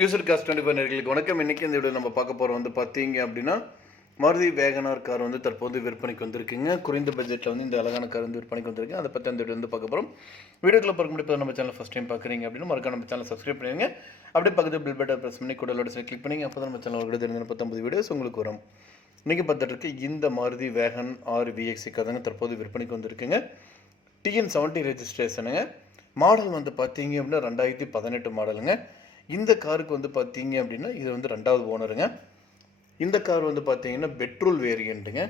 User cost 25 நேயர்களுக்கு வணக்கம். இன்னைக்கு இந்த வீடியோ நம்ம பார்க்க போகிறோம் பார்த்தீங்க அப்படின்னா மாருதி வேகனார் கார் தற்போது விற்பனைக்கு வந்திருக்குங்க. குறைந்த பட்ஜெட்டில் இந்த அழகான கார் விற்பனைக்கு வந்திருக்கு. அதை பற்றி அந்த வீடியோ பார்க்க போகிறோம். வீடியோக்குள்ள பார்க்க முடியாது நம்ம சேனல் ஃபஸ்ட் டைம் பார்க்குறீங்க அப்படின்னா மறக்காம நம்ம சேனல் சப்ஸ்கிரைப் பண்ணிடுங்க. அப்படியே பக்கத்தில் பில் பட்டன் ப்ரெஸ் பண்ணி கூட கிளிக் பண்ணிங்க. அப்போ தான் நம்ம சேனல் ஒரு 19 வீடியோஸ் உங்களுக்கு வரும். நீங்கள் பார்த்துட்டு இருக்க இந்த மாருதி வேகன் ஆர் விஎக்ஸி கார் தற்போது விற்பனைக்கு வந்திருக்குங்க. TN70 ரெஜிஸ்ட்ரேஷனுங்க. மாடல் பார்த்தீங்க அப்படின்னா 2018 மாடலுங்க. இந்த காருக்கு பார்த்தீங்க அப்படின்னா இது ரெண்டாவது ஓனருங்க. இந்த கார் பார்த்தீங்கன்னா பெட்ரோல் வேரியண்ட்டுங்க.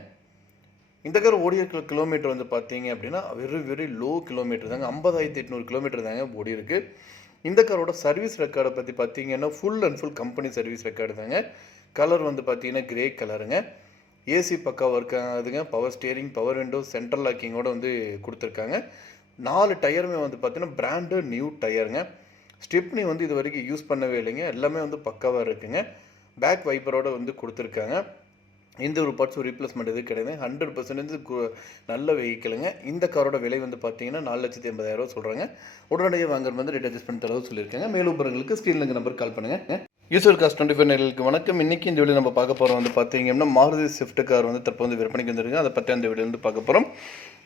இந்த கார் ஓடி இருக்கிற கிலோமீட்டர் பார்த்தீங்க அப்படின்னா வெரி லோ கிலோமீட்டர் தாங்க. 50,800 கிலோமீட்டர் தாங்க ஓடி இருக்குது. இந்த காரோட சர்வீஸ் ரெக்கார்டை பற்றி பார்த்தீங்கன்னா full and full company service record தாங்க. கலர் பார்த்தீங்கன்னா கிரே கலருங்க. ஏசி பக்கா ஒர்க் ஆகுதுங்க. Power steering, power window, central லாக்கிங்கோடு கொடுத்துருக்காங்க. 4 டயருமே பார்த்தீங்கன்னா பிராண்டு நியூ டயருங்க. ஸ்டெப்னி இது வரைக்கும் யூஸ் பண்ணவே இல்லைங்க. எல்லாமே பக்காவாக இருக்குங்க. பேக் வைப்பரோடு கொடுத்துருக்காங்க. எந்த ஒரு பார்ட்ஸும் ரீப்ளேஸ்மெண்ட் எதுவும் கிடையாது. 100% நல்ல வெஹிக்கிளுங்க. இந்த காரோட விலை பார்த்தீங்கன்னா 4,80,000 சொல்கிறாங்க. உடனடியாக வாங்குறது ரேட் அட்ஜஸ்ட் பண்ணி தரவு சொல்லியிருக்காங்க. மேலும் விவரங்களுக்கு ஸ்க்ரீனில் நம்பர் கால் பண்ணுங்கள். யூசர் காஸ்ட் 25 நேயர்களுக்கு வணக்கம். இன்றைக்கி இந்த வீடியோ நம்ம பார்க்க போகிறோம் பார்த்தீங்க அப்படின்னா மாருதி ஸ்விஃப்ட் கார் தற்போது விற்பனைக்கு வந்திருக்கு. அதை பற்றி அந்த வீடியோ பார்க்க போகிறோம்.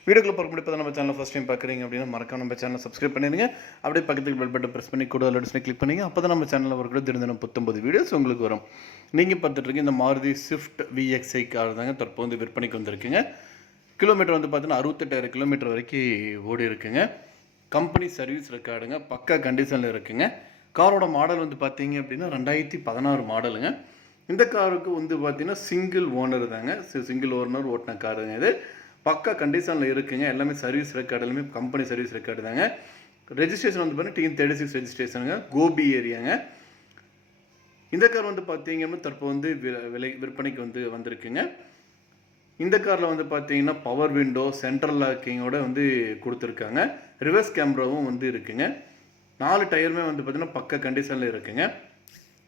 வீடியோக்குள்ள பார்க்க முடியாது நம்ம சேனல் ஃபஸ்ட் டைம் பார்க்குறீங்க அப்படின்னா மறக்காம நம்ம சேனலை சப்ஸ்கிரைப் பண்ணிடுங்க. அப்படியே பக்கத்துக்கு பெல் பட்டன் ப்ரெஸ் பண்ணி கூட கிளிக் பண்ணிங்க. அப்போ தான் நம்ம சேனலில் ஒரு கூட தினம் 19 வீடியோஸ் உங்களுக்கு வரும். நீங்கள் பார்த்துட்டு இருக்க இந்த மாருதி ஸ்விஃப்ட் விஎக்ஸ்ஐ கார் தற்போது விற்பனைக்கு வந்திருக்குங்க. கிலோமீட்டர் பார்த்தீங்கன்னா 68,000 கிலோமீட்டர் வரைக்கும் ஓடி இருக்குங்க. கம்பெனி சர்வீஸ் ரெக்கார்டுங்க. பக்கா கண்டிஷனில் இருக்குங்க. காரோட மாடல் பார்த்தீங்க அப்படின்னா 2016 மாடலுங்க. இந்த காருக்கு பார்த்தீங்கன்னா சிங்கிள் ஓனர் தாங்க. சிங்கிள் ஓனர் ஓட்டின காருங்க. இது பக்கா கண்டிஷனில் இருக்குங்க. எல்லாமே சர்வீஸ் ரெக்கார்டு, எல்லாமே கம்பெனி சர்வீஸ் ரெக்கார்டு தாங்க. ரெஜிஸ்ட்ரேஷன் பார்த்தீங்கன்னா TN36 ரெஜிஸ்ட்ரேஷனுங்க. கோபி ஏரியாங்க. இந்த கார் பார்த்தீங்க அப்படின்னா தற்போது விற்பனைக்கு வந்திருக்குங்க. இந்த காரில் பார்த்தீங்கன்னா பவர் விண்டோ, சென்ட்ரல் லாக்கிங்கோட கொடுத்துருக்காங்க. ரிவர்ஸ் கேமராவும் இருக்குங்க. 4 டயருமே பார்த்தீங்கன்னா பக்க கண்டிஷனில் இருக்குங்க.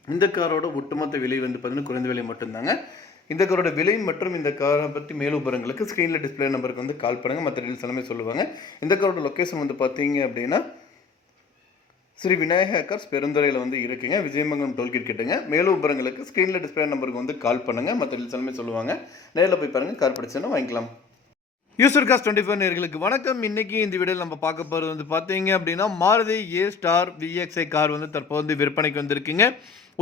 இந்த காரோட ஒட்டுமொத்த விலை பார்த்தீங்கன்னா குறைந்த விலை மட்டும்தாங்க. இந்த காரோட விலை மற்றும் இந்த காரை பற்றி மேலும் விவரங்களுக்கு ஸ்க்ரீனில் டிஸ்பிளே நம்பருக்கு கால் பண்ணுங்கள். மற்ற டீல்ஸ் எல்லாமே சொல்லுவாங்க. இந்த காரோட லொக்கேஷன் பார்த்தீங்க அப்படின்னா ஸ்ரீ விநாயகர் கார்ஸ் பெருந்துறையில் இருக்குங்க. விஜயமங்கலம் டோல்கேட் கிட்டங்க. மேலும் விவரங்களுக்கு ஸ்க்ரீனில் டிஸ்பிளே நம்பருக்கு கால் பண்ணுங்கள். மற்ற டீல்ஸ் எல்லாமே சொல்லுவாங்க. நேரில் போய் பாருங்கள். கார் பிடிச்சுன்னா வாங்கிக்கலாம். யூசர் காஸ்ட் 25 நேயர்களுக்கு வணக்கம். இன்னைக்கு இந்த வீடியோவில் நம்ம பார்க்க போகிறது பார்த்தீங்க அப்படின்னா மாருதி A-Star VXi கார் தற்போது விற்பனைக்கு வந்திருக்குங்க.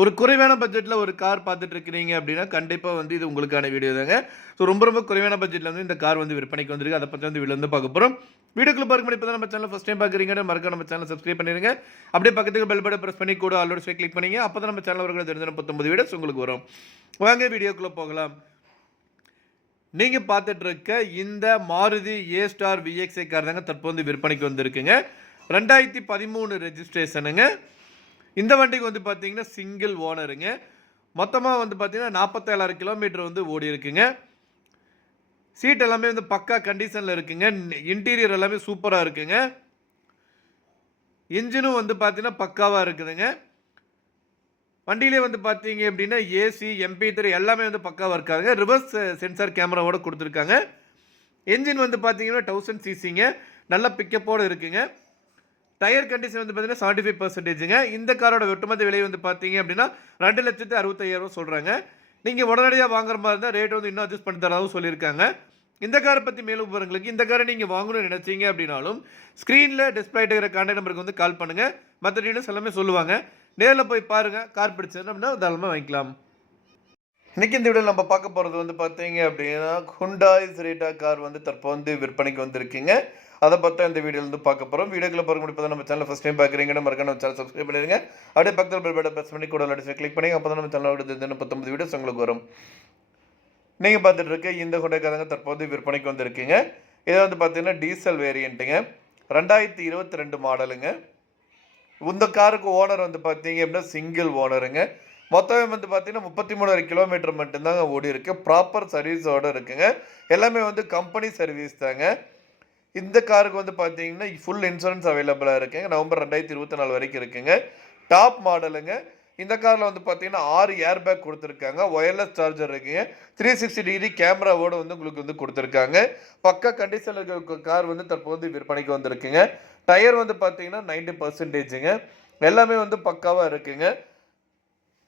ஒரு குறைவான பட்ஜெட்டில் ஒரு கார் பார்த்துட்டு இருக்கிறீங்க அப்படின்னா கண்டிப்பாக இது உங்களுக்கான வீடியோ தாங்க. ஸோ ரொம்ப குறைவான பட்ஜெட்டில் இந்த கார் விற்பனைக்கு வந்திருக்கு. அதை பற்றி வீடியோ பார்க்க போகிறோம். வீடியோக்குள்ள பார்க்க முடியும். இப்போ நம்ம சேனல் ஃபஸ்ட் டைம் பார்க்குறீங்க மறக்காம நம்ம சேனல் சப்ஸ்கிரைப் பண்ணிடுங்க. அப்படியே பக்கத்துக்கு பெல் பட்டன் ப்ரெஸ் பண்ணி கூட ஆல்ரெடி கிளிக் பண்ணிங்க. அப்போ தான் நம்ம சேனல் ஒரு 19 வீடியோஸ் உங்களுக்கு வரும். வாங்க வீடியோக்குள்ளே போகலாம். நீங்கள் பார்த்துட்டு இருக்க இந்த மாருதி A-Star VXi கார் தற்போது விற்பனைக்கு வந்திருக்குங்க. 2013 ரெஜிஸ்ட்ரேஷனுங்க. இந்த வண்டிக்கு பார்த்தீங்கன்னா சிங்கிள் ஓனருங்க. மொத்தமாக பார்த்தீங்கன்னா 47,000 கிலோமீட்டர் ஓடி இருக்குங்க. சீட் எல்லாமே பக்கா கண்டிஷனில் இருக்குங்க. இன்டீரியர் எல்லாமே சூப்பராக இருக்குங்க. இன்ஜினும் பார்த்தீங்கன்னா பக்காவாக இருக்குதுங்க. வண்டியிலே பார்த்தீங்க அப்படின்னா ஏசி, MP3 எல்லாமே பக்காவாக இருக்காதுங்க. ரிவர்ஸ் சென்சார் கேமராவோட கொடுத்துருக்காங்க. என்ஜின் பார்த்தீங்கன்னா 1000 cc நல்ல பிக்கப்போடு இருக்குங்க. டயர் கண்டிஷன் பார்த்தீங்கன்னா 75%ங்க. இந்த காரோட ஒட்டுமொத்த விலை பார்த்தீங்க அப்படின்னா 2,65,000 சொல்கிறாங்க. நீங்கள் உடனடியாக வாங்குற மாதிரி இருந்தால் ரேட் இன்னும் அட்ஜஸ்ட் பண்ணி தரவும் சொல்லியிருக்காங்க. இந்த காரை பற்றி மேலும் விவரங்களுக்கு இந்த காரை நீங்கள் வாங்கணும்னு நினச்சிங்க அப்படின்னாலும் ஸ்க்ரீனில் டிஸ்பிளே இருக்கிற கான்டாக்ட் நம்பருக்கு கால் பண்ணுங்கள். மற்ற டீட்டெயில்ஸ் எல்லாமே சொல்லுவாங்க. நேரில் போய் பாருங்கள். கார் பிடிச்சது அப்படின்னா தாராளமாக வாங்கிக்கலாம். இன்றைக்கி இந்த வீடியோ நம்ம பார்க்க போகிறது பார்த்தீங்க அப்படின்னா ஹுண்டாய் Creta கார் தற்போது விற்பனைக்கு வந்திருக்குங்க. அதை பார்த்தா இந்த வீடியோவில் பார்க்க போகிறோம். வீடியோக்குள்ள பார்க்க முடியாது நம்ம சேனல் ஃபஸ்ட் டைம் பார்க்குறீங்கன்னா மறக்காம நம்ம சேனல் சப்ஸ்கிரைப் பண்ணிடுங்க. அப்படியே பக்கத்தில் பெல் பட்டன் ப்ரெஸ் பண்ணி கூட கிளிக் பண்ணி அப்போ தான் நம்ம சேனலோட 19 வீடியோஸ் உங்களுக்கு வரும். நீங்கள் பார்த்துட்டு இருக்க இந்த ஹுண்டாய் கார் தற்போது விற்பனைக்கு வந்திருக்குங்க. இதை பார்த்தீங்கன்னா டீசல் வேரியண்ட்டுங்க. 2022 மாடலுங்க. இந்த காருக்கு ஓனர் பார்த்தீங்க அப்படின்னா சிங்கிள் ஓனருங்க. மொத்தமே பார்த்தீங்கன்னா 33,000 கிலோமீட்டர் மட்டும்தாங்க ஓடி இருக்கு. ப்ராப்பர் சர்வீஸோடு இருக்குங்க. எல்லாமே கம்பெனி சர்வீஸ் தாங்க. இந்த காருக்கு பார்த்தீங்கன்னா ஃபுல் இன்சூரன்ஸ் அவைலபிளாக இருக்குங்க. நவம்பர் 2024 வரைக்கும் இருக்குங்க. டாப் மாடலுங்க. இந்த காரில் பார்த்தீங்கன்னா 6 ஏர் பேக் கொடுத்துருக்காங்க. ஒயர்லெஸ் சார்ஜர் இருக்குங்க. 360 டிகிரி கேமராவோடு உங்களுக்கு கொடுத்துருக்காங்க. பக்கா கண்டிஷனில் இருக்க கார் தற்போது விற்பனைக்கு வந்திருக்குங்க. டயர் பார்த்தீங்கன்னா 90%ங்க. எல்லாமே பக்காவாக இருக்குங்க.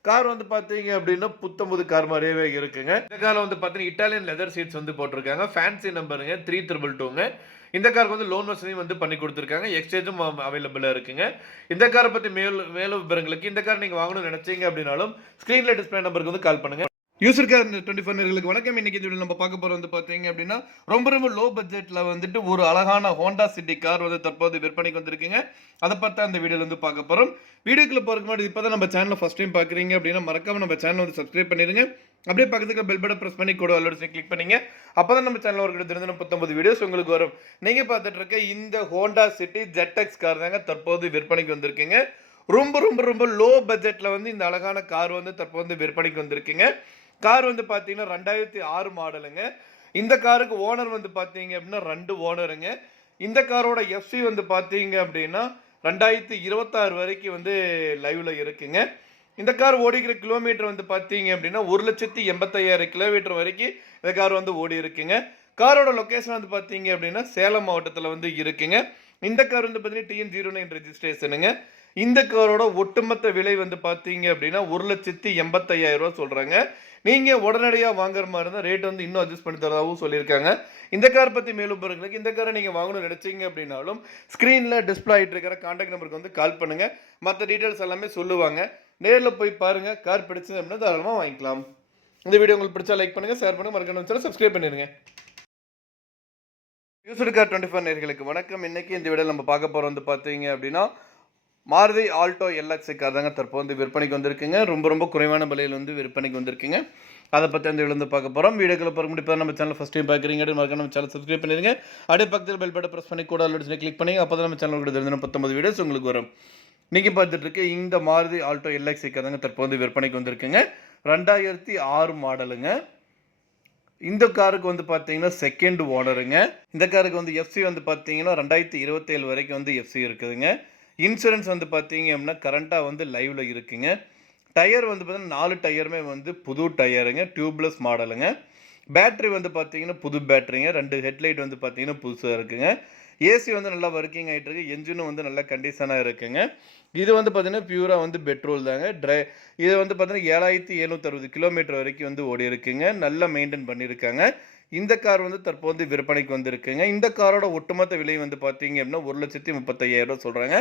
கார் வந்து பார்த்தீங்க அப்படின்னா புத்தம்புது கார் மாதிரியே இருக்குங்க. இந்த காரில் வந்து பார்த்தீங்கன்னா இட்டாலியன் லெதர் சீட்ஸ் வந்து போட்டிருக்காங்க. ஃபேன்சி நம்பருங்க 3222ங்க. இந்த காருக்கு வந்து லோன் வசதியும் வந்து பண்ணி கொடுத்துருக்காங்க. எக்ஸ்சேஞ்சும் அவைலபிளாக இருக்குங்க. இந்த காரை பற்றி மேலும் விவரங்களுக்கு இந்த கார் நீங்கள் வாங்கணும்னு நினைச்சீங்க அப்படின்னாலும் ஸ்க்ரீனில் டிஸ்பிளே நம்பருக்கு வந்து கால் பண்ணுங்க. யூசர் கார் 24 நேயர்களுக்கு வணக்கம். இன்னைக்கு இந்த வீடியோ நம்ம பார்க்க போறது வந்து பாத்தீங்க அப்படின்னா ரொம்ப லோ பட்ஜெட்ல வந்துட்டு ஒரு அழகான ஹோண்டா சிட்டி கார் வந்து தற்போது விற்பனைக்கு வந்திருக்குங்க. அதை பத்தி அந்த வீடியோல வந்து பார்க்க போறோம். வீடியோக்குள்ள போறதுக்கு முன்னாடி இப்பதான் நம்ம சேனலை ஃபர்ஸ்ட் டைம் பாக்குறீங்க அப்படின்னா மறக்காம நம்ம சேனலை வந்து சப்ஸ்கிரைப் பண்ணிடுங்க. அப்படியே பக்கத்துக்கு பெல் பட்டன் பிரஸ் பண்ணி கூட ஆல்ரெடி கிளிக் பண்ணீங்க. அப்பதான் நம்ம சேனல்ல ஒரு தினம் 19 வீடியோஸ் உங்களுக்கு வரும். நீங்க பார்த்துட்டு இருக்க இந்த ஹோண்டா சிட்டி ZX கார் தாங்க தற்போது விற்பனைக்கு வந்திருக்குங்க. ரொம்ப லோ பட்ஜெட்ல வந்து இந்த அழகான கார் வந்து தற்போது விற்பனைக்கு வந்திருக்குங்க. கார் வந்து பார்த்தீங்கன்னா 2006 மாடலுங்க. இந்த காருக்கு ஓனர் வந்து பார்த்தீங்க அப்படின்னா 2 ஓனருங்க. இந்த காரோட எஃப்சி வந்து பார்த்தீங்க அப்படின்னா 2026 வரைக்கும் வந்து லைவ்ல இருக்குங்க. இந்த கார் ஓடிக்கிற கிலோமீட்டர் வந்து பார்த்தீங்க அப்படின்னா 1,85,000 கிலோமீட்டர் வரைக்கும் இந்த கார் வந்து ஓடி இருக்குங்க. காரோட லொக்கேஷன் வந்து பார்த்தீங்க அப்படின்னா சேலம் மாவட்டத்தில் வந்து இருக்குங்க. இந்த கார் வந்து பார்த்தீங்கன்னா TN09 ரெஜிஸ்ட்ரேஷனுங்க. இந்த காரோட ஒட்டுமொத்த விலை வந்து பார்த்தீங்க அப்படின்னா 1,85,000 ரூபா சொல்கிறாங்க. நீங்கள் உடனடியாக வாங்குற மாதிரி இருந்தால் ரேட் வந்து இன்னும் அட்ஜஸ்ட் பண்ணி தரதாகவும் சொல்லியிருக்காங்க. இந்த கார் பற்றி மேலும் பொருட்களுக்கு இந்த காரை நீங்கள் வாங்கணும்னு நினச்சிங்க அப்படின்னாலும் ஸ்க்ரீனில் டிஸ்பிளே ஆகிட்டு இருக்கிற கான்டாக்ட் நம்பருக்கு வந்து கால் பண்ணுங்கள். மற்ற டீட்டெயில்ஸ் எல்லாமே சொல்லுவாங்க. நேரில் போய் பாருங்கள். கார் பிடிச்சது அப்படின்னா தாராளமாக வாங்கிக்கலாம். இந்த வீடியோ உங்களுக்கு பிடிச்சா லைக் பண்ணுங்கள், ஷேர் பண்ணுங்கள், மறக்காம சப்ஸ்கிரைப் பண்ணிடுங்க. யூசர் கார் 24 நேயர்களுக்கு வணக்கம். இன்னைக்கு இந்த வீடியோ நம்ம பார்க்க போகிறோம் வந்து பார்த்தீங்க அப்படின்னா மாருதி ஆல்டோ LX கார் தாங்க தற்போது வந்து விற்பனைக்கு வந்திருக்குங்க. ரொம்ப குறைவான விலையில் வந்து விற்பனைக்கு வந்திருக்குங்க. அதை பற்றி அந்த வீடியோ வந்து பார்க்க போகிறோம். வீடியோக்குள்ள போகிற முடிப்பா நம்ம சேனல் ஃபஸ்ட் டைம் பார்க்குறீங்க மறக்காம நம்ம சேனல் சப்ஸ்கிரைப் பண்ணிடுங்க. அப்படியே பக்கத்தில் பெல் பட்டன் ப்ரெஸ் பண்ணி கூட ஆல்ரெடி கிளிக் பண்ணி அப்போ தான் நம்ம சேனல் கூட 19 வீடியோஸ் உங்களுக்கு வரும். நீங்கள் பார்த்துட்டு இருக்க இந்த மாருதி ஆல்டோ LX கார் தாங்க தற்போது விற்பனைக்கு வந்திருக்குங்க. 2006 மாடலுங்க. இந்த காருக்கு வந்து பார்த்தீங்கன்னா செகண்ட் ஓனருங்க. இந்த காருக்கு வந்து எஃப்சி வந்து பார்த்தீங்கன்னா 2027 வரைக்கும் வந்து எஃப்சி இருக்குதுங்க. இன்சூரன்ஸ் வந்து பார்த்தீங்க அப்படின்னா கரண்ட்டாக வந்து லைவில் இருக்குங்க. டயர் வந்து பார்த்தீங்கன்னா 4 டயருமே வந்து புது டயருங்க, டியூப்லெஸ் மாடலுங்க. பேட்ரி வந்து பார்த்தீங்கன்னா புது பேட்ரிங்க. 2 ஹெட்லைட் வந்து பார்த்தீங்கன்னா புதுசாக இருக்குங்க. ஏசி வந்து நல்லா ஒர்க்கிங் ஆகிட்டு இருக்கு. என்ஜினும் வந்து நல்ல கண்டிஷனாக இருக்குங்க. இது வந்து பார்த்தீங்கன்னா பியூராக வந்து பெட்ரோல் தாங்க. இது வந்து பார்த்தீங்கன்னா 7760 கிலோமீட்டர் வரைக்கும் வந்து ஓடி இருக்குங்க. நல்லா மெயின்டைன் பண்ணியிருக்காங்க. இந்த கார் வந்து தற்போது விற்பனைக்கு வந்திருக்குங்க. இந்த காரோட ஒட்டுமொத்த விலை வந்து பார்த்தீங்க அப்படின்னா 1,35,000 ரூபா சொல்கிறாங்க.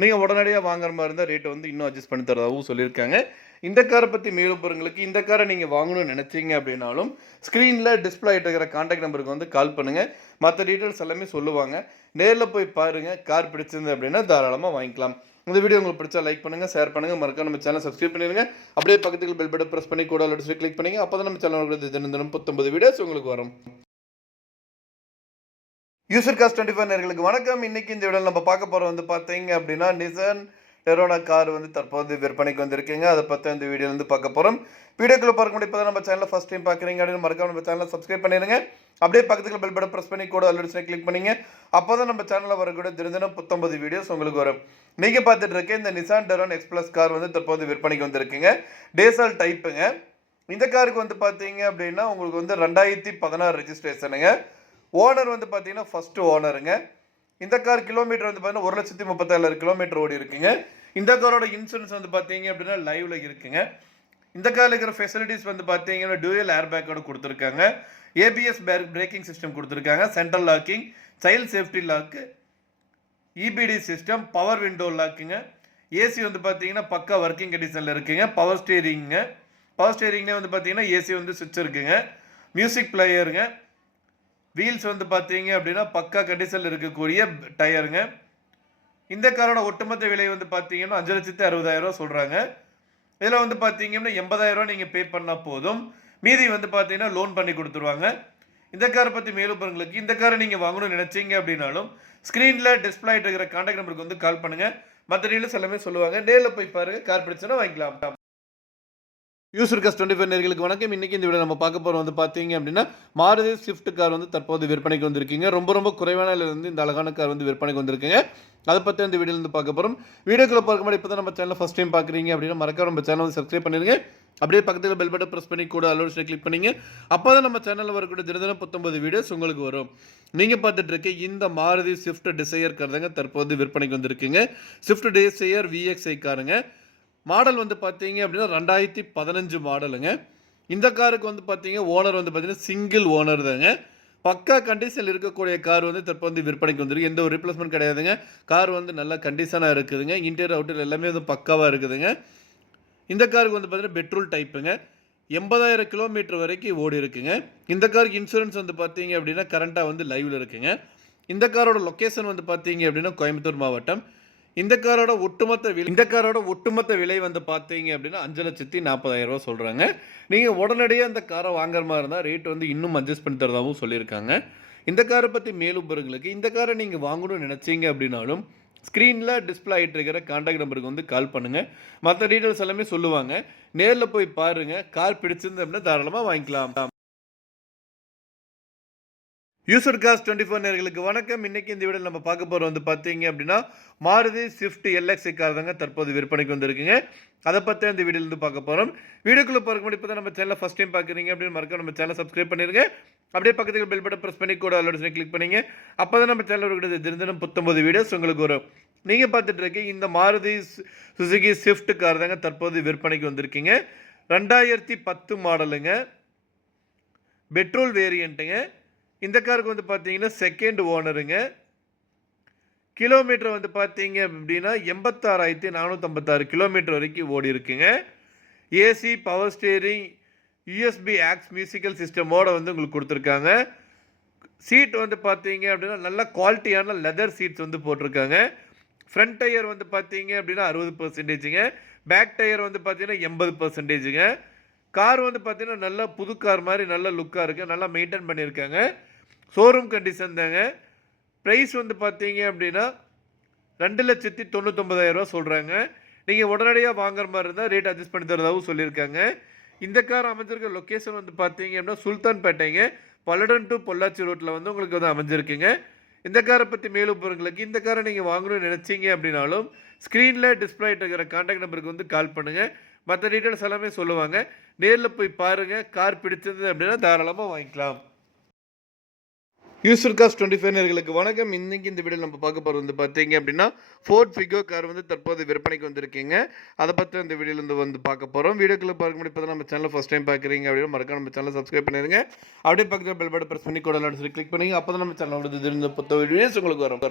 நீங்கள் உடனடியாக வாங்குற மாதிரி இருந்தால் ரேட்டை வந்து இன்னும் அட்ஜஸ்ட் பண்ணி தரதாகவும் சொல்லியிருக்காங்க. இந்த காரை பற்றி மேலும் பொருங்களுக்கு இந்த காரை நீங்கள் வாங்கணும்னு நினச்சிங்க அப்படின்னாலும் ஸ்க்ரீனில் டிஸ்பிளே ஆகிட்டு இருக்கிற கான்டாக்ட் நம்பருக்கு வந்து கால் பண்ணுங்கள். மற்ற டீட்டெயில்ஸ் எல்லாமே சொல்லுவாங்க. நேரில் போய் பாருங்கள். கார் பிடிச்சிருந்து அப்படின்னா தாராளமாக வாங்கிக்கலாம். இந்த வீடியோ உங்களுக்கு பிடிச்சா லைக் பண்ணுங்கள், ஷேர் பண்ணுங்கள், மறக்காம நம்ம சேனல் சப்ஸ்கிரைப் பண்ணிடுங்க. அப்படியே பக்கத்துக்கு பெல் பட்டன் ப்ரெஸ் பண்ணி கூட ஆல்ரெடி கிளிக் பண்ணுங்க. அப்போ தான் நம்ம சேனல் தினம் 19 வீடியோஸ் உங்களுக்கு வரும். யூசர் கார் 24 நேயர்களுக்கு வணக்கம். இன்னைக்கு இந்த வீடியோவில் நம்ம பார்க்க போகிறோம் வந்து பார்த்தீங்க அப்படின்னா நிசான் டெரோனா கார் வந்து தற்போது விற்பனைக்கு வந்திருக்குங்க. அதை பற்றி இந்த வீடியோ வந்து பார்க்க போகிறோம். வீடியோக்குள்ள பார்க்க முடியும். இப்போ தான் நம்ம சேனலை ஃபஸ்ட் டைம் பார்க்குறீங்க அப்படின்னு மறக்காம நம்ம சேனலை சப்ஸ்கிரைப் பண்ணிடுங்க. அப்படியே பக்கத்துக்கு பெல் பட்டன் ப்ரெஸ் பண்ணி கூட ஆல்ரெடி கிளிக் பண்ணிங்க. அப்போ தான் நம்ம சேனலில் வரக்கூடிய தினம் 19 வீடியோஸ் உங்களுக்கு வரும். நீங்கள் பார்த்துட்டு இருக்க இந்த நிசான் டெரோன் எக்ஸ்பிளஸ் கார் வந்து தற்போது விற்பனைக்கு வந்திருக்குங்க. டேசால் டைப்புங்க. இந்த காருக்கு வந்து பார்த்தீங்க அப்படின்னா உங்களுக்கு வந்து 2016 ரெஜிஸ்ட்ரேஷனுங்க. ஓனர் வந்து பார்த்தீங்கன்னா ஃபர்ஸ்ட் ஓனருங்க. இந்த கார் கிலோமீட்டர் வந்து பார்த்தீங்கன்னா 1,37,000 கிலோமீட்டர் ஓடி இருக்குங்க. இந்த காரோட இன்சூரன்ஸ் வந்து பார்த்தீங்க அப்படின்னா லைவ்ல இருக்குங்க. இந்த காரில் இருக்கிற ஃபெசிலிட்டிஸ் வந்து பார்த்தீங்கன்னா டூயல் ஏர் பேக்கோட கொடுத்துருக்காங்க. ABS பிரேக்கிங் சிஸ்டம் கொடுத்துருக்காங்க. Central locking, child safety lock, EBD system, power window லாக்குங்க. ஏசி வந்து பார்த்தீங்கன்னா பக்கா ஒர்க்கிங் கண்டிஷனில் இருக்குங்க. பவர் ஸ்டீரிங்க. பவர் ஸ்டீரிங்லேயே வந்து பார்த்தீங்கன்னா ஏசி வந்து சுவிட்ச் இருக்குங்க. மியூசிக் பிளேயருங்க. வீல்ஸ் வந்து பார்த்தீங்க அப்படின்னா பக்கா கண்டிஷனில் இருக்கக்கூடிய டயருங்க. இந்த காரோட ஒட்டுமொத்த விலை வந்து பார்த்தீங்கன்னா 5,60,000 ரூபா சொல்கிறாங்க. இதில் வந்து பார்த்தீங்கன்னா 80,000 ரூபா நீங்கள் பே பண்ணால் போதும். மீதி வந்து பார்த்தீங்கன்னா லோன் பண்ணி கொடுத்துருவாங்க. இந்த காரை பற்றி மேலும் பொருட்களுக்கு இந்த காரை நீங்கள் வாங்கணும்னு நினச்சிங்க அப்படின்னாலும் ஸ்க்ரீனில் டிஸ்பிளே ஆகிட்டு இருக்கிற கான்டாக்ட் நம்பருக்கு வந்து கால் பண்ணுங்கள். மற்ற டீட்டெயில்ஸ் எல்லாமே சொல்லுவாங்க. நேரில் போய் பாருங்கள். கார் பிடிச்சுன்னா வாங்கிக்கலாம். யூசர் கார் 24 நேயர்களுக்கு வணக்கம். இன்னைக்கு இந்த வீடியோ நம்ம பார்க்க போகிறோம் வந்து பார்த்தீங்க அப்படின்னா மாருதி ஸ்விஃப்ட் கார் வந்து தற்போது விற்பனைக்கு வந்திருக்கீங்க. ரொம்ப குறைவான விலையில் வந்து இந்த அழகான கார் வந்து விற்பனைக்கு வந்திருக்குங்க. அதை பற்றி அந்த வீடியோவில் வந்து பார்க்க போகிறோம். வீடியோக்குள்ள பார்க்க முடியும். இப்போ தான் நம்ம சேனல் ஃபஸ்ட் டைம் பார்க்குறீங்க அப்படின்னா மறக்காம நம்ம சேனல் வந்து சப்ஸ்கிரைப் பண்ணிடுங்க. அப்படியே பக்கத்தில் பெல் பட்டன் ப்ரெஸ் பண்ணி கூட ஆல்ரெடி கிளிக் பண்ணிங்க. அப்போ தான் நம்ம சேனலில் வரக்கூடிய தினம் 19 வீடியோஸ் உங்களுக்கு வரும். நீங்கள் பார்த்துட்டு இருக்க இந்த மாருதி ஸ்விஃப்ட் டிசையர் கார் தாங்க தற்போது விற்பனைக்கு வந்திருக்குங்க. Swift desire VXI காருங்க. மாடல் வந்து பார்த்தீங்க அப்படின்னா 2015 மாடலுங்க. இந்த காருக்கு வந்து பார்த்தீங்க ஓனர் வந்து பார்த்தீங்கன்னா சிங்கிள் ஓனர் தாங்க. பக்கா கண்டிஷனில் இருக்கக்கூடிய கார் வந்து தற்போது வந்து விற்பனைக்கு வந்திருக்கு. எந்த ஒரு ரீப்ளேஸ்மெண்ட் கிடையாதுங்க. கார் வந்து நல்ல கண்டிஷனா இருக்குதுங்க. இன்டீரியர், அவுட்டர் எல்லாமே வந்து பக்காவா இருக்குதுங்க. இந்த காருக்கு வந்து பார்த்தீங்கன்னா பெட்ரோல் டைப்புங்க. 80,000 கிலோமீட்டர் வரைக்கும் ஓடி இருக்குங்க. இந்த காருக்கு இன்சூரன்ஸ் வந்து பார்த்தீங்க அப்படின்னா கரண்ட்டா வந்து லைவ்ல இருக்குங்க. இந்த காரோட லொகேஷன் வந்து பார்த்தீங்க அப்படின்னா கோயம்புத்தூர் மாவட்டம். இந்த காரோட ஒட்டுமொத்த விலை வந்து பார்த்தீங்க அப்படின்னா 5,40,000 சொல்றாங்க. நீங்க உடனடியா இந்த கார வாங்குற மாரி இருந்தா ரேட் வந்து இன்னும் அட்ஜஸ்ட் பண்ணி தரதாவும் சொல்லியிருக்காங்க. இந்த கார பத்தி மேலும் விவரங்களுக்கு இந்த கார நீங்க வாங்கணும்னு நினைச்சீங்க அப்படின்னாலும், ஸ்க்ரீன்ல டிஸ்ப்ளே ஆயிட்டு இருக்கிற கான்டாக்ட் நம்பருக்கு வந்து கால் பண்ணுங்க. மத்த டீட்டெயில்ஸ் எல்லாமே சொல்லுவாங்க. நேர்ல போய் பாருங்க. கார் பிடிச்சிருந்து அப்படின்னா தாராளமா வாங்கிக்கலாம். யூசர் காஸ் 24 நேயர்களுக்கு வணக்கம். இன்னைக்கு இந்த வீடியோல நம்ம பார்க்க போறது வந்து பார்த்தீங்க அப்படின்னா, மாருதி ஸ்விஃப்ட் எல்எக்ஸ் கார் தாங்க தற்போது விற்பனைக்கு வந்திருக்குங்க. அத பத்தி இந்த வீடியோல இருந்து பார்க்க போறோம். வீடியோக்குள்ள போறதுக்கு முன்னாடி இப்பதான் நம்ம சேனலை ஃபர்ஸ்ட் டைம் பார்க்குறீங்க அப்படின்னு மறக்காம நம்ம சேனலை சப்ஸ்கிரைப் பண்ணிருங்க. அப்படியே பக்கத்துல பெல் பட்டன் பிரஸ் பண்ணி கூட ஆல் ஆப்ஷனை கிளிக் பண்ணீங்க. அப்பதான் நம்ம சேனல்ல இருக்கிற தினந்தோறும் 19 வீடியோஸ் உங்களுக்கு வரும். நீங்க பார்த்துட்டு இருக்க இந்த மாருதி சுசுகி ஸ்விஃப்ட் கார் தாங்க தற்போது விற்பனைக்கு வந்திருக்கீங்க. 2010 மாடலுங்க. பெட்ரோல் வேரியண்ட்டுங்க. இந்த காருக்கு வந்து பார்த்தீங்கன்னா செகண்ட் ஓனருங்க. கிலோமீட்டர் வந்து பார்த்தீங்க அப்படின்னா 86,456 கிலோமீட்டர் வரைக்கும் ஓடி இருக்குங்க. AC, power steering, USB aux musical சிஸ்டமோட வந்து உங்களுக்கு கொடுத்துருக்காங்க. சீட் வந்து பார்த்தீங்க அப்படின்னா நல்ல குவாலிட்டியான லெதர் சீட்ஸ் வந்து போட்டிருக்காங்க. ஃப்ரண்ட் டயர் வந்து பார்த்தீங்க அப்படின்னா 60%ங்க. பேக் டயர் வந்து பார்த்தீங்கன்னா 80%ங்க. கார் வந்து பார்த்தீங்கன்னா நல்லா புது கார் மாதிரி நல்ல லுக்காக இருக்குது. நல்லா மெயின்டைன் பண்ணியிருக்காங்க. ஷோரூம் கண்டிஷன் தாங்க. ப்ரைஸ் வந்து பார்த்தீங்க அப்படின்னா 2,99,000 சொல்கிறாங்க. நீங்கள் உடனடியாக வாங்குற மாதிரி இருந்தால் ரேட் அட்ஜஸ்ட் பண்ணி தரதாகவும் சொல்லியிருக்காங்க. இந்த கார் அமைஞ்சிருக்க லொக்கேஷன் வந்து பார்த்தீங்க அப்படின்னா சுல்தான்பேட்டைங்க. பல்லடம் டு பொள்ளாச்சி ரோட்டில் வந்து உங்களுக்கு வந்து அமைஞ்சிருக்குங்க. இந்த காரை பற்றி மேலும் பொருட்களுக்கு இந்த காரை நீங்கள் வாங்கணும்னு நினச்சிங்க அப்படின்னாலும் ஸ்க்ரீனில் டிஸ்பிளே இருக்கிற கான்டாக்ட் நம்பருக்கு வந்து கால் பண்ணுங்கள். மற்ற டீட்டெயில்ஸ் எல்லாமே சொல்லுவாங்க. நேரில் போய் பாருங்கள். கார் பிடிச்சது அப்படின்னா தாராளமாக வாங்கிக்கலாம். யூசர் காஸ் 25 நேயர்களுக்கு வணக்கம். இன்னைக்கு இந்த வீடியோவில் நம்ம பார்க்க போகிறது வந்து பார்த்தீங்க அப்படின்னா ஃபோர்ட் ஃபிகோ கார் வந்து தற்போது விற்பனைக்கு வந்திருக்கீங்க. அதை பற்றி இந்த வீடியோலேருந்து வந்து பார்க்க போகிறோம். வீடியோக்குள்ள பார்க்க முடியும் இப்போ நம்ம சேனலை ஃபஸ்ட் டைம் பார்க்குறீங்க அப்படின்னா மறக்காம நம்ம சேனலை சப்ஸ்கிரைப் பண்ணிடுங்க. அப்படியே பக்கத்தில் பெல் பட்டன் ப்ரெஸ் பண்ணி கூட சொல்லி கிளிக் பண்ணுங்க. அப்போ தான் நம்ம சேனலோட இருந்த புத்த வீடியோஸ் உங்களுக்கு வரும்.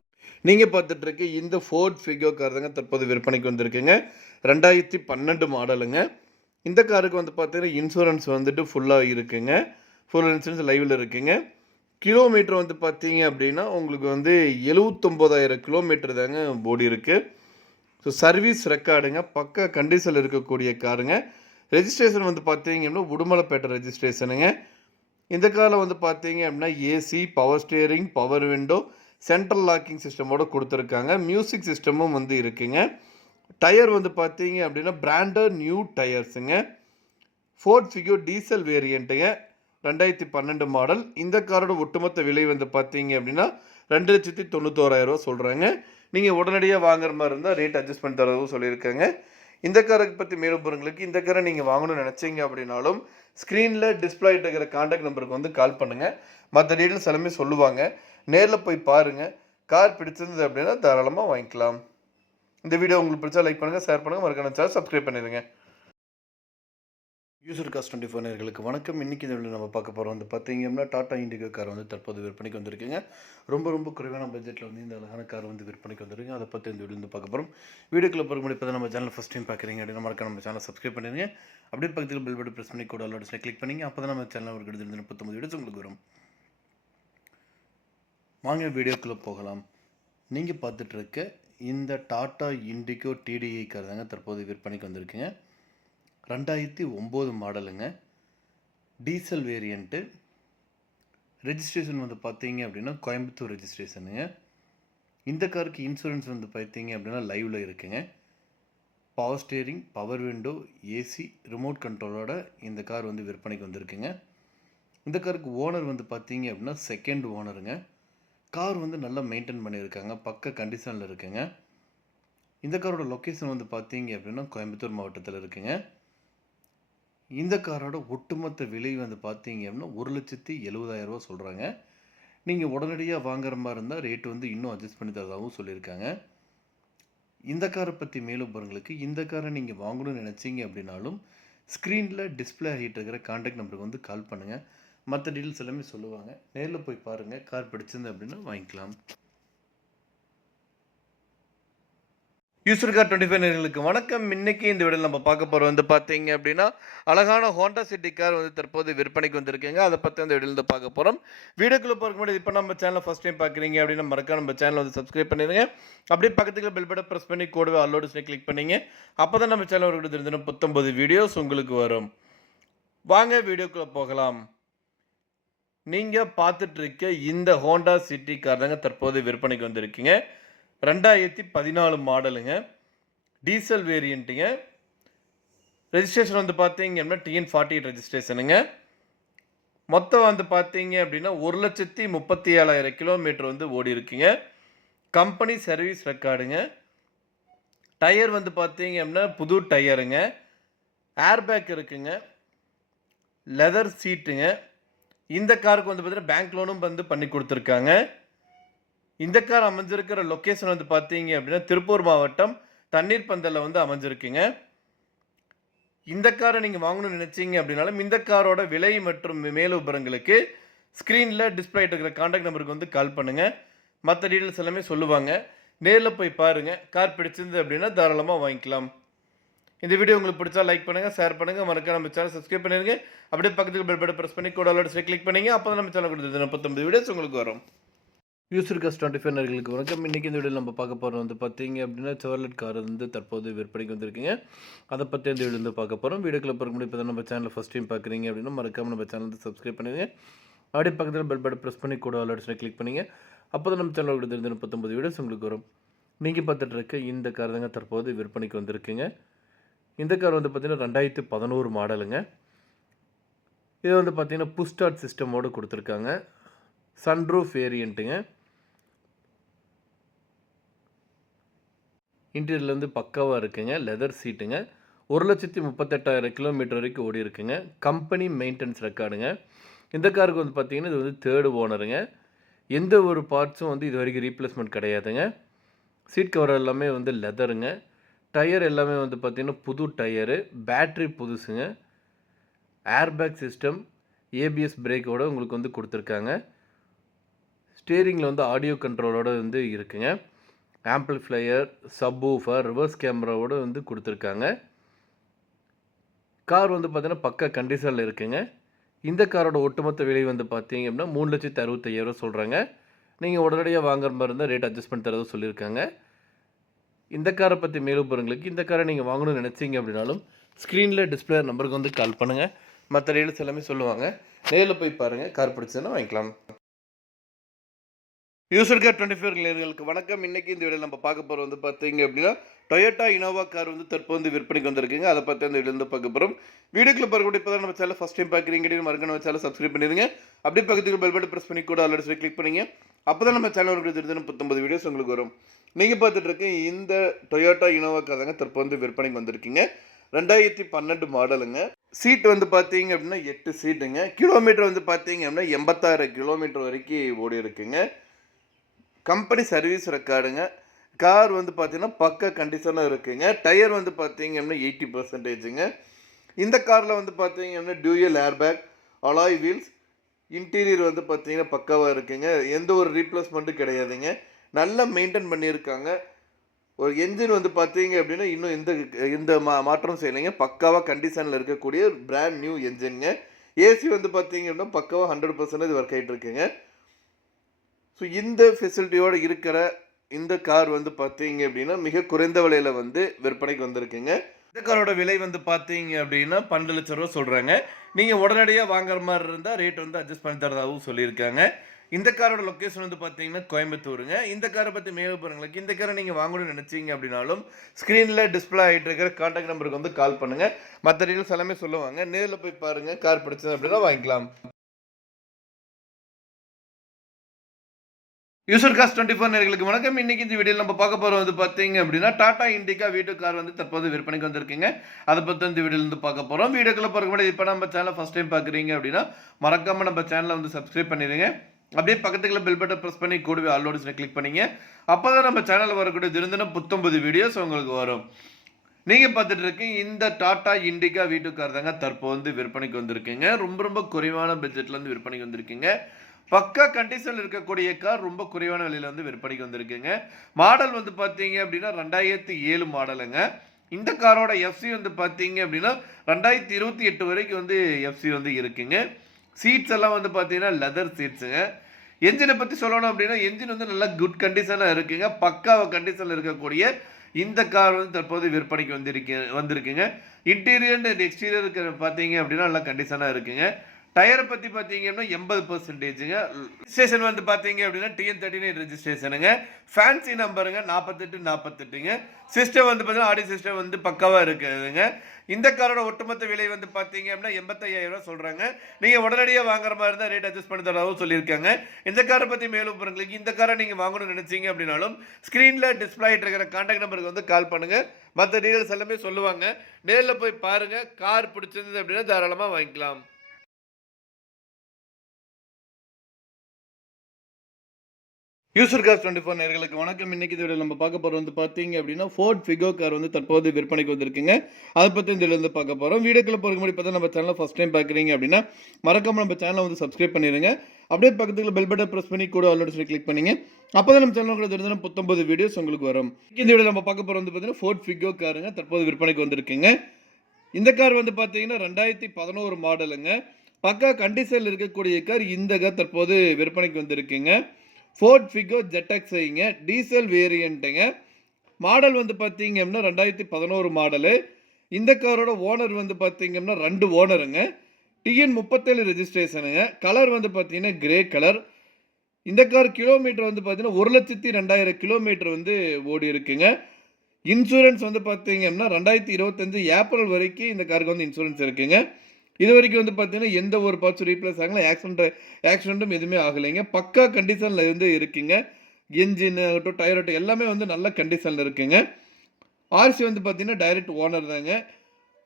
நீங்கள் பார்த்துட்டு இருக்க இந்த ஃபோர்ட் ஃபிகோ கார் தாங்க தற்போது விற்பனைக்கு வந்திருக்குங்க. 2012 மாடலுங்க. இந்த காருக்கு வந்து பார்த்தீங்கன்னா இன்சூரன்ஸ் வந்துட்டு ஃபுல்லாக இருக்குங்க. ஃபுல் இன்சூரன்ஸ் லைவில் இருக்குங்க. கிலோமீட்டர் வந்து பார்த்தீங்க அப்படின்னா உங்களுக்கு வந்து 79,000 கிலோமீட்டர் தாங்க ஓடி இருக்குது. ஸோ சர்வீஸ் ரெக்கார்டுங்க. பக்கா கண்டிஷனில் இருக்கக்கூடிய காருங்க. ரெஜிஸ்ட்ரேஷன் வந்து பார்த்தீங்க அப்படின்னா உடுமலைப்பேட்டை ரெஜிஸ்ட்ரேஷனுங்க. இந்த காரில் வந்து பார்த்தீங்க அப்படின்னா AC, power steering, power window, central locking சிஸ்டமோடு கொடுத்துருக்காங்க. மியூசிக் சிஸ்டமும் வந்து இருக்குங்க. டயர் வந்து பார்த்தீங்க அப்படின்னா பிராண்டட் நியூ டயர்ஸுங்க. ஃபோர்ட் ஃபிகோ டீசல் வேரியண்ட்டுங்க. 2012 மாடல். இந்த காரோட ஒட்டுமொத்த விலை வந்து பார்த்தீங்க அப்படின்னா 2,91,000 சொல்கிறாங்க. நீங்கள் உடனடியாக வாங்குற மாதிரி இருந்தால் ரேட் அட்ஜஸ்ட் பண்ணி தரதும் சொல்லியிருக்காங்க. இந்த காரை பற்றி மேலும் பொருட்களுக்கு இந்த காரை நீங்கள் வாங்கணும்னு நினச்சிங்க அப்படின்னாலும் ஸ்க்ரீனில் டிஸ்பிளே இருக்கிற கான்டாக்ட் நம்பருக்கு வந்து கால் பண்ணுங்கள். மற்ற டீட்டெயில்ஸ் எல்லாமே சொல்லுவாங்க. நேரில் போய் பாருங்கள். கார் பிடிச்சிருந்தது அப்படின்னா தாராளமாக வாங்கிக்கலாம். இந்த வீடியோ உங்களுக்கு பிடிச்சா லைக் பண்ணுங்கள், ஷேர் பண்ணுங்கள், மறக்காம சேனல் சப்ஸ்கிரைப் பண்ணிடுங்க. யூசர் காஸ் 24 நேயர்களுக்கு வணக்கம். இன்றைக்கி இந்த வீடியோ நம்ம பார்க்க போகிறோம் வந்து பார்த்தீங்க அப்படின்னா டாடா இண்டிகோ கார் வந்து தற்போது விற்பனைக்கு வந்திருக்குங்க. ரொம்ப குறைவான பட்ஜெட்டில் வந்து இந்த அழகான கார் வந்து விற்பனைக்கு வந்திருக்கு. அதை பற்றி இந்த வீடியோ வந்து பார்க்க போகிறோம். வீடியோக்குள்ள போகிற முன்னாடி இப்போ நம்ம சேனல் ஃபஸ்ட் டைம் பார்க்குறீங்க அப்படின்னா மறக்காம நம்ம சேனல் சப்ஸ்கிரைப் பண்ணிடுங்க. அப்படியே பக்கத்தில் பெல் பட்டன் ப்ரெஸ் பண்ணி கூட ஆல் ஆப்ஷனை கிளிக் பண்ணிங்க. அப்போ தான் நம்ம சேனல் ஒரு கிட்ட 39 வீடியோஸ் உங்களுக்கு வரும். வாங்க வீடியோக்குள்ளே போகலாம். நீங்கள் பார்த்துட்டு இருக்க இந்த டாடா இண்டிகோ டிடிஐ கார் தாங்க தற்போது விற்பனைக்கு வந்திருக்குங்க. 2009 மாடலுங்க. Diesel variant. ரெஜிஸ்ட்ரேஷன் வந்து பார்த்தீங்க அப்படின்னா கோயம்புத்தூர் ரெஜிஸ்ட்ரேஷனுங்க. இந்த காருக்கு இன்சூரன்ஸ் வந்து பார்த்தீங்க அப்படின்னா லைவில் இருக்குங்க. Power steering, power window, AC, remote கண்ட்ரோலோட இந்த கார் வந்து விற்பனைக்கு வந்திருக்குங்க. இந்த காருக்கு ஓனர் வந்து பார்த்தீங்க அப்படின்னா செகண்ட் ஓனருங்க. கார் வந்து நல்லா மெயின்டைன் பண்ணியிருக்காங்க. பக்க கண்டிஷனில் இருக்குங்க. இந்த காரோட லொக்கேஷன் வந்து பார்த்தீங்க அப்படின்னா கோயம்புத்தூர் மாவட்டத்தில் இருக்குங்க. இந்த காரோட ஒட்டுமொத்த விலை வந்து பார்த்தீங்க அப்படின்னா 1,70,000 சொல்கிறாங்க. நீங்கள் உடனடியாக வாங்குற மாதிரி இருந்தால் ரேட் வந்து இன்னும் அட்ஜஸ்ட் பண்ணி தரதாகவும் சொல்லியிருக்காங்க. இந்த காரை பற்றி மேலும் விவரங்களுக்கு இந்த காரை நீங்கள் வாங்கணும்னு நினச்சிங்க அப்படின்னாலும் ஸ்க்ரீனில் டிஸ்பிளே ஆகிட்டு இருக்கிற கான்டாக்ட் நம்பருக்கு வந்து கால் பண்ணுங்கள். மற்ற டீட்டெயில்ஸ் எல்லாமே சொல்லுவாங்க. நேரில் போய் பாருங்கள். கார் பிடிச்சிருந்து அப்படின்னா வாங்கிக்கலாம். யூசர் கார் 25 நேயர்களுக்கு வணக்கம். இன்னைக்கு இந்த வீடியோவில் நம்ம பார்க்க போகிறோம் வந்து பார்த்தீங்க அப்படின்னா அழகான ஹோண்டா சிட்டி கார் வந்து தற்போது விற்பனைக்கு வந்திருக்குங்க. அதை பற்றி அந்த வீடியோவில் பார்க்க போகிறோம். வீடியோக்குள்ளே போகிறக்கு முன்னாடி இப்போ நம்ம சேனலை ஃபஸ்ட் டைம் பார்க்குறீங்க அப்படின்னா மறக்காம நம்ம சேனலை வந்து சப்ஸ்கிரைப் பண்ணிடுங்க. அப்படியே பக்கத்துக்கு பெல் பட்டன் ப்ரெஸ் பண்ணி கூடவே அல்லோடு கிளிக் பண்ணிங்க. அப்போ தான் நம்ம சேனல் ஒரு தெரிஞ்சிடும் 19 வீடியோஸ் உங்களுக்கு வரும். வாங்க வீடியோக்குள்ளே போகலாம். நீங்கள் பார்த்துட்டு இருக்க இந்த ஹோண்டா சிட்டி கார் தாங்க தற்போது விற்பனைக்கு வந்திருக்கீங்க. 2014 மாடலுங்க, டீசல் வேரியண்ட்டுங்க. ரெஜிஸ்ட்ரேஷன் வந்து பார்த்தீங்க அப்படின்னா TN48 ரெஜிஸ்ட்ரேஷனுங்க. மொத்தம் வந்து பார்த்தீங்க அப்படின்னா 1,37,000 கிலோமீட்டர் வந்து ஓடி இருக்குங்க. Company service ரெக்கார்டுங்க. டயர் வந்து பார்த்தீங்க அப்படின்னா புது டயருங்க. ஏர்பேக் இருக்குங்க. லெதர் சீட்டுங்க. இந்த காருக்கு வந்து பார்த்தீங்கன்னா பேங்க் லோனும் வந்து பண்ணி கொடுத்துருக்காங்க. இந்த கார் அமைஞ்சிருக்கிற லொக்கேஷன் வந்து பார்த்தீங்க அப்படின்னா திருப்பூர் மாவட்டம் தண்ணீர் பந்தலில் வந்து அமைஞ்சிருக்குங்க. இந்த காரை நீங்கள் வாங்கணும்னு நினச்சிங்க அப்படின்னாலும் இந்த காரோட விலை மற்றும் மேலும் விவரங்களுக்கு ஸ்க்ரீனில் டிஸ்பிளே இருக்கிற கான்டாக்ட் நம்பருக்கு வந்து கால் பண்ணுங்கள். மற்ற டீட்டெயில்ஸ் எல்லாமே சொல்லுவாங்க. நேரில் போய் பாருங்கள். கார் பிடிச்சிருந்து அப்படின்னா தாராளமாக வாங்கிக்கலாம். இந்த வீடியோ உங்களுக்கு பிடிச்சா லைக் பண்ணுங்கள், ஷேர் பண்ணுங்கள், மறக்காம நம்ம சேனல் சப்ஸ்கிரைப் பண்ணிடுங்க. அப்படியே பக்கத்துக்கு பெல் பட்டன் ப்ரெஸ் பண்ணி கூட அல்லோடு கிளிக் பண்ணிங்க. அப்போ தான் நம்ம சேனல் கொடுத்தது 19 வீடியோஸ் உங்களுக்கு வரும். யூசர் கார் 25 நேயர்களுக்கு வணக்கம். இன்றைக்கி இந்த வீடியோவில் நம்ம பார்க்க போகிறோம் வந்து பார்த்தீங்க அப்படின்னா செவர்லெட் கார் வந்து தற்போது விற்பனைக்கு வந்திருக்குங்க. அதை பற்றி இந்த வீடியோ வந்து பார்க்க போகிறோம். வீடியோக்குள்ள பார்க்க முடியும். இப்போ தான் நம்ம சேனலில் ஃபஸ்ட் டைம் பார்க்குறீங்க அப்படின்னா மறக்காமல் நம்ம சேனல் வந்து சப்ஸ்கிரைப் பண்ணுங்க. அப்படியே பக்கத்தில் பெல் பட்டன் ப்ரெஸ் பண்ணி கூட ஆல்ரெடி கிளிக் பண்ணிங்க. அப்போ தான் நம்ம சேனலோட தெரிஞ்ச 19 வீடியோஸ் உங்களுக்கு வரும். நீங்கள் பார்த்துட்டு இருக்க இந்த கார் தாங்க தற்போது விற்பனைக்கு வந்திருக்குங்க. இந்த கார் வந்து பார்த்திங்கன்னா 2011 மாடலுங்க. இது வந்து பார்த்திங்கன்னா புஷ் ஸ்டார்ட் சிஸ்டமோடு கொடுத்துருக்காங்க. சன்ரூஃப் வேரியண்ட்டுங்க. இன்டீரியர்லேருந்து பக்காவாக இருக்குங்க. லெதர் சீட்டுங்க. 1,38,000 கிலோமீட்டர் வரைக்கும் ஓடி இருக்குங்க. கம்பெனி மெயின்டெனன்ஸ் ரெக்கார்டுங்க. இந்த காருக்கு வந்து பார்த்திங்கன்னா இது வந்து 3rd ஓனருங்க. எந்த ஒரு பார்ட்ஸும் வந்து இது வரைக்கும் ரீப்ளேஸ்மெண்ட் கிடையாதுங்க. சீட் கவர் எல்லாமே வந்து லெதருங்க. டயர் எல்லாமே வந்து பார்த்திங்கன்னா புது டயரு. பேட்ரி புதுசுங்க. ஏர்பேக் சிஸ்டம், ABS பிரேக்கோடு உங்களுக்கு வந்து கொடுத்துருக்காங்க. ஸ்டேரிங்கில் வந்து ஆடியோ கண்ட்ரோலோடு வந்து இருக்குங்க. ஆம்பிளிஃபையர், சப்வூஃபர், ரிவர்ஸ் கேமராவோடு வந்து கொடுத்துருக்காங்க. கார் வந்து பார்த்தீங்கன்னா பக்கா கண்டிஷனில் இருக்குங்க. இந்த காரோட ஒட்டுமொத்த விலை வந்து பார்த்தீங்க அப்படின்னா 3,65,000 சொல்கிறாங்க. நீங்கள் உடனடியாக வாங்குற மாதிரி இருந்தால் ரேட் அட்ஜஸ்ட் பண்ணி தரதும் சொல்லியிருக்காங்க. இந்த காரை பற்றி மேலும் பொருங்களுக்கு இந்த காரை நீங்கள் வாங்கணும்னு நினச்சிங்க அப்படின்னாலும் ஸ்க்ரீனில் டிஸ்பிளே நம்பருக்கு வந்து கால் பண்ணுங்கள். மற்ற டீட்டெயில்ஸ் எல்லாமே சொல்லுவாங்க. நேரில் போய் பாருங்கள். கார் பிடிச்சதுன்னா வாங்கிக்கலாம். யூசர் கார் 25 நேயர்களுக்கு வணக்கம். இன்றைக்கி இந்த வீடியோவில் நம்ம பார்க்க போகிறோம் வந்து பார்த்தீங்க அப்படின்னா டொயோட்டா இனோவா கார் வந்து தற்போது விற்பனைக்கு வந்திருக்குங்க. அதை பற்றி அந்த வீடியோ வந்து பார்க்க போகிறோம். வீடியோக்குள்ள பார்க்கக்கூடிய இப்போ தான் நம்ம சேனல் ஃபஸ்ட் டைம் பார்க்குறீங்க மறக்க நம்ம சேனல் சப்ஸ்கிரைப் பண்ணிடுங்க. அப்படியே பக்கத்துக்கு பெல் பட்டன் ப்ரெஸ் பண்ணி கூட ஆல்ரெடி கிளிக் பண்ணிங்க. அப்போ தான் நம்ம சேனல் ஒரு 19 வீடியோஸ் உங்களுக்கு வரும். நீங்கள் பார்த்துட்டு இருக்க இந்த டொயோட்டா இனோவா கார் தாங்க தற்போது விற்பனைக்கு வந்திருக்கீங்க. 2012 மாடலுங்க. சீட் வந்து பார்த்தீங்க அப்படின்னா 8 சீட்டுங்க. கிலோமீட்டர் வந்து பார்த்தீங்க அப்படின்னா 86,000 கிலோமீட்டர் வரைக்கும் ஓடி இருக்குங்க. Company service ரெக்கார்டுங்க. கார் வந்து பார்த்தீங்கன்னா பக்க கண்டிஷனாக இருக்குங்க. டயர் வந்து பார்த்தீங்க அப்படின்னா 80%ங்க. இந்த காரில் வந்து பார்த்தீங்க அப்படின்னா dual airbag, alloy wheels, interior வந்து பார்த்தீங்கன்னா பக்காவாக இருக்குங்க. எந்த ஒரு ரீப்ளேஸ்மெண்ட்டும் கிடையாதுங்க. நல்லா மெயின்டைன் பண்ணியிருக்காங்க. ஒரு என்ஜின் வந்து பார்த்தீங்க அப்படின்னா இன்னும் எந்த மாற்றம் செய்யலைங்க. பக்காவாக கண்டிஷனில் இருக்கக்கூடிய பிராண்ட் நியூ என்ஜின்ங்க. ஏசி வந்து பார்த்தீங்க அப்படின்னா பக்காவாக 100% ஒர்க் ஆகிட்டு இருக்குங்க. ஸோ இந்த ஃபெசிலிட்டியோடு இருக்கிற இந்த கார் வந்து பார்த்தீங்க அப்படின்னா மிக குறைந்த விலையில் வந்து விற்பனைக்கு வந்திருக்குங்க. இந்த காரோட விலை வந்து பார்த்தீங்க அப்படின்னா 12 லட்சம் ரூபா சொல்கிறாங்க. நீங்கள் உடனடியாக வாங்குற மாதிரி இருந்தால் ரேட் வந்து அட்ஜஸ்ட் பண்ணி தரதாகவும் சொல்லியிருக்காங்க. இந்த காரோட லொக்கேஷன் வந்து பார்த்தீங்கன்னா கோயம்புத்தூருங்க. இந்த காரை பற்றி மேலும் பாருங்களுக்கு இந்த காரை நீங்கள் வாங்கணும்னு நினச்சிங்க அப்படின்னாலும் ஸ்க்ரீனில் டிஸ்பிளே ஆகிட்டு இருக்கிற கான்டாக்ட் நம்பருக்கு வந்து கால் பண்ணுங்கள். மற்ற டீட்டெயில்ஸ் எல்லாமே சொல்லுவாங்க. நேரில் போய் பாருங்கள். கார் பிடிச்சது அப்படின்னா வாங்கிக்கலாம். யூசர் கார் 25 நேயர்களுக்கு வணக்கம். இன்னைக்கு இந்த வீடியோவில் நம்ம பார்க்க போகிறோம் வந்து பார்த்தீங்க அப்படின்னா டாடா இண்டிகா வீட்டு கார் வந்து தற்போது விற்பனைக்கு வந்திருக்குங்க. அதை பற்றி இந்த வீடியோவில் வந்து பார்க்க போகிறோம். வீடியோக்குள்ள பார்க்க முடியாது. இப்போ நம்ம சேனலை ஃபஸ்ட் டைம் பார்க்குறீங்க அப்படின்னா மறக்காமல் நம்ம சேனலை வந்து சப்ஸ்கிரைப் பண்ணிடுங்க. அப்படியே பக்கத்துக்குள்ள பெல் பட்டன் ப்ரெஸ் பண்ணி கூடவே ஆல் நோட்டிஃபிகேஷனை கிளிக் பண்ணீங்க. அப்பதான் நம்ம சேனல்ல வரக்கூடிய தினம் புத்தம்பது வீடியோஸ் உங்களுக்கு வரும். நீங்க பார்த்துட்டு இருக்கீங்க இந்த டாடா இண்டிகா வீட்டு கார் தாங்க தற்போது வந்து விற்பனைக்கு வந்திருக்குங்க. ரொம்ப குறைவான பட்ஜெட்ல இருந்து விற்பனைக்கு வந்திருக்குங்க. பக்கா கண்டிஷன்ல இருக்கக்கூடிய கார் ரொம்ப குறைவான விலையில வந்து விற்பனைக்கு வந்திருக்குங்க. மாடல் வந்து பார்த்தீங்க அப்படின்னா 2007 மாடலுங்க. இந்த காரோட எஃப்சி வந்து பார்த்தீங்க அப்படின்னா 2028 வரைக்கும் வந்து எஃப்சி வந்து இருக்குங்க. சீட்ஸ் எல்லாம் வந்து பார்த்தீங்கன்னா லெதர் சீட்ஸுங்க. என்ஜினை பற்றி சொல்லணும் அப்படின்னா என்ஜின் வந்து நல்லா குட் கண்டிஷனாக இருக்குங்க. பக்காவ கண்டிஷனில் இருக்கக்கூடிய இந்த கார் வந்து தற்போது விற்பனைக்கு வந்திருக்குங்க. இன்டீரியர் அண்ட் எக்ஸ்டீரியர் பார்த்தீங்க அப்படின்னா நல்லா கண்டிஷனாக இருக்குங்க. டயரை பற்றி பார்த்தீங்க அப்படின்னா 80%ங்க. ரெஜிஸ்ட்ரேஷன் வந்து பார்த்தீங்க அப்படின்னா TN39 ரெஜிஸ்ட்ரேஷனுங்க. ஃபேன்சி நம்பருங்க 4848ங்க. சிஸ்டம் வந்து பார்த்தீங்கன்னா ஆடியோ சிஸ்டம் வந்து பக்காவாக இருக்குதுங்க. இந்த காரோட ஒட்டுமொத்த விலை வந்து பார்த்தீங்க அப்படின்னா 85,000 சொல்கிறாங்க. நீங்கள் உடனடியாக வாங்குற மாதிரி இருந்தால் ரேட் அட்ஜஸ்ட் பண்ணி தரவும் சொல்லியிருக்காங்க. இந்த காரை பற்றி மேலும் உங்களுக்கு இந்த காரை நீங்கள் வாங்கணும்னு நினச்சிங்க அப்படின்னாலும் ஸ்க்ரீனில் டிஸ்பிளே ஆகிட்டு இருக்கிற கான்டாக்ட் நம்பருக்கு வந்து கால் பண்ணுங்கள். மற்ற டீடைல்ஸ் எல்லாமே சொல்லுவாங்க. நேரில் போய் பாருங்கள். கார் பிடிச்சிருந்தது அப்படின்னா தாராளமாக வாங்கிக்கலாம். யூசர் கார் 24 நேயர்களுக்கு வணக்கம். இன்னைக்கு இந்த வீடியோவில் நம்ம பார்க்க போகிறோம் வந்து பார்த்தீங்க அப்படின்னா ஃபோர்ட் ஃபிகோ கார் வந்து தற்போது விற்பனைக்கு வந்திருக்குங்க. அதை பற்றி இந்த வீடியோவில் வந்து பார்க்க போகிறோம். வீடியோக்குள்ள போகிற முன்னாடி பார்த்தா நம்ம சேனலை ஃபஸ்ட் டைம் பார்க்குறீங்க அப்படின்னா மறக்காமல் நம்ம சேனலை வந்து சப்ஸ்கிரைப் பண்ணிடுங்க. அப்படியே பக்கத்தில் பெல் பட்டன் ப்ரெஸ் பண்ணி கூட ஆல் நோட்டிஃபிகேஷன் கிளிக் பண்ணிங்க. அப்போ தான் நம்ம சேனலோட தினம் 19 வீடியோஸ் உங்களுக்கு வரும். இந்த வீடியோவில் நம்ம பார்க்க போகிறோம் வந்து பார்த்தீங்கன்னா ஃபோர்ட் ஃபிகோ காருங்க தற்போது விற்பனைக்கு வந்திருக்குங்க. இந்த கார் வந்து பார்த்தீங்கன்னா 2011 மாடலுங்க. பக்கா கண்டிஷனில் இருக்கக்கூடிய கார் இந்த கார் தற்போது விற்பனைக்கு வந்திருக்குங்க. ஃபோர்ட் ஃபிகோ ZXIங்க, டீசல் வேரியண்ட்டுங்க. மாடல் வந்து பார்த்தீங்க அப்படின்னா 2011 மாடலு. இந்த காரோட ஓனர் வந்து பார்த்தீங்கன்னா 2 ஓனருங்க. TN37 ரெஜிஸ்ட்ரேஷனுங்க. கலர் வந்து பார்த்தீங்கன்னா கிரே கலர். இந்த கார் கிலோமீட்டர் வந்து பார்த்தீங்கன்னா 1,02,000 கிலோமீட்டர் வந்து ஓடி இருக்குங்க. இன்சூரன்ஸ் வந்து பார்த்தீங்க அப்படின்னா 2025 ஏப்ரல் வரைக்கும் இந்த காருக்கு வந்து இன்சூரன்ஸ் இருக்குங்க. இது வரைக்கும் வந்து பார்த்தீங்கன்னா எந்த ஒரு பார்ட்ஸும் ரீப்ளேஸ் ஆகல, ஆக்சிடென்ட்டும் எதுவுமே ஆகலைங்க. பக்கா கண்டிஷனில் வந்து இருக்குங்க. என்ஜின் ஆகட்டும், டயர் ஆகட்டும் எல்லாமே வந்து நல்ல கண்டிஷனில் இருக்குங்க. ஆர்சி வந்து பார்த்தீங்கன்னா டைரக்ட் ஓனர் தாங்க.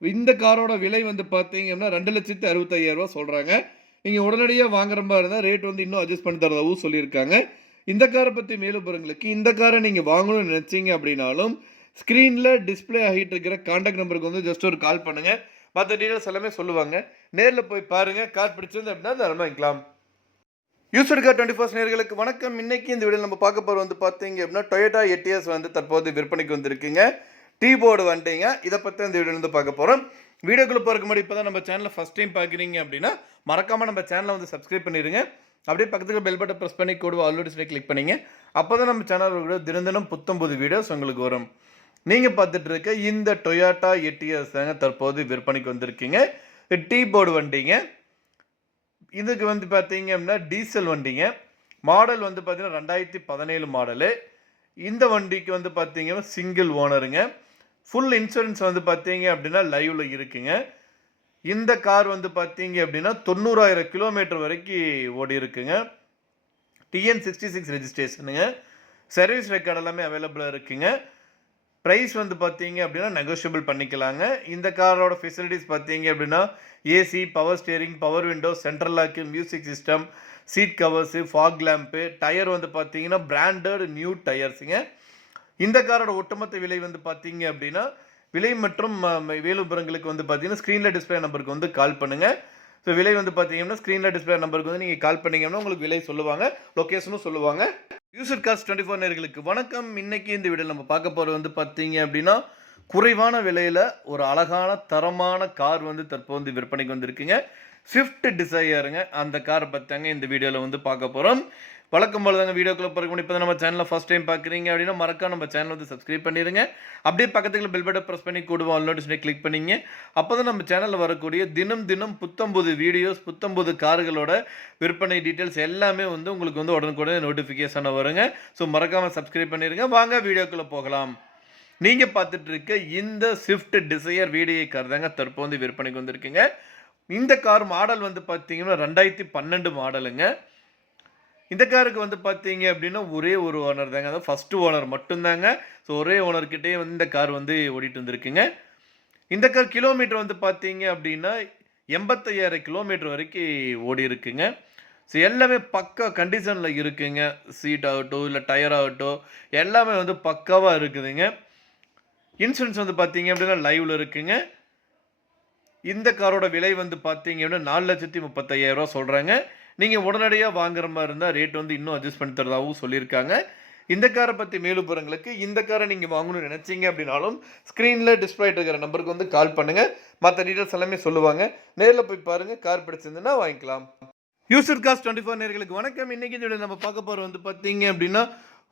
இந்த காரோட விலை வந்து பார்த்தீங்கன்னா 2,65,000 சொல்கிறாங்க. நீங்கள் உடனடியாக வாங்குற மாதிரி இருந்தால் ரேட் வந்து இன்னும் அட்ஜஸ்ட் பண்ணி தரதாகவும் சொல்லியிருக்காங்க. இந்த காரை பற்றி மேலும் பொருங்களுக்கு இந்த காரை நீங்கள் வாங்கணும்னு நினச்சிங்க அப்படின்னாலும் ஸ்க்ரீனில் டிஸ்பிளே ஆகிட்டு இருக்கிற கான்டாக்ட் நம்பருக்கு வந்து ஜஸ்ட் ஒரு கால் பண்ணுங்கள். மற்ற டீடைல்ஸ் எல்லாமே சொல்லுவாங்க. நேரில் போய் பாருங்கள். கார் பிடிச்சிருந்து அப்படின்னா தாராளமாக வாங்கிக்கலாம். யூசர் கார் 24 நேயர்களுக்கு வணக்கம். இன்னைக்கு இந்த வீடியோ நம்ம பார்க்க போகிற வந்து பார்த்தீங்க அப்படின்னா டொயோட்டா எட்டிஎஸ் வந்து தற்போது விற்பனைக்கு வந்திருக்குங்க. டீ போர்டு வந்துட்டீங்க. இதை பற்றி இந்த வீடியோ வந்து பார்க்க போகிறோம். வீடியோக்குள்ளே போகிறதுக்கு முன்னாடி இப்போ தான் நம்ம சேனலை ஃபஸ்ட் டைம் பார்க்குறீங்க அப்படின்னா மறக்காமல் நம்ம சேனலை வந்து சப்ஸ்கிரைப் பண்ணிடுங்க. அப்படியே பக்கத்துக்கு பெல் பட்டன் ப்ரெஸ் பண்ணி கூட ஆல் நோட்டிஃபிகேஷனை கிளிக் பண்ணிங்க. அப்போ தான் நம்ம சேனலோட தினம் 19 வீடியோஸ் உங்களுக்கு வரும். நீங்கள் பார்த்துட்டு இருக்க இந்த டொயோட்டா எட்டிஎஸ் தாங்க தற்போது விற்பனைக்கு வந்திருக்கீங்க. டீ போர்டு வண்டிங்க. இதுக்கு வந்து பார்த்தீங்க அப்படின்னா டீசல் வண்டிங்க. மாடல் வந்து பார்த்தீங்கன்னா 2017 மாடலு. இந்த வண்டிக்கு வந்து பார்த்தீங்கன்னா சிங்கிள் ஓனருங்க. ஃபுல் இன்சூரன்ஸ் வந்து பார்த்தீங்க அப்படின்னா லைவில் இருக்குங்க. இந்த கார் வந்து பார்த்தீங்க அப்படின்னா 90,000 கிலோமீட்டர் வரைக்கும் ஓடி இருக்குங்க. TN66 ரெஜிஸ்ட்ரேஷனுங்க. சர்வீஸ் ரெக்கார்ட் எல்லாமே அவைலபிளாக இருக்குங்க. ப்ரைஸ் வந்து பார்த்தீங்க அப்படின்னா நெகோஷியபிள் பண்ணிக்கலாங்க. இந்த காரோட ஃபெசிலிட்டிஸ் பார்த்தீங்க அப்படின்னா AC, power steering, power window, central lock, music system, seat covers, fog lamp, tyre வந்து பார்த்தீங்கன்னா பிராண்டட் நியூ டயர்ஸுங்க. இந்த காரோட ஒட்டுமொத்த விலை வந்து பார்த்தீங்க அப்படின்னா விலை மற்றும் விவரங்களுக்கு வந்து பார்த்தீங்கன்னா ஸ்க்ரீனில் டிஸ்பிளே நம்பருக்கு வந்து கால் பண்ணுங்கள். ஸோ விலை வந்து பார்த்தீங்கன்னா ஸ்க்ரீனில் டிஸ்பிளே நம்பருக்கு வந்து நீங்கள் கால் பண்ணிங்கன்னா உங்களுக்கு விலை சொல்லுவாங்க, லொக்கேஷனும் சொல்லுவாங்க. யூசர் கார்ஸ் 24 நேயர்களுக்கு வணக்கம். இன்னைக்கு இந்த வீடியோ நம்ம பார்க்க போகிறது வந்து பார்த்தீங்க அப்படின்னா குறைவான விலையில் ஒரு அழகான தரமான கார் வந்து தற்போது விற்பனைக்கு வந்திருக்குங்க. ஸ்விஃப்ட் டிசையருங்க. அந்த காரை பற்றிங்க இந்த வீடியோவில் வந்து பார்க்க போகிறோம். வழக்கம் போல தாங்க வீடியோக்குள்ள போகிறக்கு இப்போ நம்ம சேனலில் ஃபஸ்ட் டைம் பார்க்குறீங்க அப்படின்னா மறக்காம நம்ம சேனல் வந்து சப்ஸ்கிரைப் பண்ணிடுங்க. அப்படியே பக்கத்தில் பெல் பட்டன் ப்ரெஸ் பண்ணி கூடுவோம் ஆல் நோட்டிஃபிகேஷனை கிளிக் பண்ணிங்க. அப்போ தான் நம்ம சேனலில் வரக்கூடிய தினம் புத்தம்பது வீடியோஸ், புத்தம்பது கார்களோட விற்பனை டீட்டெயில்ஸ் எல்லாமே வந்து உங்களுக்கு வந்து உடனுக்குடனே நோட்டிஃபிகேஷனாக வருங்க. ஸோ மறக்காமல் சப்ஸ்கிரைப் பண்ணிடுங்க. வாங்க வீடியோக்குள்ளே போகலாம். நீங்கள் பார்த்துட்டு இருக்க இந்த ஸ்விஃப்ட் டிசையர் VDI கார் தாங்க தற்போது விற்பனைக்கு வந்திருக்குங்க. இந்த கார் மாடல் வந்து பார்த்தீங்கன்னா 2012 மாடலுங்க. இந்த காருக்கு வந்து பார்த்தீங்க அப்படின்னா ஒரே ஒரு ஓனர் தாங்க, அதாவது ஃபஸ்ட்டு ஓனர் மட்டும்தாங்க. ஸோ ஒரே ஓனர்கிட்டே வந்து இந்த கார் வந்து ஓடிட்டு வந்துருக்குங்க. இந்த கார் கிலோமீட்டர் வந்து பார்த்தீங்க அப்படின்னா 85,000 கிலோமீட்டர் வரைக்கும் ஓடி இருக்குங்க. ஸோ எல்லாமே பக்கா கண்டிஷனில் இருக்குங்க. சீட் ஆகட்டும், இல்லை டயர் ஆகட்டும், எல்லாமே வந்து பக்காவாக இருக்குதுங்க. இன்சூரன்ஸ் வந்து பார்த்தீங்க அப்படின்னா லைவ்ல இருக்குங்க. இந்த காரோட விலை வந்து பார்த்தீங்க அப்படின்னா 4,35,000 சொல்கிறாங்க. நீங்கள் உடனடியாக வாங்குற மாதிரி இருந்தால் ரேட் வந்து இன்னும் அட்ஜஸ்ட் பண்ணி தரதாகவும் சொல்லியிருக்காங்க. இந்த காரை பற்றி மேலும் விவரங்களுக்கு இந்த காரை நீங்கள் வாங்கணும்னு நினச்சிங்க அப்படின்னாலும் ஸ்க்ரீனில் டிஸ்பிளே இருக்கிற நம்பருக்கு வந்து கால் பண்ணுங்கள். மற்ற டீட்டெயில்ஸ் எல்லாமே சொல்லுவாங்க. நேரில் போய் பாருங்கள். கார் பிடிச்சிருந்துன்னா வாங்கிக்கலாம். யூசர் காஸ்ட் 24 நேர்களுக்கு வணக்கம். இன்னைக்கு இந்த நம்ம பார்க்க போகிற வந்து பார்த்தீங்க அப்படின்னா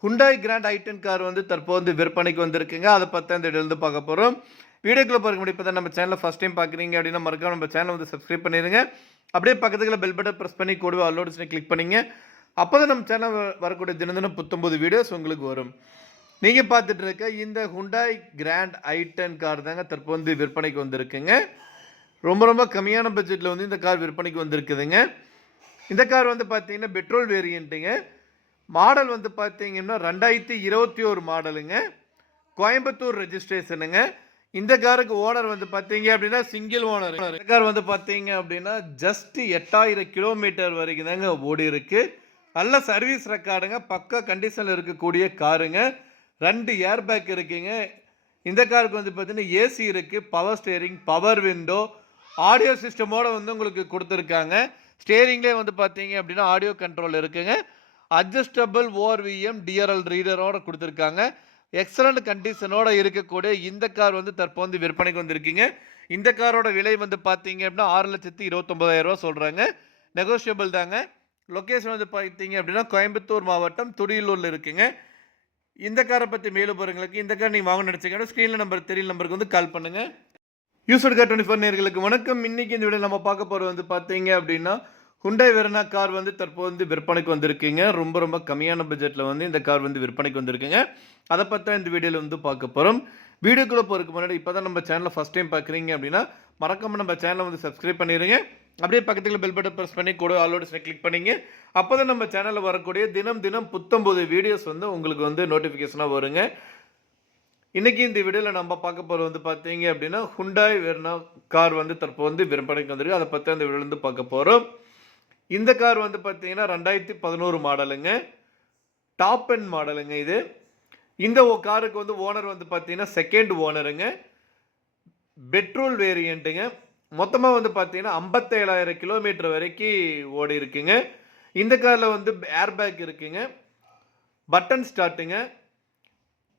ஹுண்டாய் கிராண்ட் i10 கார் வந்து தற்போது விற்பனைக்கு வந்திருக்குங்க. அதை பற்றி அந்த இதில் பார்க்க போகிறோம். வீடியோக்குள்ள பார்க்க முடியும். இப்போ தான் நம்ம சேனலை ஃபஸ்ட் டைம் பார்க்குறீங்க அப்படின்னா மறக்காம நம்ம சேனலை வந்து சப்ஸ்கிரைப் பண்ணிடுங்க. அப்படியே பக்கத்துக்குள்ள பெல் பட்டன் ப்ரெஸ் பண்ணி கூடவே அலோட்ஸ்னு கிளிக் பண்ணிங்க. அப்போ தான் நம்ம சேனல் வரக்கூடிய தினம் புத்தம்பது வீடியோஸ் உங்களுக்கு வரும். நீங்கள் பார்த்துட்டு இருக்க இந்த ஹுண்டாய் கிராண்ட் i10 கார் தாங்க தற்போது விற்பனைக்கு வந்திருக்குங்க. ரொம்ப கம்மியான பட்ஜெட்டில் வந்து இந்த கார் விற்பனைக்கு வந்திருக்குதுங்க. இந்த கார் வந்து பார்த்தீங்கன்னா பெட்ரோல் வேரியண்ட்டுங்க. மாடல் வந்து பார்த்தீங்கன்னா 2021 மாடலுங்க. கோயம்புத்தூர் ரெஜிஸ்ட்ரேஷனுங்க. இந்த காருக்கு ஓனர் வந்து பார்த்தீங்க அப்படின்னா சிங்கிள் ஓனர். இந்த கார் வந்து பார்த்தீங்க அப்படின்னா ஜஸ்ட் 8000 கிலோமீட்டர் வரைக்கும் தாங்க ஓடி இருக்கு. நல்ல சர்வீஸ் ரெக்கார்டுங்க. பக்கா கண்டிஷனில் இருக்கக்கூடிய காருங்க. 2 ஏர் பேக் இருக்குங்க. இந்த காருக்கு வந்து பார்த்தீங்கன்னா ஏசி இருக்குது, power steering, power window, audio சிஸ்டமோட வந்து உங்களுக்கு கொடுத்துருக்காங்க. ஸ்டேரிங்லேயே வந்து பார்த்தீங்க அப்படின்னா ஆடியோ கண்ட்ரோல் இருக்குங்க. அட்ஜஸ்டபிள் ஓஆர்விஎம் டிஆர்எல் ரீடரோட கொடுத்துருக்காங்க. எக்ஸலண்ட் கண்டிஷனோட இருக்கக்கூடிய இந்த கார் வந்து தற்போது விற்பனைக்கு வந்திருக்கீங்க. இந்த காரோட விலை வந்து பார்த்தீங்க அப்படின்னா 6,29,000 சொல்கிறாங்க. நெகோஷியபிள் தாங்க. லொக்கேஷன் வந்து பார்த்தீங்க அப்படின்னா கோயம்புத்தூர் மாவட்டம் துடியலூரில் இருக்குங்க. இந்த காரை பற்றி மேலும் போகிறவங்களுக்கு இந்த கார் நீங்கள் வாங்க நினச்சிங்கன்னா ஸ்க்ரீனில் நம்பர் தெரியல நம்பருக்கு வந்து கால் பண்ணுங்கள். யூசர் கார் 24 நேர்களுக்கு வணக்கம். இன்னைக்கு இந்த வீடியோ நம்ம பார்க்க போகிறது வந்து பார்த்தீங்க அப்படின்னா ஹுண்டாய் வெர்னா கார் வந்து தற்போது விற்பனைக்கு வந்திருக்குங்க. ரொம்ப கம்மியான பட்ஜெட்டில் வந்து இந்த கார் வந்து விற்பனைக்கு வந்திருக்குங்க. அதை பற்றி இந்த வீடியோவில் வந்து பார்க்க போகிறோம். வீடியோக்குள்ளே போகிறதுக்கு முன்னாடி இப்போ தான் நம்ம சேனலை ஃபஸ்ட் டைம் பார்க்குறீங்க அப்படின்னா மறக்காமல் நம்ம சேனலை வந்து சப்ஸ்கிரைப் பண்ணிடுங்க. அப்படியே பக்கத்தில் பெல் பட்டன் ப்ரெஸ் பண்ணி கூட ஆலோட்ஸ்னை கிளிக் பண்ணிங்க. அப்போ தான் நம்ம சேனலில் வரக்கூடிய தினம் புத்தம்பது வீடியோஸ் வந்து உங்களுக்கு வந்து நோட்டிஃபிகேஷனாக வருங்க. இன்றைக்கி இந்த வீடியோவில் நம்ம பார்க்க போகிறது வந்து பார்த்தீங்க அப்படின்னா ஹுண்டாய் வெர்னா கார் வந்து தற்போது விற்பனைக்கு வந்திருக்கு. அதை பற்றி அந்த வீடியோவில் வந்து பார்க்க போகிறோம். இந்த கார் வந்து பார்த்தீங்கன்னா 2011 மாடலுங்க. டாப் எண்ட் மாடலுங்க இது. இந்த காருக்கு வந்து ஓனர் வந்து பார்த்தீங்கன்னா செகண்ட் ஓனருங்க. பெட்ரோல் வேரியண்ட்டுங்க. மொத்தமாக வந்து பார்த்தீங்கன்னா 57,000 கிலோமீட்டர் வரைக்கும் ஓடி இருக்குங்க. இந்த காரில் வந்து ஏர் பேக் இருக்குங்க, பட்டன் ஸ்டார்ட்டுங்க,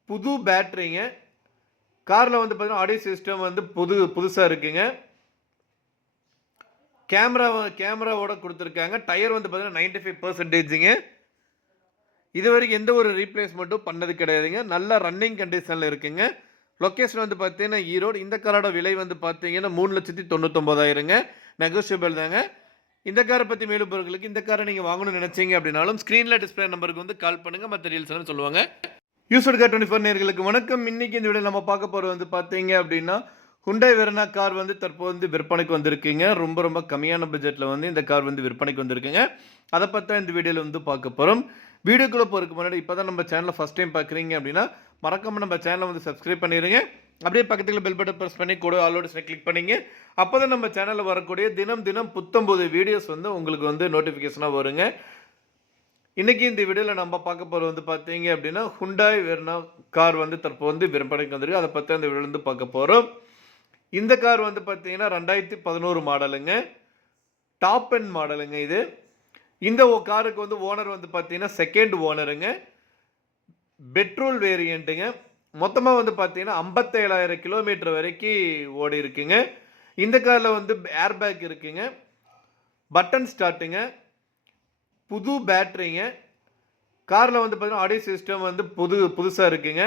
புது பேட்டரிங்க. காரில் வந்து பார்த்தீங்கன்னா ஆடியோ சிஸ்டம் வந்து புதுசாக இருக்குங்க. கேமராவோட கொடுத்துருக்காங்க. டயர் வந்து பார்த்தீங்கன்னா 95%ங்க. இது வரைக்கும் எந்த ஒரு ரீப்ளேஸ்மெண்ட்டும் பண்ணது கிடையாதுங்க. நல்ல ரன்னிங் கண்டிஷனில் இருக்குங்க. லொக்கேஷன் வந்து பார்த்தீங்கன்னா ஈரோடு. இந்த காரோட விலை வந்து பார்த்தீங்கன்னா 3,99,000ங்க. நெகோஷியபிள் தாங்க. இந்த காரை பற்றி மேலும் பொருட்களுக்கு இந்த காரை நீங்கள் வாங்கணும்னு நினச்சிங்க அப்படின்னாலும் ஸ்க்ரீனில் டிஸ்பிளே நம்பருக்கு வந்து கால் பண்ணுங்கள். மற்ற டீல்ஸ் சொல்லுவாங்க. யூசர் கார் 24 நேர்களுக்கு வணக்கம். இன்னைக்கு இந்த வீடியோ நம்ம பார்க்க போகிறது வந்து பார்த்தீங்க அப்படின்னா ஹுண்டாய் வெர்னா கார் வந்து தற்போது விற்பனைக்கு வந்திருக்குங்க. ரொம்ப கம்மியான பட்ஜெட்டில் வந்து இந்த கார் வந்து விற்பனைக்கு வந்திருக்குங்க. அதை பற்றி இந்த வீடியோவில் வந்து பார்க்க போகிறோம். வீடியோக்குள்ளே போகிறதுக்கு முன்னாடி இப்போ தான் நம்ம சேனலை ஃபஸ்ட் டைம் பார்க்குறீங்க அப்படின்னா மறக்காமல் நம்ம சேனலை வந்து சப்ஸ்கிரைப் பண்ணிடுங்க. அப்படியே பக்கத்தில் பெல் பட்டன் ப்ரெஸ் பண்ணி கூட ஆலோட்ஸ்னை கிளிக் பண்ணிங்க. அப்போ தான் நம்ம சேனலில் வரக்கூடிய தினம் புத்தம்பது வீடியோஸ் வந்து உங்களுக்கு வந்து நோட்டிஃபிகேஷனாக வருங்க. இன்றைக்கி இந்த வீடியோவில் நம்ம பார்க்க போகிறது வந்து பார்த்தீங்க அப்படின்னா ஹுண்டாய் வெர்னா கார் வந்து தற்போது விற்பனைக்கு வந்திருக்கு. அதை பற்றி அந்த வீடியோவில் வந்து பார்க்க போகிறோம். இந்த கார் வந்து பார்த்தீங்கன்னா 2011 மாடலுங்க. டாப் எண்ட் மாடலுங்க இது. இந்த காருக்கு வந்து ஓனர் வந்து பார்த்தீங்கன்னா செகண்ட் ஓனருங்க. பெட்ரோல் வேரியண்ட்டுங்க. மொத்தமாக வந்து பார்த்தீங்கன்னா 57,000 கிலோமீட்டர் வரைக்கும் ஓடி இருக்குங்க. இந்த காரில் வந்து ஏர் பேக் இருக்குங்க, பட்டன் ஸ்டார்ட்டுங்க, புது பேட்டரிங்க. காரில் வந்து பார்த்தீங்கன்னா ஆடியோ சிஸ்டம் வந்து புதுசாக இருக்குங்க.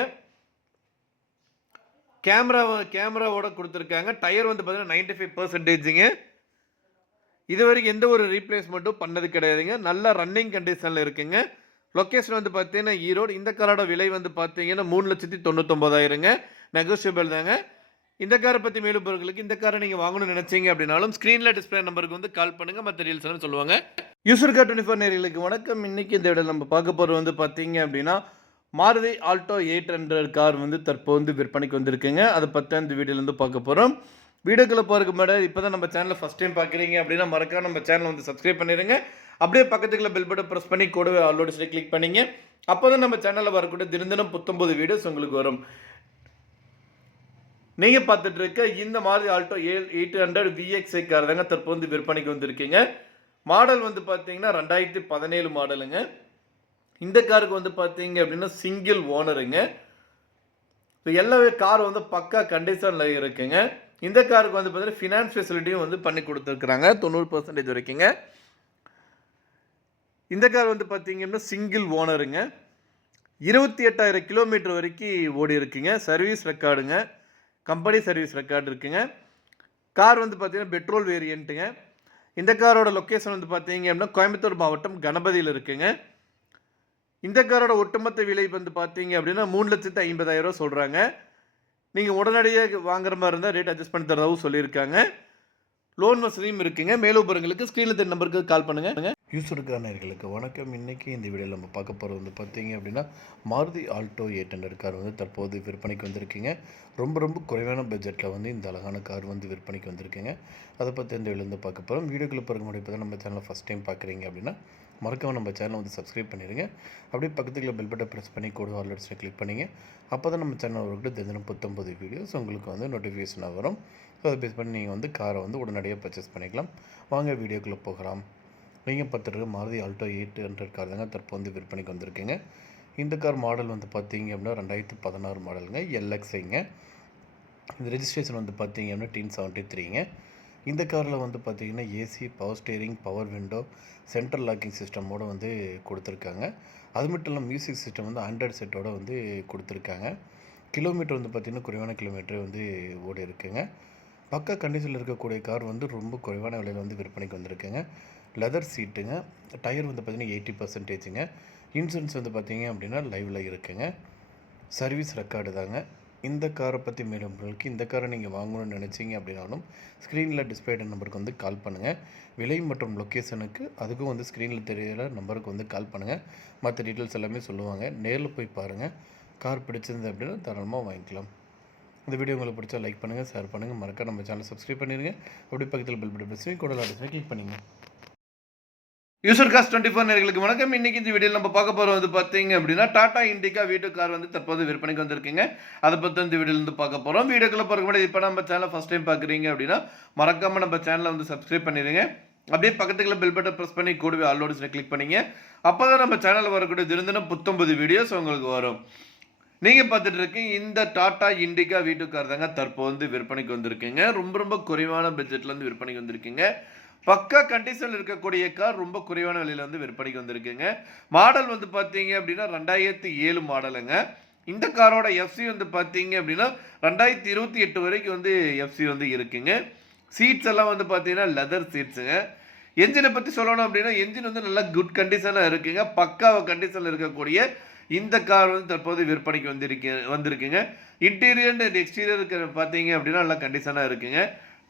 கேமராவோட கொடுத்துருக்காங்க. டயர் வந்து பார்த்தீங்கன்னா 95%ங்க. இது வரைக்கும் எந்த ஒரு ரீப்ளேஸ்மெண்ட்டும் பண்ணது கிடையாதுங்க. நல்ல ரன்னிங் கண்டிஷனில் இருக்குங்க. லொக்கேஷன் வந்து பார்த்தீங்கன்னா ஈரோடு. இந்த காரோட விலை வந்து பார்த்தீங்கன்னா 3,99,000ங்க. நெகோஷியபிள் தாங்க. இந்த காரை பற்றி மேலும் பொருட்களுக்கு இந்த காரை நீங்கள் வாங்கணும்னு நினச்சிங்க அப்படின்னாலும் ஸ்க்ரீனில் டிஸ்பிளே நம்பருக்கு வந்து கால் பண்ணுங்கள். மற்ற டீல்ஸ் சொல்லுவாங்க. யூசர் கார் 24 நேர்களுக்கு வணக்கம். இன்றைக்கி இந்த வீடியோ நம்ம பார்க்க போகிறது வந்து பார்த்தீங்க அப்படின்னா மாருதி ஆல்டோ 800 கார் வந்து தற்போது விற்பனைக்கு வந்திருக்குங்க. அதை பற்றி இந்த வீடியோலேருந்து பார்க்க போகிறோம். வீடியோக்குள்ளே போகிறதுக்கு முன்னாடி இப்போ தான் நம்ம சேனலை ஃபஸ்ட் டைம் பார்க்குறீங்க அப்படின்னா மறக்காம நம்ம சேனலை வந்து சப்ஸ்கிரைப் பண்ணிடுங்க. அப்படியே பக்கத்துக்குள்ள பெல் பட்டன் ப்ரெஸ் பண்ணி கூடவே ஆல் நோட்டிஃபிகேஷனை கிளிக் பண்ணிங்க. அப்போ தான் நம்ம சேனலில் வரக்கூடிய தினம் புத்தம்பது வீடியோஸ் உங்களுக்கு வரும். நீங்கள் பார்த்துட்டு இருக்க இந்த மாருதி ஆல்டோ 800 VXi கார் தாங்க தற்போது விற்பனைக்கு வந்திருக்கீங்க. மாடல் வந்து பார்த்தீங்கன்னா 2017 மாடலுங்க. இந்த காருக்கு வந்து பார்த்தீங்க அப்படின்னா சிங்கிள் ஓனருங்க. எல்லாமே கார் வந்து பக்கா கண்டிஷனில் இருக்குங்க. இந்த காருக்கு வந்து பார்த்தீங்கன்னா ஃபினான்ஸ் ஃபெசிலிட்டியும் வந்து பண்ணி கொடுத்துருக்குறாங்க 90% வரைக்குங்க. இந்த கார் வந்து பார்த்தீங்கன்னா சிங்கிள் ஓனருங்க. 28,000 கிலோமீட்டர் வரைக்கும் ஓடி இருக்குங்க. சர்வீஸ் ரெக்கார்டுங்க, கம்பெனி சர்வீஸ் ரெக்கார்டு இருக்குங்க. கார் வந்து பார்த்தீங்கன்னா பெட்ரோல் வேரியண்ட்டுங்க. இந்த காரோட லொக்கேஷன் வந்து பார்த்தீங்க அப்படின்னா கோயம்புத்தூர் மாவட்டம் கணபதியில் இருக்குங்க. இந்த காரோட ஒட்டுமொத்த விலை வந்து பார்த்தீங்க அப்படின்னா 3,50,000 சொல்கிறாங்க. நீங்கள் உடனடியாக வாங்குற மாதிரி இருந்தால் ரேட் அட்ஜஸ்ட் பண்ணி தரதாகவும் சொல்லியிருக்காங்க. லோன் வசதியும் இருக்குங்க. மேலும் விவரங்களுக்கு ஸ்க்ரீனில் தெரிய நம்பருக்கு கால் பண்ணுங்கள். யூஸருக்கானர்களுக்கு வணக்கம். இன்றைக்கி இந்த வீடியோவில் நம்ம பார்க்க போகிறது வந்து பார்த்தீங்க அப்படின்னா மாருதி ஆல்டோ 800 கார் வந்து தற்போது விற்பனைக்கு வந்திருக்குங்க. ரொம்ப குறைவான பட்ஜெட்டில் வந்து இந்த அழகான கார் வந்து விற்பனைக்கு வந்திருக்குங்க. அதை பற்றி இந்த வீடியோவில் பார்க்க போகிறோம். வீடியோக்குள்ளே பிறகு முன்னாடி இப்போ தான் நம்ம சேனலை ஃபஸ்ட் டைம் பார்க்குறீங்க அப்படின்னா மறக்காம நம்ம சேனலை வந்து சப்ஸ்கிரைப் பண்ணிடுங்க. அப்படியே பக்கத்துக்குள்ள பெல் பட்டன் ப்ரெஸ் பண்ணி கூட ஆல் நோட்டிஃபிகேஷனை கிளிக் பண்ணிங்க. அப்போ தான் நம்ம சேனல் வரக்கூடிய தினம் புத்தம்பது வீடியோஸ் உங்களுக்கு வந்து நோட்டிஃபிகேஷனாக வரும். ஸோ அதை பேஸ் பண்ணி நீங்கள் வந்து காரை வந்து உடனடியாக பர்ச்சேஸ் பண்ணிக்கலாம். வாங்க வீடியோக்குள்ளே போகலாம். நீங்கள் பார்த்துட்டு மாருதி ஆல்டோ 800 கார் தாங்க தற்போது வந்து விற்பனைக்கு வந்திருக்குங்க. இந்த கார் மாடல் வந்து பார்த்தீங்க அப்படின்னா 2016 மாடலுங்க, LXIங்க. இந்த ரெஜிஸ்ட்ரேஷன் வந்து பார்த்தீங்க அப்படின்னா TN73ங்க. இந்த காரில் வந்து பார்த்தீங்கன்னா AC, power steering, power window, central locking சிஸ்டமோடு வந்து கொடுத்துருக்காங்க. அது மட்டும் இல்லாமல் மியூசிக் சிஸ்டம் வந்து ஆண்ட்ராய்டு செட்டோடு வந்து கொடுத்துருக்காங்க. கிலோமீட்டர் வந்து பார்த்திங்கன்னா குறைவான கிலோமீட்டர் வந்து ஓடி இருக்குங்க. பக்கா கண்டிஷனில் இருக்கக்கூடிய கார் வந்து ரொம்ப குறைவான விலையில் வந்து விற்பனைக்கு வந்திருக்குங்க. லெதர் சீட்டுங்க. டயர் வந்து பார்த்திங்கன்னா 80%ங்க. இன்சூரன்ஸ் வந்து பார்த்திங்க அப்படின்னா லைவில் இருக்குங்க. சர்வீஸ் ரெக்கார்டு தாங்க. இந்த காரை பற்றி மேலும் இந்த காரை நீங்கள் வாங்கணும்னு நினச்சிங்க அப்படின்னாலும் ஸ்க்ரீனில் டிஸ்பிளே நம்பருக்கு வந்து கால் பண்ணுங்கள். விலை மற்றும் லொக்கேஷனுக்கு அதுக்கும் வந்து ஸ்க்ரீனில் தெரியிற நம்பருக்கு வந்து கால் பண்ணுங்கள். மற்ற டீட்டெயில்ஸ் எல்லாமே சொல்லுவாங்க. நேரில் போய் பாருங்கள். கார் பிடிச்சிருந்து அப்படின்னா தாராளமாக வாங்கிக்கலாம். இந்த வீடியோ உங்களுக்கு பிடிச்சா லைக் பண்ணுங்கள், ஷேர் பண்ணுங்கள், மறக்காம நம்ம சேனலை சப்ஸ்கிரைப் பண்ணிடுங்க. அப்படி பக்கத்தில் பெல் பட்டன் பிரஸ் கூட கிளிக் பண்ணிங்க. யூசர் காஸ்ட் 24 நேயர்களுக்கு வணக்கம். இன்னைக்கு இந்த வீடியோவில் நம்ம பார்க்க போகிறது வந்து பார்த்தீங்க அப்படின்னா டாடா இண்டிகா வீட்டு கார் வந்து தற்போது விற்பனைக்கு வந்திருக்குங்க. அதை பற்றி இந்த வீடியோவில் பார்க்க போகிறோம். வீடியோக்குள்ள பார்க்க முடியாது. இப்போ நம்ம சேனலை ஃபஸ்ட் டைம் பார்க்குறீங்க அப்படின்னா மறக்காமல் நம்ம சேனலை வந்து சப்ஸ்கிரைப் பண்ணிடுங்க. அப்படியே பக்கத்துக்குள்ள பெல் பட்டன் ப்ரெஸ் பண்ணி கூடவே ஆல் நோட்டிஃபிகேஷனை கிளிக் பண்ணிங்க. அப்போ தான் நம்ம சேனலில் வரக்கூடிய தினம் புத்தம்பது வீடியோஸ் உங்களுக்கு வரும். நீங்கள் பார்த்துட்டு இருக்கீங்க இந்த டாடா இண்டிகா வீட்டு கார் தாங்க தற்போது வந்து விற்பனைக்கு வந்திருக்குங்க. ரொம்ப குறைவான பட்ஜெட்டில் வந்து விற்பனைக்கு வந்திருக்குங்க. பக்கா கண்டிஷனில் இருக்கக்கூடிய கார் ரொம்ப குறைவான விலையில் வந்து விற்பனைக்கு வந்திருக்குங்க. மாடல் வந்து பார்த்தீங்க அப்படின்னா 2007 மாடலுங்க. இந்த காரோட எஃப்சி வந்து பார்த்தீங்க அப்படின்னா 2028 வரைக்கும் வந்து எஃப்சி வந்து இருக்குங்க. சீட்ஸ் எல்லாம் வந்து பார்த்தீங்கன்னா லெதர் சீட்ஸுங்க. என்ஜினை பற்றி சொல்லணும் அப்படின்னா என்ஜின் வந்து நல்லா குட் கண்டிஷனாக இருக்குங்க. பக்கா கண்டிஷனில் இருக்கக்கூடிய இந்த கார் வந்து தற்போது விற்பனைக்கு வந்திருக்குங்க. இன்டீரியர் அண்ட் எக்ஸ்டீரியர் பார்த்தீங்க அப்படின்னா நல்லா கண்டிஷனாக இருக்குங்க.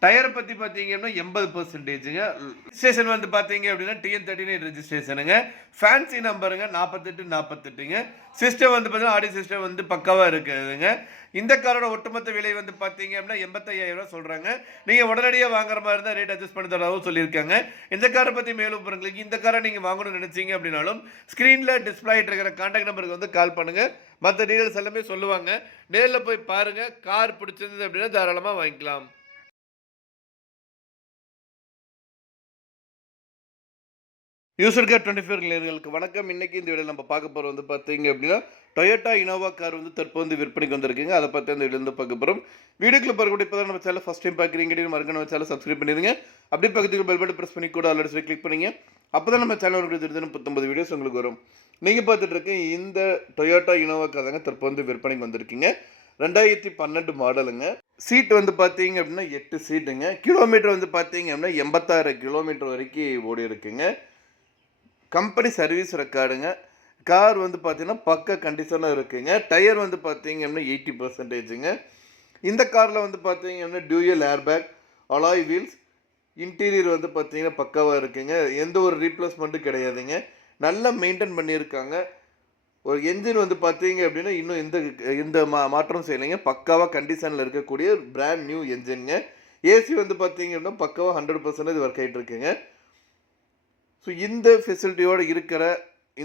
டயரை பற்றி பார்த்தீங்கன்னா 80%ங்க. ரெஜிஸ்ட்ரேஷன் வந்து பார்த்தீங்க அப்படின்னா TN39 ரெஜிஸ்ட்ரேஷனுங்க. ஃபேன்சி நம்பருங்க 4848ங்க. சிஸ்டம் வந்து பார்த்தீங்கன்னா ஆடியோ சிஸ்டம் வந்து பக்காவாக இருக்குதுங்க. இந்த காரோட ஒட்டுமொத்த விலை வந்து பார்த்தீங்க அப்படின்னா 85,000 சொல்கிறாங்க. நீங்கள் உடனடியாக வாங்குற மாதிரி இருந்தால் ரேட் அட்ஜஸ்ட் பண்ணி தரவும் சொல்லியிருக்காங்க. இந்த காரை பற்றி மேலும் உங்களுக்கு இந்த காரை நீங்கள் வாங்கணும்னு நினச்சிங்க அப்படின்னாலும் ஸ்க்ரீனில் டிஸ்பிளே இருக்கிற கான்டாக்ட் நம்பருக்கு வந்து கால் பண்ணுங்கள். மற்ற டீட்டெயில்ஸ் எல்லாமே சொல்லுவாங்க. நேரில் போய் பாருங்கள். கார் பிடிச்சிருந்தது அப்படின்னா தாராளமாக வாங்கிக்கலாம். யூசர் கார் 24 நேயர்களுக்கு வணக்கம். இன்றைக்கி இந்த வீடியோவில் நம்ம பார்க்க போகிறோம் வந்து பார்த்தீங்க அப்படின்னா டொயோட்டா இனோவா கார் வந்து தற்போது வந்து விற்பனைக்கு வந்திருக்குங்க. அதை பற்றி அந்த வீடியோ வந்து பார்க்க போகிறோம். வீடியோக்குள்ள பார்க்கக்கூடிய இப்போ தான் நம்ம சேனல் ஃபஸ்ட் டைம் பார்க்குறீங்க மறக்காம நம்ம சேனல் சப்ஸ்கிரைப் பண்ணிடுங்க. அப்படியே பக்கத்துக்கு பெல் பட்டன் ப்ரெஸ் பண்ணி கூட ஆல்ரெடி கிளிக் பண்ணிங்க. அப்போ தான் நம்ம சேனல் தினம் 19 வீடியோஸ் உங்களுக்கு வரும். நீங்கள் பார்த்துட்டு இருக்க இந்த டொயோட்டா இனோவா கார் தாங்க தற்போது வந்து விற்பனைக்கு வந்திருக்கீங்க. 2012 மாடலுங்க. சீட் வந்து பார்த்தீங்க அப்படின்னா 8 சீட்டுங்க. கிலோமீட்டர் வந்து பார்த்தீங்க அப்படின்னா 86,000 கிலோமீட்டர் வரைக்கும் ஓடி இருக்குங்க. Company service ரெக்கார்டுங்க. கார் வந்து பார்த்தீங்கன்னா பக்க கண்டிஷனாக இருக்குங்க. டயர் வந்து பார்த்தீங்க அப்படின்னா 80%ங்க. இந்த காரில் வந்து பார்த்தீங்க அப்படின்னா dual airbag, alloy wheels, interior வந்து பார்த்தீங்கன்னா பக்காவாக இருக்குங்க. எந்த ஒரு ரீப்ளேஸ்மெண்ட்டும் கிடையாதுங்க. நல்லா மெயின்டைன் பண்ணியிருக்காங்க. ஒரு என்ஜின் வந்து பார்த்தீங்க அப்படின்னா இன்னும் எந்த மாற்றம் செய்யலைங்க. பக்காவாக கண்டிஷனில் இருக்கக்கூடிய பிராண்ட் நியூ என்ஜின்ங்க. ஏசி வந்து பார்த்தீங்க அப்படின்னா பக்காவாக 100% ஒர்க் ஆகிட்டு இருக்குங்க. ஸோ இந்த ஃபெசிலிட்டியோடு இருக்கிற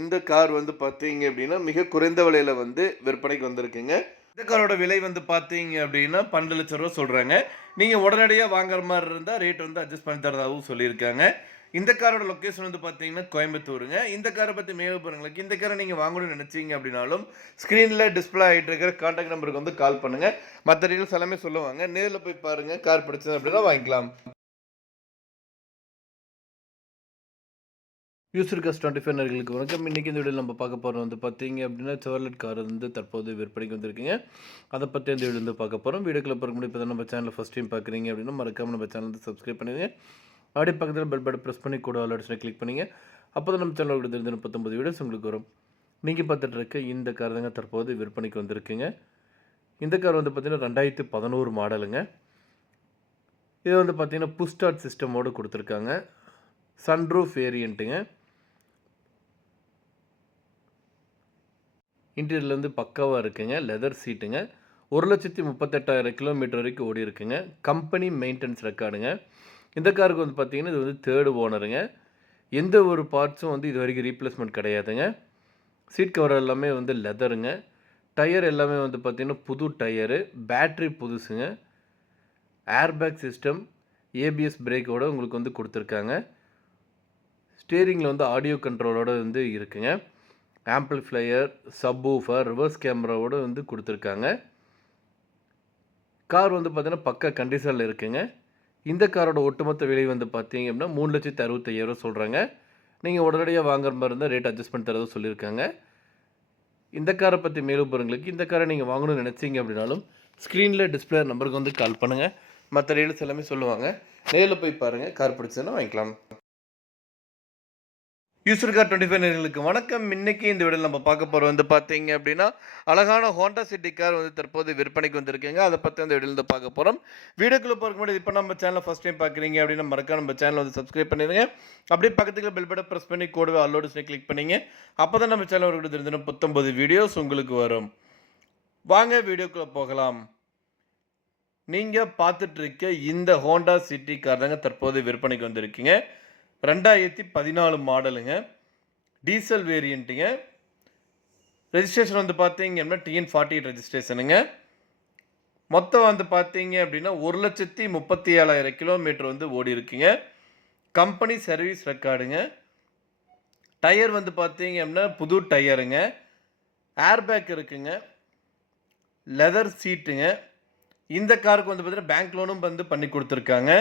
இந்த கார் வந்து பார்த்தீங்க அப்படின்னா மிக குறைந்த விலையில் வந்து விற்பனைக்கு வந்திருக்குங்க. இந்த காரோட விலை வந்து பார்த்தீங்க அப்படின்னா 12 லட்சம் ரூபா சொல்கிறாங்க. நீங்கள் உடனடியாக வாங்குற மாதிரி இருந்தால் ரேட் வந்து அட்ஜஸ்ட் பண்ணி தரதாகவும் சொல்லியிருக்காங்க. இந்த காரோட லொக்கேஷன் வந்து பார்த்தீங்கன்னா கோயம்புத்தூருங்க. இந்த காரை பற்றி மேலும் பாருங்களுக்கு இந்த காரை நீங்கள் வாங்கணும்னு நினச்சிங்க அப்படின்னாலும் ஸ்க்ரீனில் டிஸ்பிளே ஆகிட்டு இருக்கிற கான்டாக்ட் நம்பருக்கு வந்து கால் பண்ணுங்கள். மற்ற டீட்டெயில்ஸ் எல்லாமே சொல்லுவாங்க. நேரில் போய் பாருங்கள். கார் பிடிச்சது அப்படின்னா வாங்கிக்கலாம். யூசர் காஸ் 25 நேயர்களுக்கு வணக்கம். இன்றைக்கி இந்த வீடியோவில் நம்ம பார்க்க போகிறோம் வந்து பார்த்தீங்க அப்படின்னா செவர்லெட் கார் வந்து தற்போது விற்பனைக்கு வந்திருக்குங்க. அதை பற்றி இந்த வீடியோ வந்து பார்க்க போகிறோம். வீடியோக்குள்ள பார்க்க முடியும். இப்போ தான் நம்ம சேனலில் ஃபஸ்ட் டைம் பார்க்குறீங்க அப்படின்னா மறக்காமல் நம்ம சேனல் வந்து சப்ஸ்கிரைப் பண்ணிடுங்க. அப்படியே பக்கத்தில் பெல் பட்டன் ப்ரெஸ் பண்ணி கூட ஆல்ரெடி கிளிக் பண்ணிங்க. அப்போ தான் நம்ம சேனலில் தெரிஞ்ச 39 வீடியோஸ் உங்களுக்கு வரும். நீங்கள் பார்த்துட்டு இருக்க இந்த கார் தாங்க தற்போது விற்பனைக்கு வந்திருக்குங்க. இந்த கார் வந்து பார்த்திங்கன்னா 2011 மாடலுங்க. இது வந்து பார்த்திங்கன்னா புஷ் ஸ்டார்ட் சிஸ்டமோடு கொடுத்துருக்காங்க. சன்ரூஃப் வேரியண்ட்டுங்க. இன்டீரியர்லேருந்து பக்காவாக இருக்குங்க. லெதர் சீட்டுங்க. 1,38,000 கிலோமீட்டர் வரைக்கும் ஓடி இருக்குங்க. கம்பெனி மெயின்டெனன்ஸ் ரெக்கார்டுங்க. இந்த காருக்கு வந்து பார்த்திங்கன்னா இது வந்து 3rd ஓனருங்க. எந்த ஒரு பார்ட்ஸும் வந்து இது வரைக்கும் ரீப்ளேஸ்மெண்ட் கிடையாதுங்க. சீட் கவர் எல்லாமே வந்து லெதருங்க. டயர் எல்லாமே வந்து பார்த்திங்கன்னா புது டயரு. பேட்ரி புதுசுங்க. ஏர்பேக் சிஸ்டம், ஏபிஎஸ் பிரேக்கோடு உங்களுக்கு வந்து கொடுத்துருக்காங்க. ஸ்டேரிங்கில் வந்து ஆடியோ கண்ட்ரோலோடு வந்து இருக்குங்க. ஆம்பிளிஃபையர், சப்வூஃபர், ரிவர்ஸ் கேமராவோடு வந்து கொடுத்துருக்காங்க. கார் வந்து பார்த்திங்கன்னா பக்கா கண்டிஷனில் இருக்குங்க. இந்த காரோட ஒட்டுமொத்த விலை வந்து பார்த்தீங்க அப்படின்னா 3,65,000 சொல்கிறாங்க. நீங்கள் உடனடியாக வாங்குற மாதிரி இருந்தால் ரேட் அட்ஜஸ்ட் பண்ணி தரதும் சொல்லியிருக்காங்க. இந்த காரை பற்றி மேலும் பொருங்களுக்கு இந்த காரை நீங்கள் வாங்கணும்னு நினச்சிங்க அப்படின்னாலும் ஸ்க்ரீனில் டிஸ்பிளே நம்பருக்கு வந்து கால் பண்ணுங்கள். மற்ற டீட்டெயில்ஸ் எல்லாமே சொல்லுவாங்க. நேரில் போய் பாருங்கள். கார் பிடிச்சதுன்னா வாங்கிக்கலாம். யூசர் கார் 25 நேயர்களுக்கு வணக்கம். இன்னைக்கு இந்த வீடியோவில் நம்ம பார்க்க போகிறோம் வந்து பார்த்தீங்க அப்படின்னா அழகான ஹோண்டா சிட்டி கார் வந்து தற்போது விற்பனைக்கு வந்திருக்குங்க. அதை பற்றி அந்த வீடியோவில் வந்து பார்க்க போகிறோம். வீடியோக்குள்ளே போகிறதுக்கு முன்னாடி இப்போ நம்ம சேனலை ஃபஸ்ட் டைம் பார்க்குறீங்க அப்படின்னா மறக்காம நம்ம சேனலை வந்து சப்ஸ்கிரைப் பண்ணிடுங்க. அப்படியே பக்கத்துக்கு பெல் பட்டன் ப்ரெஸ் பண்ணி கூடவே ஆல்ரெடி கிளிக் பண்ணிங்க. அப்போ தான் நம்ம சேனல் ஒரு தெரிஞ்சுன்னா 19 வீடியோஸ் உங்களுக்கு வரும். வாங்க வீடியோக்குள்ளே போகலாம். நீங்கள் பார்த்துட்டு இருக்க இந்த ஹோண்டா சிட்டி கார் தாங்க தற்போது விற்பனைக்கு வந்திருக்கீங்க. 2014 மாடலுங்க. டீசல் வேரியண்ட்டுங்க. ரெஜிஸ்ட்ரேஷன் வந்து பார்த்தீங்க அப்படின்னா TN48 ரெஜிஸ்ட்ரேஷனுங்க. மொத்தம் வந்து பார்த்தீங்க அப்படின்னா 1,37,000 கிலோமீட்டர் வந்து ஓடி இருக்குங்க. Company service ரெக்கார்டுங்க. டயர் வந்து பார்த்தீங்க அப்படின்னா புது டயருங்க. ஏர்பேக் இருக்குங்க. லெதர் சீட்டுங்க. இந்த காருக்கு வந்து பார்த்தீங்கன்னா பேங்க் லோனும் வந்து பண்ணி கொடுத்துருக்காங்க.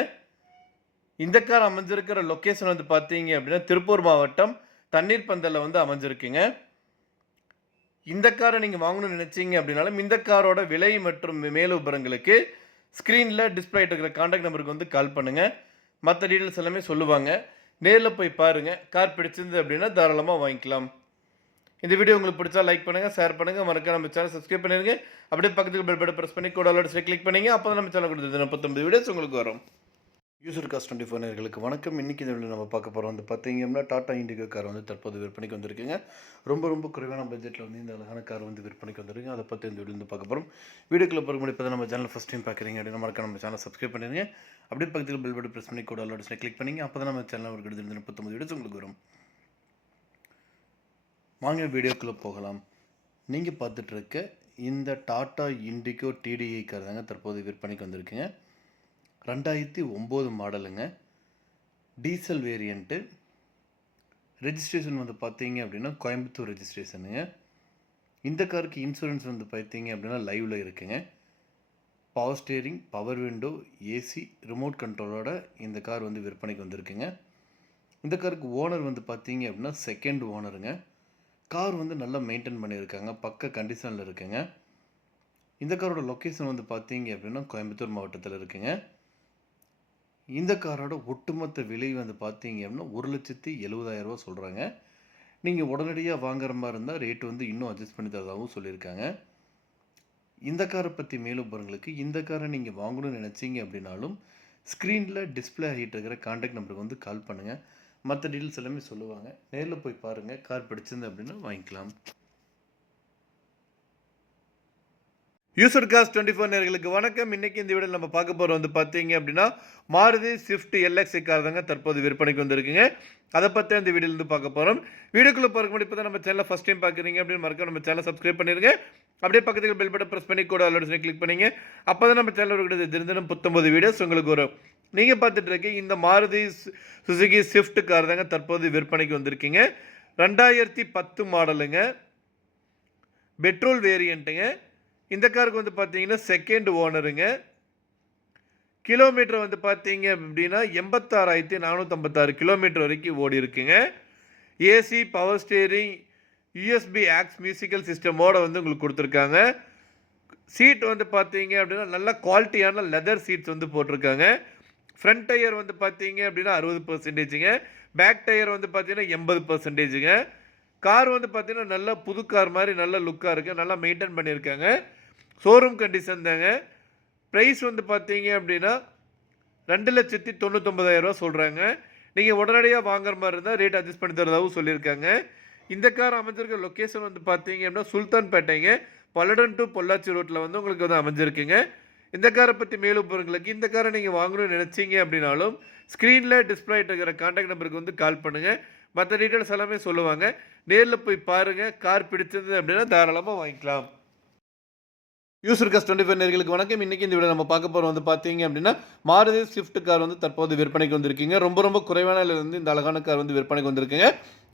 இந்த கார் அமைஞ்சிருக்கிற லொக்கேஷன் வந்து பார்த்தீங்க அப்படின்னா திருப்பூர் மாவட்டம் தண்ணீர் பந்தலில் வந்து அமைஞ்சிருக்குங்க. இந்த காரை நீங்கள் வாங்கணும்னு நினச்சிங்க அப்படின்னாலும் இந்த காரோட விலை மற்றும் மேலும் விவரங்களுக்கு ஸ்க்ரீனில் டிஸ்பிளே இருக்கிற கான்டாக்ட் நம்பருக்கு வந்து கால் பண்ணுங்கள். மற்ற டீட்டெயில்ஸ் எல்லாமே சொல்லுவாங்க. நேரில் போய் பாருங்கள். கார் பிடிச்சிருந்து அப்படின்னா தாராளமாக வாங்கிக்கலாம். இந்த வீடியோ உங்களுக்கு பிடிச்சா லைக் பண்ணுங்கள், ஷேர் பண்ணுங்கள், மறக்காம நம்ம சேனல் சப்ஸ்கிரைப் பண்ணிடுங்க. அப்படியே பக்கத்துக்கு பெல் பட்டன் ப்ரெஸ் பண்ணி கூட ஆல்ரெடி கிளிக் பண்ணிங்க. அப்போ தான் நம்ம சேனல் கொடுத்தது 39 வீடியோஸ் உங்களுக்கு வரும். யூசர் காஸ் 25 நேயர்களுக்கு வணக்கம். இன்றைக்கி இந்த வீடியோ நம்ம பார்க்க போகிறோம் வந்து பார்த்தீங்க அப்படின்னா டாடா இண்டிகோ கார் வந்து தற்போது விற்பனைக்கு வந்திருக்குங்க. ரொம்ப குறைவான பட்ஜெட்டில் வந்து இந்த அழகான கார் வந்து விற்பனைக்கு வந்திருக்கு. அதை பற்றி இந்த வீடியோ வந்து பார்க்க போகிறோம். வீடியோக்குள்ள போகிற முன்னாடி இப்போ தான் நம்ம சேனல் ஃபஸ்ட் டைம் பார்க்குறீங்க அப்படின்னா மறக்காம நம்ம சேனல் சப்ஸ்கிரைப் பண்ணிடுங்க. அப்படியே பக்கத்தில் பெல் பட்டன் ப்ரெஸ் பண்ணி கூட ஆல்ரெடி கிளிக் பண்ணிங்க. அப்போ தான் நம்ம சேனல் ஒரு 39 வீடியோஸ் உங்களுக்கு வரும். வாங்க வீடியோக்குள்ளே போகலாம். நீங்கள் பார்த்துட்டு இருக்க இந்த டாடா இண்டிகோ டிடிஐ கார் தாங்க தற்போது விற்பனைக்கு வந்திருக்குங்க. 2009 மாடலுங்க. Diesel variant. ரெஜிஸ்ட்ரேஷன் வந்து பார்த்தீங்க அப்படின்னா கோயம்புத்தூர் ரெஜிஸ்ட்ரேஷனுங்க. இந்த காருக்கு இன்சூரன்ஸ் வந்து பார்த்தீங்க அப்படின்னா லைவில் இருக்குங்க. Power steering, power window, AC, remote கண்ட்ரோலோட இந்த கார் வந்து விற்பனைக்கு வந்திருக்குங்க. இந்த காருக்கு ஓனர் வந்து பார்த்தீங்க அப்படின்னா 2nd ஓனருங்க. கார் வந்து நல்லா மெயின்டைன் பண்ணியிருக்காங்க. பக்க கண்டிஷனில் இருக்குங்க. இந்த காரோட லொக்கேஷன் வந்து பார்த்தீங்க அப்படின்னா கோயம்புத்தூர் மாவட்டத்தில் இருக்குங்க. இந்த காரோட ஒட்டுமொத்த விலை வந்து பார்த்தீங்க அப்படின்னா 1,70,000 சொல்கிறாங்க. நீங்கள் உடனடியாக வாங்குற மாதிரி இருந்தால் ரேட் வந்து இன்னும் அட்ஜஸ்ட் பண்ணி தரதாகவும் சொல்லியிருக்காங்க. இந்த காரை பற்றி மேலும் விவரங்களுக்கு இந்த காரை நீங்கள் வாங்கணும்னு நினச்சிங்க அப்படின்னாலும் ஸ்க்ரீனில் டிஸ்பிளே ஆகிட்டு இருக்கிற கான்டாக்ட் நம்பருக்கு வந்து கால் பண்ணுங்கள். மற்ற டீட்டெயில்ஸ் எல்லாமே சொல்லுவாங்க. நேரில் போய் பாருங்கள். கார் பிடிச்சிருந்து அப்படின்னா வாங்கிக்கலாம். யூசர் காஸ் 24 நேயர்களுக்கு வணக்கம். இன்னைக்கு இந்த வீடியோவில் நம்ம பார்க்க போகிற வந்து பார்த்தீங்க அப்படின்னா மாருதி ஸ்விஃப்ட் எல்எக்ஸ் கார் தாங்க தற்போது விற்பனைக்கு வந்திருக்குங்க. அதை பற்றி அந்த வீடியோலேருந்து பார்க்க போகிறோம். வீடியோக்குள்ளே போகிற முன்னாடி இப்போ தான் நம்ம சேனலை ஃபஸ்ட் டைம் பார்க்குறீங்க அப்படின்னு மறக்காம நம்ம சேனலை சப்ஸ்கிரைப் பண்ணிடுங்க. அப்படியே பக்கத்துக்கு பெல் பட்டன் ப்ரெஸ் பண்ணி கூட ஆல்ரெடி கிளிக் பண்ணிங்க. அப்போ தான் நம்ம சேனலில் இருக்கிறது தினம் 19 வீடியோஸ் உங்களுக்கு வரும். நீங்கள் பார்த்துட்டு இருக்க இந்த மாருதி சுசுகி ஸ்விஃப்ட் கார் தாங்க தற்போது விற்பனைக்கு வந்திருக்கீங்க. 2010 மாடலுங்க, பெட்ரோல் வேரியண்ட்டுங்க. இந்த காருக்கு வந்து பார்த்தீங்கன்னா செகண்ட் ஓனருங்க. கிலோமீட்டர் வந்து பார்த்தீங்க அப்படின்னா 86,456 கிலோமீட்டர் வரைக்கும் ஓடி இருக்குங்க. AC, power steering, USB aux musical சிஸ்டமோட வந்து உங்களுக்கு கொடுத்துருக்காங்க. சீட் வந்து பார்த்தீங்க அப்படின்னா நல்ல குவாலிட்டியான லெதர் சீட்ஸ் வந்து போட்டிருக்காங்க. ஃப்ரண்ட் டயர் வந்து பார்த்தீங்க அப்படின்னா 60%ங்க. பேக் டயர் வந்து பார்த்தீங்கன்னா 80%ங்க. கார் வந்து பார்த்தீங்கன்னா நல்ல புது கார் மாதிரி நல்ல லுக்காக இருக்குது, நல்லா மெயின்டைன் பண்ணியிருக்காங்க. ஷோரூம் கண்டிஷன் தாங்க. ப்ரைஸ் வந்து பார்த்தீங்க அப்படின்னா 2,99,000 சொல்கிறாங்க. நீங்கள் உடனடியாக வாங்குற மாதிரி இருந்தால் ரேட் அட்ஜஸ்ட் பண்ணி தரதாகவும் சொல்லியிருக்காங்க. இந்த கார் அமைஞ்சிருக்க லொக்கேஷன் வந்து பார்த்தீங்க அப்படின்னா சுல்தான்பேட்டைங்க, பல்லடம் டு பொள்ளாச்சி ரோட்டில் வந்து உங்களுக்கு வந்து அமைஞ்சிருக்குங்க. இந்த காரை பற்றி மேலும் பொருட்களுக்கு இந்த காரை நீங்கள் வாங்கணும்னு நினச்சிங்க அப்படின்னாலும் ஸ்க்ரீனில் டிஸ்பிளே இருக்கிற கான்டாக்ட் நம்பருக்கு வந்து கால் பண்ணுங்கள். மற்ற டீட்டெயில்ஸ் எல்லாமே சொல்லுவாங்க. நேரில் போய் பாருங்கள். கார் பிடிச்சது அப்படின்னா தாராளமாக வாங்கிக்கலாம். யூசர் காஸ் 25 நேயர்களுக்கு வணக்கம். இன்றைக்கி இந்த வீடியோ நம்ம பார்க்க போகிறோம் வந்து பார்த்தீங்க அப்படின்னா மாருதி ஸ்விஃப்ட் கார் வந்து தற்போது விற்பனைக்கு வந்திருக்கீங்க. ரொம்ப குறைவான விலையிலிருந்து இந்த அழகான கார் வந்து விற்பனைக்கு வந்திருக்குங்க.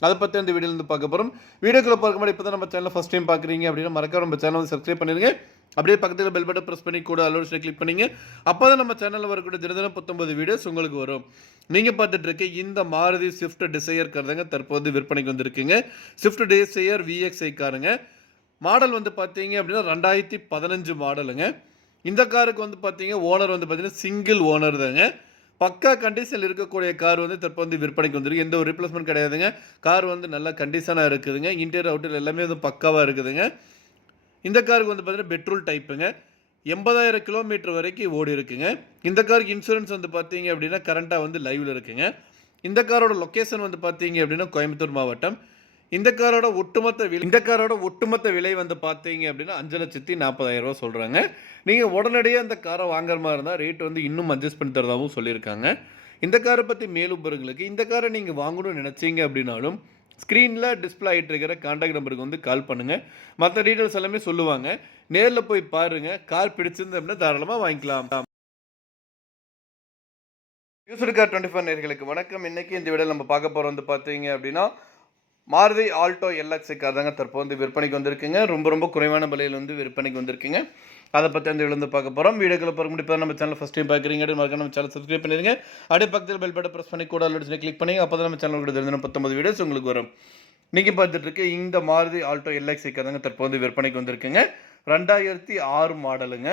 அதை பற்றி அந்த வீடியோலேருந்து பார்க்க போகிறோம். வீடியோக்குள்ளே பார்க்க முன்னாடி இப்போ தான் நம்ம சேனலில் ஃபஸ்ட் டைம் பார்க்குறீங்க அப்படின்னா மறக்காம நம்ம சேனல் வந்து சப்ஸ்கிரைப் பண்ணிடுங்க. அப்படியே பக்கத்தில் பெல் பட்டன் ப்ரெஸ் பண்ணி கூட அலோஷனை கிளிக் பண்ணிங்க. அப்போ தான் நம்ம சேனலில் வரக்கூடிய தினம் 19 வீடியோஸ் உங்களுக்கு வரும். நீங்கள் பார்த்துட்டு இருக்க இந்த மாருதி ஸ்விஃப்ட் டிசையர் கார் தாங்க தற்போது விற்பனைக்கு வந்திருக்குங்க. Swift desire VXi காருங்க. மாடல் வந்து பார்த்தீங்க அப்படின்னா 2015 மாடலுங்க. இந்த காருக்கு வந்து பார்த்தீங்க ஓனர் வந்து பார்த்தீங்கன்னா சிங்கிள் ஓனர் தாங்க. பக்கா கண்டிஷனில் இருக்கக்கூடிய கார் வந்து தற்போது விற்பனைக்கு வந்துருக்கு. எந்த ஒரு ரீப்ளேஸ்மெண்ட் கிடையாதுங்க. கார் வந்து நல்ல கண்டிஷனாக இருக்குதுங்க. இன்டீரியர் அவுட்டர் எல்லாமே வந்து பக்காவாக இருக்குதுங்க. இந்த காருக்கு வந்து பார்த்தீங்கன்னா பெட்ரோல் டைப்புங்க. 80,000 கிலோமீட்டர் வரைக்கும் ஓடி இருக்குங்க. இந்த காருக்கு இன்சூரன்ஸ் வந்து பார்த்தீங்க அப்படின்னா கரண்ட்டாக வந்து லைவில் இருக்குங்க. இந்த காரோட லொக்கேஷன் வந்து பார்த்தீங்க அப்படின்னா கோயம்புத்தூர் மாவட்டம். இந்த காரோட ஒட்டுமொத்த விலை வந்து பார்த்தீங்க அப்படின்னா 5,40,000 சொல்கிறாங்க. நீங்கள் உடனடியாக இந்த காரை வாங்குற மாதிரி இருந்தால் ரேட் வந்து இன்னும் அட்ஜஸ்ட் பண்ணி தரதாகவும் சொல்லியிருக்காங்க. இந்த காரை பற்றி மேலும் பெறுங்களுக்கு இந்த காரை நீங்கள் வாங்கணும்னு நினச்சிங்க அப்படின்னாலும் ஸ்க்ரீனில் டிஸ்பிளே ஆகிட்டு இருக்கிற கான்டாக்ட் நம்பருக்கு வந்து கால் பண்ணுங்கள். மற்ற டீட்டெயில்ஸ் எல்லாமே சொல்லுவாங்க. நேரில் போய் பாருங்கள். கார் பிடிச்சிருந்து அப்படின்னா தாராளமாக வாங்கிக்கலாம். யூசர் கார் 25 நேயர்களுக்கு வணக்கம். இன்றைக்கி இந்த வீடியோவில் நம்ம பார்க்க போகிறோம் வந்து பார்த்தீங்க அப்படின்னா மாருதி ஆல்டோ எல்எக்ஸ் கார் தாங்க தற்போது விற்பனைக்கு வந்திருக்குங்க. ரொம்ப குறைவான விலையில் வந்து விற்பனைக்கு வந்திருக்குங்க. அதை பற்றி அந்த வீடியோ வந்து பார்க்க போகிறோம். வீடியோக்குள்ள பார்க்க முடியும். நம்ம சேனல் ஃபஸ்ட் டைம் பார்க்குறீங்க அப்படின்னு நம்ம சேனல் சப்ஸ்கிரைப் பண்ணிடுங்க. அப்படியே பக்கத்தில் பெல் பட்டன் ப்ரெஸ் பண்ணி கூட ஆல்ரெடி கிளிக் பண்ணி அப்போ தான் நம்ம சேனல் தினம் 19 வீடியோஸ் உங்களுக்கு வரும். நீங்கள் பார்த்துட்டு இருக்க இந்த மாருதி ஆல்டோ எல்எக்ஸ் கார் தாங்க தற்போது விற்பனைக்கு வந்திருக்குங்க. 2006 மாடலுங்க.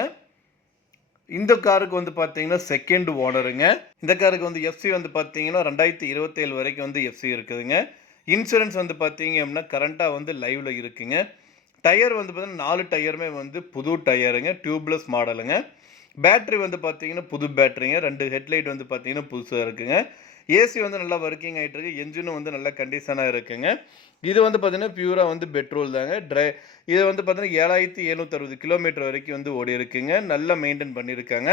இந்த காருக்கு வந்து பார்த்தீங்கன்னா செகண்ட் ஓனருங்க. இந்த காருக்கு வந்து எஃப்சி வந்து பார்த்தீங்கன்னா 2027 வரைக்கும் வந்து எஃப்சி இருக்குதுங்க. இன்சூரன்ஸ் வந்து பார்த்தீங்க அப்படின்னா கரண்ட்டாக வந்து லைவில் இருக்குங்க. டயர் வந்து பார்த்தீங்கன்னா 4 டயருமே வந்து புது டயருங்க, டியூப்லெஸ் மாடலுங்க. பேட்ரி வந்து பார்த்தீங்கன்னா புது பேட்ரிங்க. 2 ஹெட்லைட் வந்து பார்த்தீங்கன்னா புதுசாக இருக்குங்க. ஏசி வந்து நல்லா ஒர்க்கிங் ஆகிட்டு இருக்கு. என்ஜினும் வந்து நல்லா கண்டிஷனாக இருக்குங்க. இது வந்து பார்த்தீங்கன்னா பியூராக வந்து பெட்ரோல் தாங்க. இது வந்து பார்த்தீங்கன்னா 7,760 கிலோமீட்டர் வரைக்கும் வந்து ஓடி இருக்குங்க. நல்லா மெயின்டைன் பண்ணியிருக்காங்க.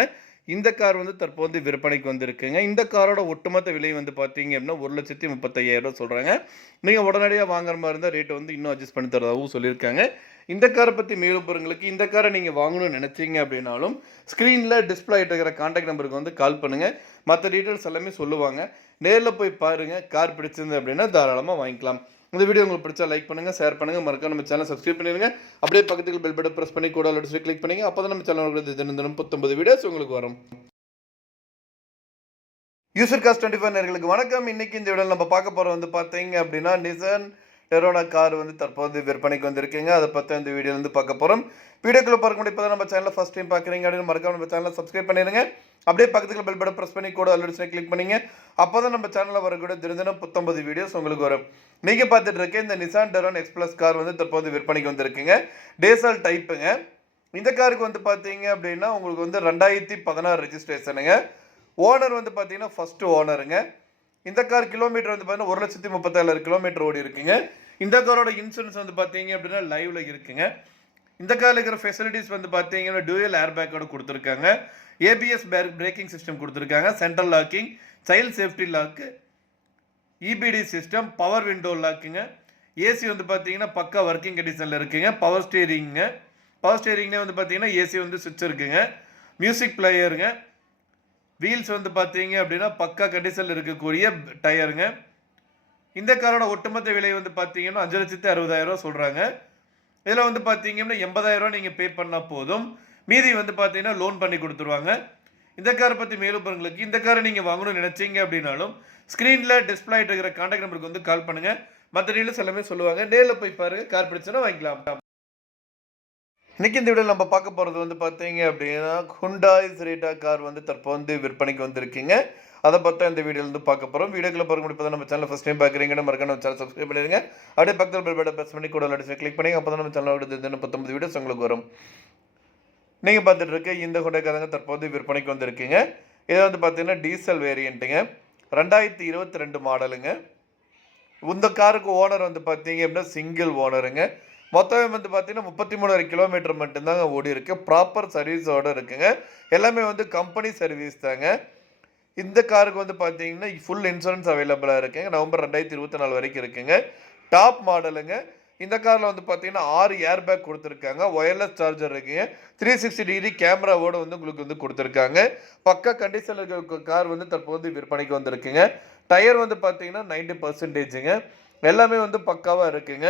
இந்த கார் வந்து தற்போது விற்பனைக்கு வந்திருக்குங்க. இந்த காரோட ஒட்டுமொத்த விலை வந்து பார்த்தீங்க அப்படின்னா 1,35,000 சொல்கிறாங்க. நீங்கள் உடனடியாக வாங்குற மாதிரி இருந்தால் ரேட்டு வந்து இன்னும் அட்ஜஸ்ட் பண்ணி தரதாகவும் சொல்லியிருக்காங்க. இந்த காரை பற்றி மேலும் பொருட்களுக்கு இந்த காரை நீங்கள் வாங்கணும்னு நினச்சிங்க அப்படின்னாலும் ஸ்க்ரீனில் டிஸ்பிளே ஆகிட்டு இருக்கிற கான்டாக்ட் நம்பருக்கு வந்து கால் பண்ணுங்கள். மற்ற டீட்டெயில்ஸ் எல்லாமே சொல்லுவாங்க. நேரில் போய் பாருங்கள். கார் பிடிச்சிருந்து அப்படின்னா தாராளமாக வாங்கிக்கலாம். இந்த வீடியோ உங்களுக்கு பிடிச்சா லைக் பண்ணுங்கள், ஷேர் பண்ணுங்கள், மறக்காம நம்ம சேனல் சப்ஸ்கிரைப் பண்ணிடுங்க. அப்படியே பக்கத்துக்கு பெல் பட்டன் ப்ரெஸ் பண்ணி கூட கிளிக் பண்ணிங்க. அப்போ தான் நம்ம சேனல் தினம் 19 வீடியோஸ் உங்களுக்கு வரும். யூசர் காஸ் 25 நேயர்களுக்கு வணக்கம். இன்றைக்கி இந்த வீடியோவில் நம்ம பார்க்க போகிறோம் வந்து பார்த்தீங்க அப்படின்னா நிசான் டெரோனா கார் வந்து தற்போது விற்பனைக்கு வந்திருக்கீங்க. அதை பற்றி அந்த வீடியோ வந்து பார்க்க போகிறோம். வீடியோக்குள்ளே பார்க்க முடியும். இப்போ தான் நம்ம சேனலில் ஃபஸ்ட் டைம் பார்க்குறீங்க அப்படின்னு மறக்காம நம்ம சேனலை சப்ஸ்கிரைப் பண்ணிடுங்க. அப்படியே பக்கத்துக்கு பெல் பட்டன் ப்ரெஸ் பண்ணி கூட ஆல்ரெடி கிளிக் பண்ணிங்க. அப்போ தான் நம்ம சேனலில் வரக்கூடிய தினம் 19 வீடியோஸ் உங்களுக்கு வரும். நீங்கள் பார்த்துட்டு இருக்க இந்த நிசான் டெரோன் எக்ஸ்பிளஸ் கார் வந்து தற்போது விற்பனைக்கு வந்திருக்குங்க. டேசல் டைப்புங்க. இந்த காருக்கு வந்து பார்த்தீங்க அப்படின்னா உங்களுக்கு வந்து 2016 ரெஜிஸ்ட்ரேஷனுங்க. ஓனர் வந்து பார்த்தீங்கன்னா ஃபஸ்ட்டு ஓனருங்க. இந்த கார் கிலோமீட்டர் வந்து பார்த்தீங்கன்னா 1,37,000 கிலோமீட்டர் ஓடி இருக்குங்க. இந்த காரோட இன்சூரன்ஸ் வந்து பார்த்தீங்க அப்படின்னா லைவில் இருக்குங்க. இந்த காரில் இருக்கிற ஃபெசிலிட்டிஸ் வந்து பார்த்தீங்கன்னா டூயல் ஏர் பேக்கோட கொடுத்துருக்காங்க, ஏபிஎஸ் பிரேக்கிங் சிஸ்டம் கொடுத்துருக்காங்க, central locking, child safety lock, EBD system, power window லாக்குங்க. ஏசி வந்து பார்த்தீங்கன்னா பக்கா ஒர்க்கிங் கண்டிஷனில் இருக்குங்க. பவர் ஸ்டேரிங்னே வந்து பார்த்தீங்கன்னா ஏசி வந்து சுவிட்ச் இருக்குங்க. மியூசிக் பிளேயருங்க. வீல்ஸ் வந்து பார்த்தீங்க அப்படின்னா பக்கா கண்டிஷனில் இருக்கக்கூடிய டயருங்க. இந்த காரோட ஒட்டுமொத்த விலை வந்து பார்த்தீங்கன்னா 5,60,000 சொல்கிறாங்க. இதில் வந்து பார்த்தீங்கன்னா 80,000 நீங்கள் பே பண்ணால் போதும், மீதி வந்து பார்த்தீங்கன்னா லோன் பண்ணி கொடுத்துருவாங்க. இந்த காரை பற்றி மேலும் விவரங்களுக்கு இந்த காரை நீங்கள் வாங்கணும்னு நினச்சிங்க அப்படின்னாலும் ஸ்க்ரீனில் டிஸ்பிளே ஆகிட்டு இருக்கிற கான்டாக்ட் நம்பருக்கு வந்து கால் பண்ணுங்கள். மற்ற டீட்டெயில்ஸ் எல்லாமே சொல்லுவாங்க. நேரில் போய் பாருங்கள், கார் பிடிச்சுன்னா வாங்கிக்கலாம். இன்றைக்கி இந்த வீடியோவில் நம்ம பார்க்க போகிறது வந்து பார்த்தீங்க அப்படின்னா ஹுண்டாய் செரிட்டா கார் வந்து தற்போது வந்து விற்பனைக்கு வந்திருக்குங்க. அதை பார்த்தா இந்த வீடியோவில் வந்து பார்க்க போகிறோம். வீடியோக்குள்ள பார்க்க முடியும். நம்ம சேனல் ஃபஸ்ட் டைம் பார்க்குறீங்கன்னா மறக்காம நம்ம சேனல் சப்ஸ்கிரைப் பண்ணிடுங்க. அப்படியே பக்கத்தில் பெல் பட்டன் ப்ரெஸ் பண்ணி கூட நோட்டிஃபிகேஷன் கிளிக் பண்ணி அப்போ தான் நம்ம சேனலோட 19 வீடியோஸ் உங்களுக்கு வரும். நீங்கள் பார்த்துட்டு இருக்க இந்த ஹுண்டாய் காரங்க தற்போது விற்பனைக்கு வந்திருக்குங்க. இதை வந்து பார்த்தீங்கன்னா டீசல் வேரியண்ட்டுங்க, 2022 மாடலுங்க. இந்த காருக்கு ஓனர் வந்து பார்த்தீங்க அப்படின்னா சிங்கிள் ஓனருங்க. மொத்தம் வந்து பார்த்தீங்கன்னா 33,000 கிலோமீட்டர் மட்டும்தாங்க ஓடி இருக்கு. ப்ராப்பர் சர்வீஸோடு இருக்குங்க. எல்லாமே வந்து கம்பெனி சர்வீஸ் தாங்க. இந்த காருக்கு வந்து பார்த்தீங்கன்னா ஃபுல் இன்சூரன்ஸ் அவைலபிளாக இருக்குங்க. நவம்பர் 2024 வரைக்கும் இருக்குங்க. டாப் மாடலுங்க. இந்த காரில் வந்து பார்த்தீங்கன்னா 6 ஏர் பேக் கொடுத்துருக்காங்க, ஒயர்லெஸ் சார்ஜர் இருக்குங்க, 360 டிகிரி கேமராவோடு வந்து உங்களுக்கு வந்து கொடுத்துருக்காங்க. பக்கா கண்டிஷனில் இருக்க கார் வந்து தற்போது விற்பனைக்கு வந்திருக்குங்க. டயர் வந்து பார்த்தீங்கன்னா 90%ங்க. எல்லாமே வந்து பக்காவாக இருக்குங்க.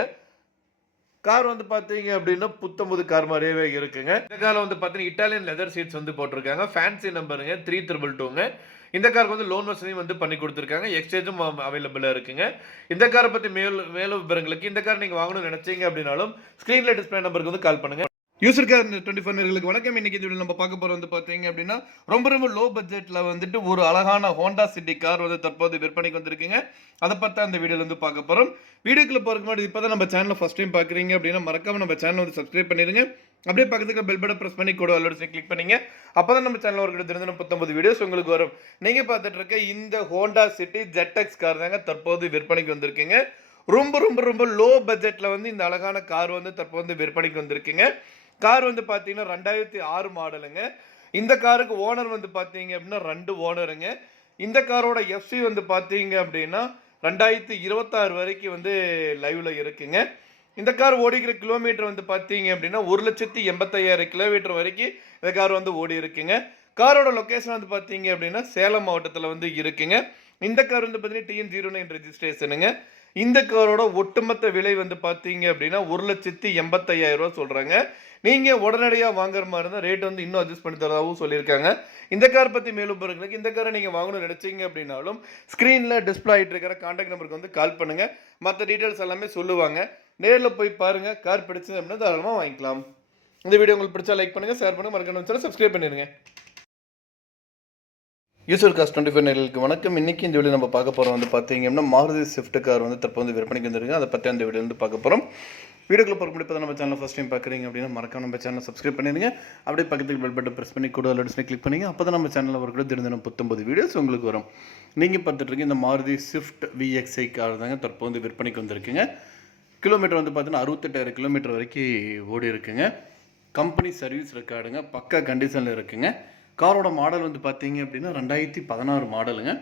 கார் வந்து பார்த்தீங்க அப்படின்னா புத்தம்புது கார் மாதிரியே இருக்குங்க. இந்த காரில் வந்து பார்த்தீங்கன்னா இட்டாலியன் லெதர் சீட்ஸ் வந்து போட்டிருக்காங்க. ஃபேன்சி நம்பருங்க 3222ங்க. இந்த காருக்கு வந்து லோன் வசதியும் வந்து பண்ணி கொடுத்துருக்காங்க. எக்ஸ்சேஞ்சும் அவைலபிளாக இருக்குங்க. இந்த காரை பற்றி மேலும் விவரங்களுக்கு இந்த கார் நீங்கள் வாங்கணும்னு நினச்சிங்க அப்படின்னாலும் ஸ்க்ரீனில் டிஸ்பிளே நம்பருக்கு வந்து கால் பண்ணுங்கள். யூசர் கார் 24 நேயர்களுக்கு வணக்கம். இன்னைக்கு இந்த வீடியோ நம்ம பார்க்க போகிறது வந்து பார்த்தீங்க அப்படின்னா ரொம்ப லோ பட்ஜெட்டில் வந்துட்டு ஒரு அழகான ஹோண்டா சிட்டி கார் வந்து தற்போது விற்பனைக்கு வந்திருக்குங்க. அதை பார்த்தா அந்த வீடியோவில் வந்து பார்க்க போகிறோம். வீடியோக்குள்ள போகிறதுக்கு முன்னாடி இப்போ தான் நம்ம சேனலை ஃபஸ்ட் டைம் பார்க்குறீங்க அப்படின்னா மறக்காம நம்ம சேனலை வந்து சப்ஸ்கிரைப் பண்ணிடுங்க. அப்படியே பக்கத்துக்கு பெல் பட்டன் ப்ரெஸ் பண்ணி கூட ஆல்ரெடி கிளிக் பண்ணிங்க. அப்போ தான் நம்ம சேனலில் ஒரு தினம் 19 வீடியோஸ் உங்களுக்கு வரும். நீங்கள் பார்த்துட்டு இருக்க இந்த ஹோண்டா சிட்டி ZX கார் தாங்க தற்போது விற்பனைக்கு வந்திருக்குங்க. ரொம்ப லோ பட்ஜெட்டில் வந்து இந்த அழகான கார் வந்து தற்போது விற்பனைக்கு வந்திருக்குங்க. கார் வந்து பார்த்தீங்கன்னா 2006 மாடலுங்க. இந்த காருக்கு ஓனர் வந்து பார்த்தீங்க அப்படின்னா 2 ஓனருங்க. இந்த காரோட எஃப்சி வந்து பார்த்தீங்க அப்படின்னா 2026 வரைக்கும் வந்து லைவ்ல இருக்குங்க. இந்த கார் ஓடிக்கிற கிலோமீட்டர் வந்து பார்த்தீங்க அப்படின்னா 1,85,000 கிலோமீட்டர் வரைக்கும் இந்த கார் வந்து ஓடி இருக்குங்க. காரோட லொக்கேஷன் வந்து பார்த்தீங்க அப்படின்னா சேலம் மாவட்டத்தில் வந்து இருக்குங்க. இந்த கார் வந்து பார்த்தீங்கன்னா TN09 ரெஜிஸ்ட்ரேஷனுங்க. இந்த காரோட ஒட்டுமொத்த விலை வந்து பார்த்தீங்க அப்படின்னா 1,85,000 சொல்கிறாங்க. நீங்கள் உடனடியாக வாங்குற மாதிரி இருந்தால் ரேட் வந்து இன்னும் அட்ஜஸ்ட் பண்ணி தரதாகவும் சொல்லியிருக்காங்க. இந்த கார் பற்றி மேலும் பிறகு இந்த காரை நீங்கள் வாங்கணும்னு நினச்சிங்க அப்படின்னாலும் ஸ்க்ரீனில் டிஸ்பிளே ஆகிட்டு இருக்கிற கான்டாக்ட் நம்பருக்கு வந்து கால் பண்ணுங்கள். மற்ற டீட்டெயில்ஸ் எல்லாமே சொல்லுவாங்க. நேரில் போய் பாருங்கள். கார் பிடிச்சது அப்படின்னா தாராளமாக வாங்கிக்கலாம். இந்த வீடியோ உங்களுக்கு பிடிச்சா லைக் பண்ணுங்கள், ஷேர் பண்ணுங்கள், மறக்காம சப்ஸ்கிரைப் பண்ணிடுங்க. யூசர் காஸ் 24 நேயர்களுக்கு வணக்கம். இன்றைக்கி இந்த வீடியோ நம்ம பார்க்க போகிறோம் வந்து பார்த்தீங்க அப்படின்னா மாருதி ஸ்விஃப்ட் கார் வந்து தற்போது விற்பனைக்கு வந்துருக்கு. அதை பற்றி அந்த வீடியோ வந்து பார்க்க போகிறோம். வீடியோக்குள்ள பார்க்க முடியாது நம்ம சேனல் ஃபஸ்ட் டைம் பார்க்குறீங்க அப்படின்னா மறக்காம நம்ம சேனலை சப்ஸ்கிரைப் பண்ணிடுங்க. அப்படியே பக்கத்துக்கு பெல் பட்டன் ப்ரெஸ் பண்ணி கூட ஆல்ரெடி கிளிக் பண்ணிங்க. அப்போ தான் நம்ம சேனலில் ஒரு கூட தினம் 19 வீடியோஸ் உங்களுக்கு வரும். நீங்கள் பார்த்துட்டு இருக்க இந்த மாருதி ஸ்விஃப்ட் VXi கார் தாங்க தற்போது விற்பனைக்கு வந்திருக்குங்க. கிலோமீட்டர் வந்து பார்த்தீங்கன்னா 68,000 கிலோமீட்டர் வரைக்கும் ஓடி இருக்குங்க. கம்பெனி சர்வீஸ் ரெக்கார்டுங்க, பக்கா கண்டிஷனில் இருக்குங்க. காரோட மாடல் வந்து பார்த்தீங்க அப்படின்னா 2016 மாடலுங்க.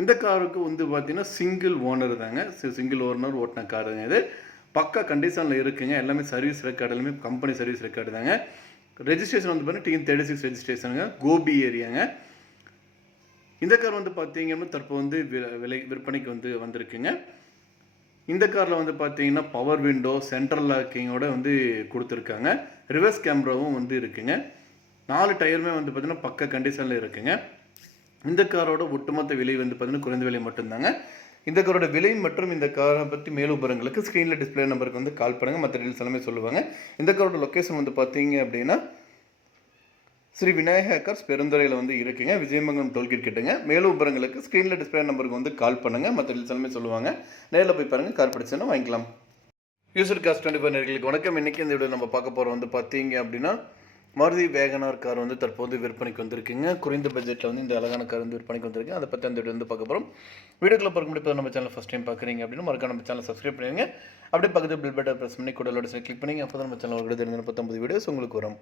இந்த காருக்கு வந்து பார்த்தீங்கன்னா சிங்கிள் ஓனர் தாங்க, சிங்கிள் ஓனர் ஓட்டின காருங்க. இது பக்கா கண்டிஷனில் இருக்குங்க. எல்லாமே சர்வீஸ் ரெக்கார்டு, எல்லாமே கம்பெனி சர்வீஸ் ரெக்கார்டு தாங்க. ரெஜிஸ்ட்ரேஷன் வந்து பார்த்தீங்கன்னா TN36 ரெஜிஸ்ட்ரேஷனுங்க, கோபி ஏரியாங்க. இந்த கார் வந்து பார்த்தீங்க அப்படின்னா தற்போது வந்து விற்பனைக்கு வந்து வந்திருக்குங்க. இந்த காரில் வந்து பார்த்தீங்கன்னா பவர் விண்டோ, சென்ட்ரல் லாக்கிங்கோட வந்து கொடுத்துருக்காங்க. ரிவர்ஸ் கேமராவும் வந்து இருக்குங்க. 4 டயருமே வந்து பார்த்தீங்கன்னா பக்க கண்டிஷனில் இருக்குங்க. இந்த காரோட ஒட்டுமொத்த விலை வந்து பார்த்தீங்கன்னா குறைந்த விலை மட்டும்தாங்க. இந்த காரோட விலை மற்றும் இந்த காரை பற்றி மேலும் விவரங்களுக்கு ஸ்க்ரீனில் டிஸ்பிளே நம்பருக்கு வந்து கால் பண்ணுங்கள். மற்ற டீல்ஸ் எல்லாமே சொல்லுவாங்க. இந்த காரோட லொக்கேஷன் வந்து பார்த்தீங்க அப்படின்னா ஸ்ரீ விநாயகர்ஸ் பெருந்துறையில் வந்து இருக்குங்க, விஜயமங்கலம் டோல்கேட் கிட்டங்க. மேலும் விவரங்களுக்கு ஸ்க்ரீனில் டிஸ்பிளே நம்பருக்கு வந்து கால் பண்ணுங்கள். மற்ற டீல்ஸ் எல்லாமே சொல்லுவாங்க. நேரில் போய் பாருங்கள், கார் பிடிச்சுன்னா வாங்கிக்கலாம். யூசர் காஸ் 24 நேயர்களுக்கு வணக்கம். இன்றைக்கி இந்த வீடியோ நம்ம பார்க்க போகிறோம் வந்து பார்த்தீங்க அப்படின்னா மாருதி வேகனார் கார் வந்து தற்போது விற்பனைக்கு வந்திருக்குங்க. குறைந்த பட்ஜெட்டில் வந்து இந்த அழகான கார் வந்து விற்பனைக்கு வந்திருக்கு. அதை பற்றி அந்த வீடியோ வந்து பார்க்க போகிறோம். வீடியோக்குள்ள பார்க்க முடியாது நம்ம சேனல் ஃபஸ்ட் டைம் பார்க்குறீங்க அப்படின்னா மறக்காம நம்ம சேனல் சப்ஸ்கிரைப் பண்ணிடுங்க. அப்படியே பக்கத்தில் பில் பட்டன் ப்ரெஸ் பண்ணி கூட கிளிக் பண்ணி அப்போ தான் நம்ம சேனல் ஒரு தெரிஞ்ச 19 வீடியோஸ் உங்களுக்கு வரும்.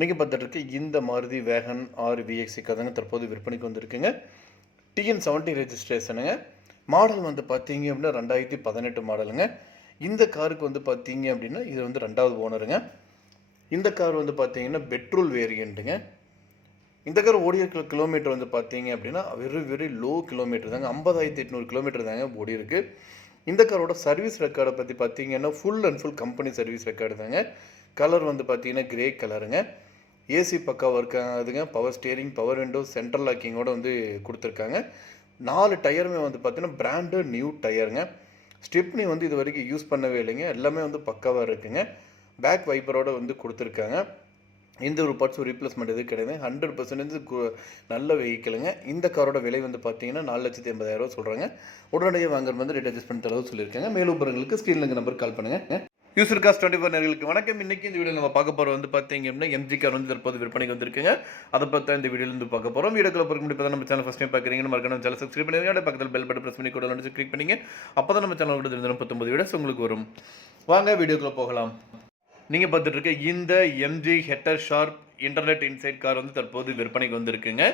நீங்கள் பார்த்துட்டு இருக்க இந்த மாருதி வேகன் ஆர் விஎக்ஸி காதாங்க தற்போது விற்பனைக்கு வந்திருக்குங்க. TN70 ரெஜிஸ்ட்ரேஷனுங்க. மாடல் வந்து பார்த்தீங்க அப்படின்னா 2018 மாடலுங்க. இந்த காருக்கு வந்து பார்த்தீங்க அப்படின்னா இது வந்து 2வது ஓனருங்க. இந்த கார் வந்து பார்த்தீங்கன்னா பெட்ரோல் வேரியண்ட்டுங்க. இந்த கார் ஓடிய கிலோமீட்டர் வந்து பார்த்தீங்க அப்படின்னா வெரி லோ கிலோமீட்டர் தாங்க. 50,800 கிலோமீட்டர் தாங்க ஓடி இருக்கு. இந்த காரோட சர்வீஸ் ரெக்கார்டை பற்றி பார்த்தீங்கன்னா full and full company service record தாங்க. கலர் வந்து பார்த்தீங்கன்னா கிரே கலருங்க. ஏசி பக்காவாக இருக்காதுங்க. Power steering, power window, central லாக்கிங்கோட வந்து கொடுத்துருக்காங்க. 4 டயருமே வந்து பார்த்தீங்கன்னா பிராண்டு நியூ டயருங்க. ஸ்டெப்னி வந்து இது வரைக்கும் யூஸ் பண்ணவே இல்லைங்க. எல்லாமே வந்து பக்காவாக இருக்குங்க. பேக் வைப்பரோடு வந்து கொடுத்துருக்காங்க. எந்த ஒரு பார்ட்ஸும் ரீப்ளேஸ்மெண்ட் எதுவும் கிடையாது. 100% நல்ல வெஹிக்கிளுங்க. இந்த காரோட விலை வந்து பார்த்தீங்கன்னா 4,80,000 சொல்கிறாங்க. உடனடியாக வாங்குறது வந்து ரேட் அட்ஜஸ்ட் பண்ணி தரது சொல்லியிருக்காங்க. மேலும் விவரங்களுக்கு ஸ்க்ரீனில் நம்பர் கால் பண்ணுங்கள். யூசர் காஸ்ட் 24 நேர்களுக்கு வணக்கம். இன்றைக்கி இந்த வீடியோ நம்ம பார்க்க போகிற வந்து பார்த்தீங்க அப்படின்னா MG கார் வந்து தற்போது விற்பனைக்கு வந்திருக்குங்க. அதை பற்றி இந்த வீடியோவில் வந்து பார்க்க போகிறோம். வீடியோக்குள்ள பார்க்க முடியாது நம்ம சேனல் ஃபஸ்ட் டைம் பார்க்குறீங்கன்னு மறக்காம சேனல் சப்ஸ்கிரைப் பண்ணிடுங்க. பக்கத்தில் பெல் பட்டன் ப்ரெஸ் பண்ணி கூட கிளிக் பண்ணிங்க. அப்போ தான் நம்ம சேனல் கூட 19 வீடியோஸ் உங்களுக்கு வரும். வாங்க வீடியோக்குள்ளே போகலாம். நீங்கள் பார்த்துட்டு இருக்க இந்த MG header sharp internet inside car வந்து தற்போது விற்பனைக்கு வந்திருக்குங்க.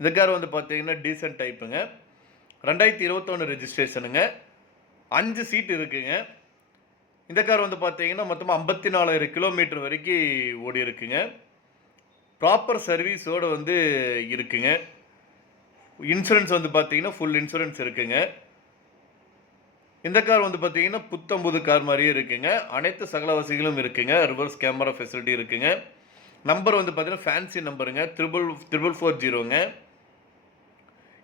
இந்த கார் வந்து பார்த்தீங்கன்னா டீசன்ட் டைப்புங்க. 2021 ரெஜிஸ்ட்ரேஷனுங்க. 5 சீட் இருக்குங்க. இந்த கார் வந்து பார்த்தீங்கன்னா மொத்தமாக 54,000 கிலோமீட்டர் வரைக்கும் ஓடி இருக்குங்க. ப்ராப்பர் சர்வீஸோடு வந்து இருக்குங்க. இன்சூரன்ஸ் வந்து பார்த்தீங்கன்னா ஃபுல் இன்சூரன்ஸ் இருக்குங்க. இந்த கார் வந்து பார்த்தீங்கன்னா புத்தம்புது கார் மாதிரியே இருக்குங்க. அனைத்து சகல வசதிகளும் இருக்குங்க. ரிவர்ஸ் கேமரா ஃபெசிலிட்டி இருக்குங்க. நம்பர் வந்து பார்த்தீங்கன்னா ஃபேன்சி நம்பருங்க. 440ங்க.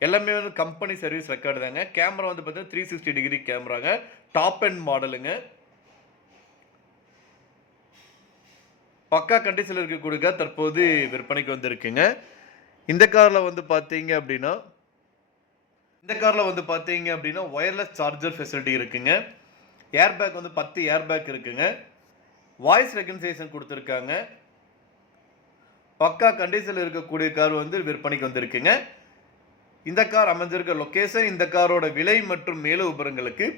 எல்லாமே வந்து கம்பெனி சர்வீஸ் ரெக்கார்டு தாங்க. கேமரா வந்து பார்த்தீங்கன்னா 360 டிகிரி கேமராங்க. டாப் அண்ட் மாடலுங்க. பக்கா கண்டிஷனில் இருக்கக்கூடிய கார் தற்போது விற்பனைக்கு வந்திருக்குங்க. இந்த காரில் வந்து பார்த்தீங்க அப்படின்னா ஒயர்லெஸ் சார்ஜர் ஃபெசிலிட்டி இருக்குங்க. ஏர்பேக் வந்து 10 ஏர்பேக் இருக்குங்க. வாய்ஸ் ரெகனைசேஷன் கொடுத்துருக்காங்க. பக்கா கண்டிஷனில் இருக்கக்கூடிய கார் வந்து விற்பனைக்கு வந்திருக்குங்க. இந்த கார் அமைஞ்சிருக்க லொக்கேஷன், இந்த காரோட விலை மற்றும் மேலும் விவரங்களுக்கு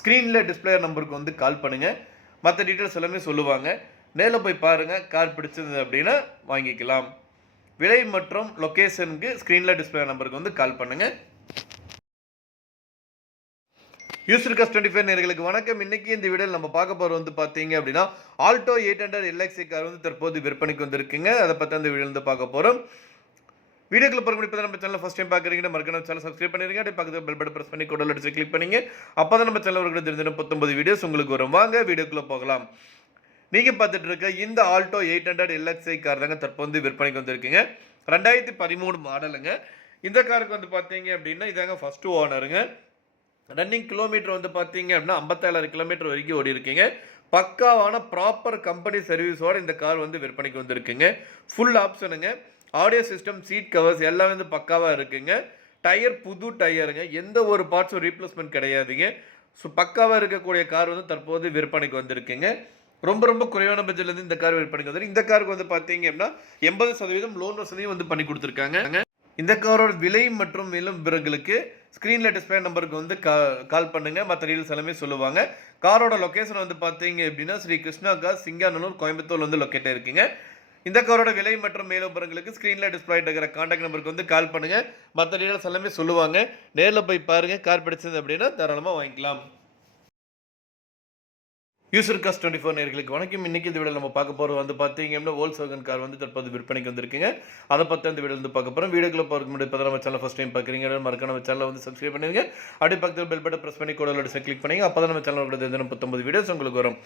ஸ்க்ரீனில் டிஸ்பிளே நம்பருக்கு வந்து கால் பண்ணுங்கள். மற்ற டீட்டெயில்ஸ் எல்லாமே சொல்லுவாங்க. நேரில் போய் பாருங்கள். கார் பிடிச்சது அப்படின்னா வாங்கிக்கலாம். விலை மற்றும் லொக்கேஷனுக்கு ஸ்க்ரீனில் டிஸ்பிளே நம்பருக்கு வந்து கால் பண்ணுங்கள். யூசர் காஸ்ட் 25 நேர்களுக்கு வணக்கம். இன்னைக்கு இந்த வீடியோவில் நம்ம பார்க்க போகிற வந்து பார்த்தீங்க அப்படின்னா ஆல்டோ 800 LXi கார் வந்து தற்போது விற்பனைக்கு வந்திருக்குங்க. அதை பற்றி அந்த வீடியோ வந்து பார்க்க போகிறோம். வீடியோக்குள்ள பார்க்க முடியாது நம்ம சேனல் ஃபஸ்ட் டைம் பார்க்குறீங்கன்னா மறக்காம சேனல் சப்ஸ்கிரைப் பண்ணிடுங்க. அப்படியே பக்கத்தில் பெல் பட்டன் ப்ரெஸ் பண்ணி கூட அடிச்சு கிளிக் பண்ணிங்க. அப்போ தான் நம்ம சேனல் ஒரு தெரிஞ்ச 19 வீடியோஸ் உங்களுக்கு வரும். வாங்க வீடியோக்குள்ளே போகலாம். நீங்கள் பார்த்துட்டு இருக்க இந்த ஆல்டோ 800 LXi கார் தாங்க தற்போது விற்பனைக்கு வந்திருக்குங்க. 2013 மாடலுங்க. இந்த காருக்கு வந்து பார்த்தீங்க அப்படின்னா இதாங்க ஃபஸ்ட்டு ஓனருங்க. ரன்னிங் கிலோமீட்டர் வந்து பார்த்தீங்க அப்படின்னா 57,000 கிலோமீட்டர் வரைக்கும் ஓடி இருக்குங்க. பக்காவான ப்ராப்பர் கம்பெனி சர்வீஸோடு இந்த கார் வந்து விற்பனைக்கு வந்திருக்குங்க. ஃபுல் ஆப்ஷனுங்க. ஆடியோ சிஸ்டம், சீட் கவர்ஸ் எல்லாம் வந்து பக்காவாக இருக்குங்க. டயர் புது டயருங்க. எந்த ஒரு பார்ட்ஸும் ரீப்ளேஸ்மெண்ட் கிடையாதுங்க. ஸோ பக்காவாக இருக்கக்கூடிய கார் வந்து தற்போது விற்பனைக்கு வந்திருக்குங்க. ரொம்ப குறைவான பட்ஜெட்லேருந்து இந்த கார் விற்பனைக்கு வந்து இந்த காருக்கு வந்து பார்த்தீங்க அப்படின்னா 80% லோன் வசதியும் வந்து பண்ணி கொடுத்துருக்காங்க. இந்த காரோட விலை மற்றும் மேலும் விவரங்களுக்கு ஸ்க்ரீனில் டிஸ்பிளே நம்பருக்கு வந்து கால் பண்ணுங்க. மற்ற டீல்ஸ் எல்லாமே சொல்லுவாங்க. காரோட லொக்கேஷன் வந்து பார்த்தீங்க அப்படின்னா ஸ்ரீ கிருஷ்ணா கார், சிங்காநல்லூர், கோயம்புத்தூர் வந்து லொக்கேட் இருக்குங்க. இந்த காரோட விலை மற்றும் மேலும் விவரங்களுக்கு ஸ்க்ரீனில் டிஸ்பிளே இருக்கிற கான்டாக்ட் நம்பருக்கு வந்து கால் பண்ணுங்க. மற்ற டீல்ஸ் எல்லாமே சொல்லுவாங்க. நேரில் போய் பாருங்க. கார் பிடிச்சது அப்படின்னா தாராளமாக வாங்கிக்கலாம். யூசர் காஸ்ட் 24 நேர்களுக்கு வணக்கம். இன்னைக்கு இந்த வீடியோ நம்ம பார்க்க போகிறது வந்து பார்த்தீங்க அப்படின்னா வோல்க்ஸ்வாகன் கார் வந்து தற்போது விற்பனைக்கு வந்திருக்குங்க. அதை பற்றி அந்த வீடியோ வந்து பார்க்க போகிறோம். வீடியோக்குள்ள பார்க்க முடியாது இப்போ நம்ம சேனல் ஃபஸ்ட் டைம் பார்க்குறீங்க மறக்காம நம்ம சேனலை வந்து சப்ஸ்கிரைப் பண்ணிடுங்க. அப்படியே பக்கத்தில் பெல் பட்டன் ப்ரெஸ் பண்ணி கூட கிளிக் பண்ணிங்க. அப்போ தான் நம்ம சேனல் கூட 19 வீடியோஸ் உங்களுக்கு வரும்.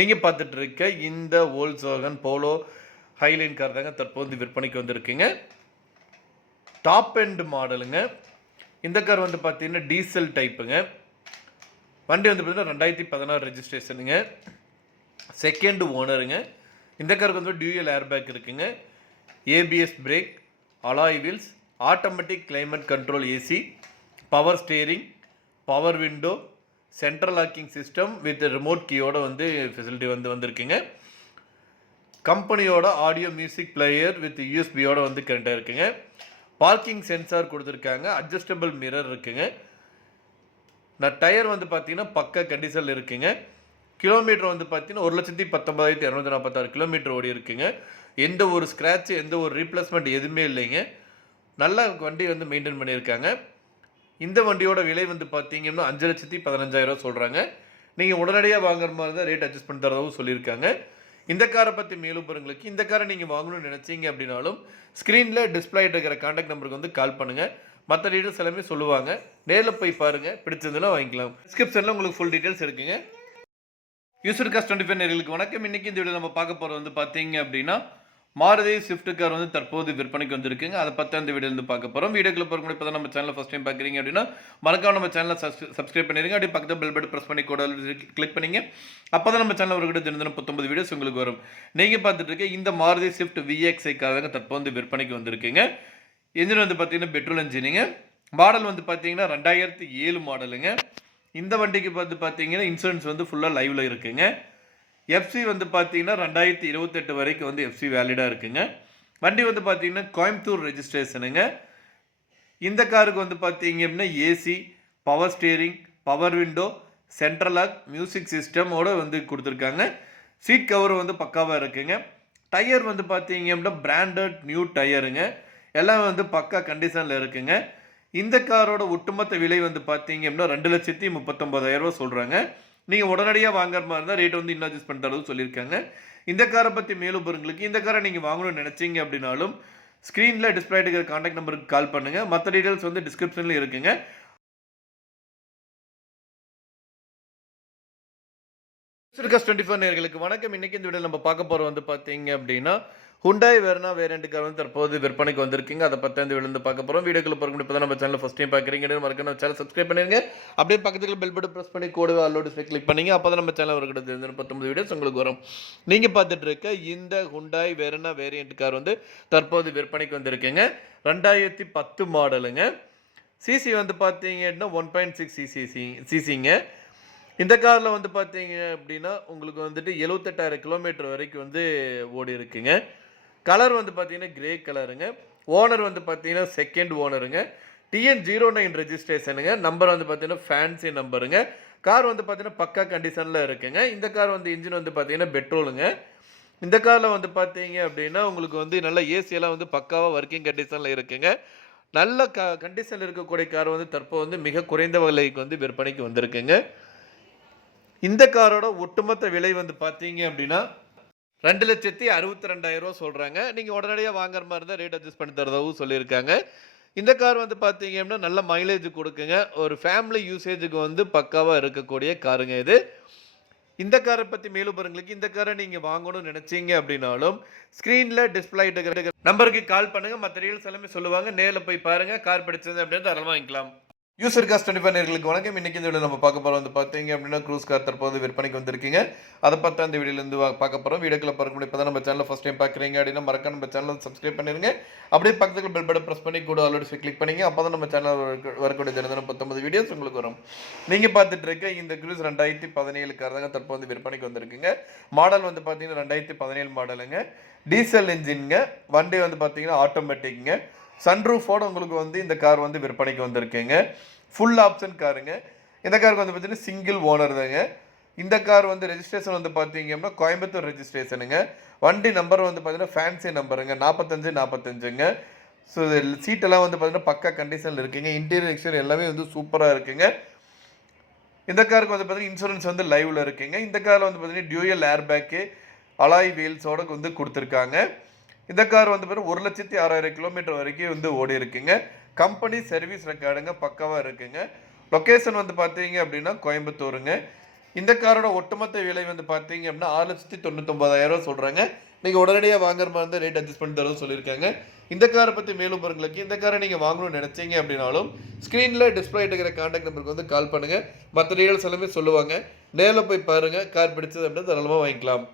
நீங்கள் பார்த்துட்டு இருக்க இந்த வோல்க்ஸ்வாகன் போலோ ஹைலைன் கார் தாங்க தற்போது விற்பனைக்கு வந்திருக்குங்க. டாப் எண்ட் மாடலுங்க. இந்த கார் வந்து பார்த்தீங்கன்னா டீசல் டைப்புங்க. வண்டி வந்து பார்த்தீங்கன்னா 2016 ரெஜிஸ்ட்ரேஷனுங்க. செகண்ட் ஓனருங்க. இந்த காருக்கு வந்து டியூயல் ஏர்பேக் இருக்குங்க. ABS brake, alloy wheels, automatic climate control AC, power steering, power window, central locking system with remote கீயோட வந்து ஃபெசிலிட்டி வந்து வந்திருக்குங்க. கம்பெனியோட ஆடியோ மியூசிக் பிளேயர் வித் யூஎஸ்பியோட வந்து கரெக்டாக இருக்குங்க. பார்க்கிங் சென்சார் கொடுத்துருக்காங்க. அட்ஜஸ்டபிள் மிரர் இருக்குங்க. டயர் வந்து பார்த்தீங்கன்னா பக்க கண்டிஷனில் இருக்குங்க. கிலோமீட்டர் வந்து பார்த்தீங்கன்னா 1,19,246 கிலோமீட்டர் ஓடி இருக்குங்க. எந்த ஒரு ஸ்க்ராட்ச் எந்த ஒரு ரீப்ளேஸ்மெண்ட் எதுவுமே இல்லைங்க. நல்லா வண்டி வந்து மெயின்டைன் பண்ணியிருக்காங்க. இந்த வண்டியோட விலை வந்து பார்த்தீங்கன்னா 5,15,000 சொல்கிறாங்க. நீங்கள் உடனடியாக வாங்குற மாதிரி தான் ரேட் அட்ஜஸ்ட் பண்ணி தரதாகவும் சொல்லியிருக்காங்க. இந்த காரை பற்றி மேலும் பொருங்களுக்கு இந்த காரை நீங்கள் வாங்கணும்னு நினச்சிங்க அப்படின்னாலும் ஸ்க்ரீனில் டிஸ்பிளே இருக்கிற கான்டாக்ட் நம்பருக்கு வந்து கால் பண்ணுங்கள். மற்ற டீட்டெயில்ஸ் எல்லாமே சொல்லுவாங்க. நேரில் போய் பாருங்கள், பிடிச்சதுன்னா வாங்கிக்கலாம். டிஸ்கிரிப்ஷனில் உங்களுக்கு ஃபுல் டீட்டெயில்ஸ் இருக்குங்க. யூசர் காஸ்ட் 25 நேயர்களுக்கு வணக்கம். இன்றைக்கி இந்த வீடியோ நம்ம பார்க்க போகிறது வந்து பார்த்தீங்க அப்படின்னா மாருதி ஸ்விஃப்ட் கார் வந்து தற்போது விற்பனைக்கு வந்திருக்குங்க. அதை பற்றி அந்த வீடியோ வந்து பார்க்க போகிறோம். வீடியோக்குள்ள போகிற இப்போ தான் நம்ம சேனலில் ஃபஸ்ட் டைம் பார்க்குறீங்க அப்படின்னா மறக்காம நம்ம சேனலை சப்ஸ்கிரைப் பண்ணிடுங்க. அப்படி பக்கத்தில் பெல் பட்டன் ப்ரெஸ் பண்ணி கூட கிளிக் பண்ணிங்க. அப்போ தான் நம்ம சேனல் ஒரு கூட தினம் 19 வீடியோஸ் உங்களுக்கு வரும். நீங்கள் பார்த்துட்டு இருக்க இந்த மாருதி ஸ்விஃப்ட் VXi கார் தாங்க தற்போது விற்பனைக்கு வந்திருக்குங்க. இன்ஜின் வந்து பார்த்தீங்கன்னா பெட்ரோல் இன்ஜினுங்க. மாடல் வந்து பார்த்தீங்கன்னா 2007 மாடலுங்க. இந்த வண்டிக்கு பார்த்தீங்கன்னா இன்சூரன்ஸ் வந்து ஃபுல்லாக லைவ்ல இருக்குங்க. எஃப்சி வந்து பார்த்தீங்கன்னா 2028 வரைக்கும் வந்து எஃப்சி வேலிடாக இருக்குங்க. வண்டி வந்து பார்த்தீங்கன்னா கோயம்புத்தூர் ரெஜிஸ்ட்ரேஷனுங்க. இந்த காருக்கு வந்து பார்த்தீங்க அப்படின்னா AC, power steering, power window, central lock, music சிஸ்டமோட வந்து கொடுத்துருக்காங்க. சீட் கவர் வந்து பக்காவாக இருக்குங்க. டயர் வந்து பார்த்தீங்க அப்படின்னா பிராண்டட் நியூ டயருங்க. எல்லாம் வந்து பக்கா கண்டிஷனில் இருக்குங்க. இந்த காரோட ஒட்டுமொத்த விலை வந்து பார்த்தீங்க அப்படின்னா 2,39,000 சொல்கிறாங்க. நீங்கள் உடனடியாக வாங்குற மாதிரி இருந்தால் ரேட் வந்து இன்னும் அட்ஜஸ்ட் பண்ணி தரது சொல்லியிருக்காங்க. இந்த காரை பற்றி மேலும் பொருங்களுக்கு இந்த காரை நீங்கள் வாங்கணும்னு நினச்சிங்க அப்படின்னாலும் ஸ்க்ரீனில் டிஸ்பிளே இருக்கிற கான்டாக்ட் நம்பருக்கு கால் பண்ணுங்கள். மற்ற டீட்டெயில்ஸ் வந்து டிஸ்கிரிப்ஷனில் இருக்குங்க. காஸ்ட் 24 நேயர்களுக்கு வணக்கம். இன்றைக்கி இந்த வீடியோ நம்ம பார்க்க போகிறோம் வந்து பார்த்தீங்க அப்படின்னா ஹுண்டாய் வெர்னா வேரியண்ட் கார் வந்து தற்போது விற்பனைக்கு வந்திருக்குங்க. அதை பற்றி இந்த வீடியோ வந்து பார்க்க போகிறோம். வீடியோக்குள்ள போகிற இப்போ தான் நம்ம சேனல் ஃபஸ்ட் டைம் பார்க்குறீங்க மறக்காம சேனல் சப்ஸ்கிரைப் பண்ணிடுங்க. அப்படியே பக்கத்தில் பெல் பட்டன் ப்ரெஸ் பண்ணி கூடவே ஆலோடு கிளிக் பண்ணிங்க. அப்போ தான் நம்ம சேனல் ஒரு கிட்ட 19 வீடியோஸ் உங்களுக்கு வரும். நீங்கள் பார்த்துட்டு இருக்க இந்த ஹுண்டாய் வெர்னா வேரியண்ட் கார் வந்து தற்போது விற்பனைக்கு வந்திருக்குங்க. 2010 மாடலுங்க. சிசி வந்து பார்த்தீங்கன்னா 1.6 சிசிங்க. இந்த காரில் வந்து பார்த்தீங்க அப்படின்னா உங்களுக்கு வந்துட்டு 78,000 கிலோமீட்டர் வரைக்கும் வந்து ஓடி இருக்குங்க. கலர் வந்து பார்த்தீங்கன்னா கிரே கலருங்க. ஓனர் வந்து பார்த்தீங்கன்னா செகண்ட் ஓனருங்க. TN09 ரெஜிஸ்ட்ரேஷனுங்க. நம்பர் வந்து பார்த்தீங்கன்னா ஃபேன்சி நம்பருங்க. கார் வந்து பார்த்தீங்கன்னா பக்கா கண்டிஷனில் இருக்குங்க. இந்த கார் வந்து இன்ஜின் வந்து பார்த்தீங்கன்னா பெட்ரோலுங்க. இந்த காரில் வந்து பார்த்தீங்க அப்படின்னா உங்களுக்கு வந்து நல்ல ஏசியெல்லாம் வந்து பக்காவாக ஒர்க்கிங் கண்டிஷனில் இருக்குங்க. நல்ல கண்டிஷனில் இருக்கக்கூடிய கார் வந்து தற்போது வந்து மிக குறைந்த விலைக்கு வந்து விற்பனைக்கு வந்திருக்குங்க. இந்த காரோட ஒட்டுமொத்த விலை வந்து பார்த்தீங்க அப்படின்னா 2,62,000 சொல்கிறாங்க. நீங்கள் உடனடியாக வாங்குற மாதிரி இருந்தால் ரேட் அட்ஜஸ்ட் பண்ணி தரதாகவும் சொல்லியிருக்காங்க. இந்த கார் வந்து பார்த்தீங்க அப்படின்னா நல்ல மைலேஜ் கொடுக்குங்க. ஒரு ஃபேமிலி யூசேஜுக்கு வந்து பக்காவாக இருக்கக்கூடிய காருங்க இது. இந்த காரை பற்றி மேலும் பாருங்களுக்கு இந்த காரை நீங்கள் வாங்கணும்னு நினச்சிங்க அப்படின்னாலும் ஸ்க்ரீனில் டிஸ்பிளே நம்பருக்கு கால் பண்ணுங்கள். மற்ற டீடைல்ஸ் எல்லாமே சொல்லுவாங்க. நேரில் போய் பாருங்கள். கார் பிடிச்சது அப்படின்னு தாராளமாக வாங்கிக்கலாம். யூசர் காஸ்ட் 25 நேயர்களுக்கு வணக்கம். இன்றைக்கி இந்த வீடியோ நம்ம பார்க்க போகிறோம் வந்து பார்த்தீங்க அப்படின்னா க்ரூஸ் கார் தற்போது விற்பனைக்கு வந்திருக்கீங்க. அதை பார்த்து அந்த வீடியோலேருந்து பார்க்க போகிறோம். வீடியோக்குள்ள பார்க்க இப்போ தான் நம்ம சேனலில் ஃபஸ்ட் டைம் பார்க்குறீங்க அப்படின்னா மறக்காம நம்ம சேனல் சப்ஸ்கிரைப் பண்ணிடுங்க. அப்படியே பக்கத்துக்கு பெல் பட்டன் ப்ரெஸ் பண்ணி கூட ஆல்ரெடி கிளிக் பண்ணிங்க. அப்போ தான் நம்ம சேனல் வரக்கூடிய தினம் 19 வீடியோஸ் உங்களுக்கு வரும். நீங்கள் பார்த்துட்டு இருக்க இந்த க்ரூஸ் 2017 கார் தாங்க தற்போது விற்பனைக்கு வந்திருக்குங்க. மாடல் வந்து பார்த்தீங்கன்னா 2017 மாடலுங்க. டீசல் இன்ஜின்ங்க. வண்டி வந்து பார்த்தீங்கன்னா ஆட்டோமேட்டிக்ங்க. சன்ரூஃபோட உங்களுக்கு வந்து இந்த கார் வந்து விற்பனைக்கு வந்திருக்குங்க. ஃபுல் ஆப்ஷன் காருங்க. இந்த காருக்கு வந்து பார்த்தீங்கன்னா சிங்கிள் ஓனர் தாங்க. இந்த கார் வந்து ரெஜிஸ்ட்ரேஷன் வந்து பார்த்தீங்க அப்படின்னா கோயம்புத்தூர் ரெஜிஸ்ட்ரேஷனுங்க. வண்டி நம்பர் வந்து பார்த்தீங்கன்னா ஃபேன்சி நம்பருங்க 4545ங்க. ஸோ சீட்டெல்லாம் வந்து பார்த்தீங்கன்னா பக்கா கண்டிஷனில் இருக்குங்க. இன்டீரியர் எக்ஸ்டீரியர் எல்லாமே வந்து சூப்பராக இருக்குங்க. இந்த காருக்கு வந்து பார்த்தீங்கன்னா இன்சூரன்ஸ் வந்து லைவில் இருக்குங்க. இந்த காரில் வந்து பார்த்தீங்கன்னா டியூயல் ஏர் பேக்கு அலாய் வீல்ஸோட வந்து கொடுத்துருக்காங்க. இந்த கார் வந்து பார்த்தீங்கன்னா 1,06,000 கிலோமீட்டர் வரைக்கும் வந்து ஓடி இருக்குங்க. கம்பெனி சர்வீஸ் ரெக்கார்டுங்க பக்காவாக இருக்குங்க. லொக்கேஷன் வந்து பார்த்தீங்க அப்படின்னா கோயம்புத்தூருங்க. இந்த காரோட ஒட்டுமொத்த விலை வந்து பார்த்தீங்க அப்படின்னா 6,99,000 சொல்கிறாங்க. நீங்கள் உடனடியாக வாங்குற மாதிரி இருந்தால் ரேட் அட்ஜஸ்ட் பண்ணி தரவும் சொல்லியிருக்காங்க. இந்த காரை பற்றி மேலும் பொருங்களுக்கு இந்த காரை நீங்கள் வாங்கணும்னு நினச்சிங்க அப்படின்னாலும் ஸ்க்ரீனில் டிஸ்பிளே இருக்கிற கான்டாக்ட் நம்பருக்கு வந்து கால் பண்ணுங்கள். மற்ற டீடைல்ஸ் எல்லாமே சொல்லுவாங்க. நேரில் போய் பாருங்கள். கார் பிடிச்சது அப்படின்னா தாராளமாக வாங்கிக்கலாம்.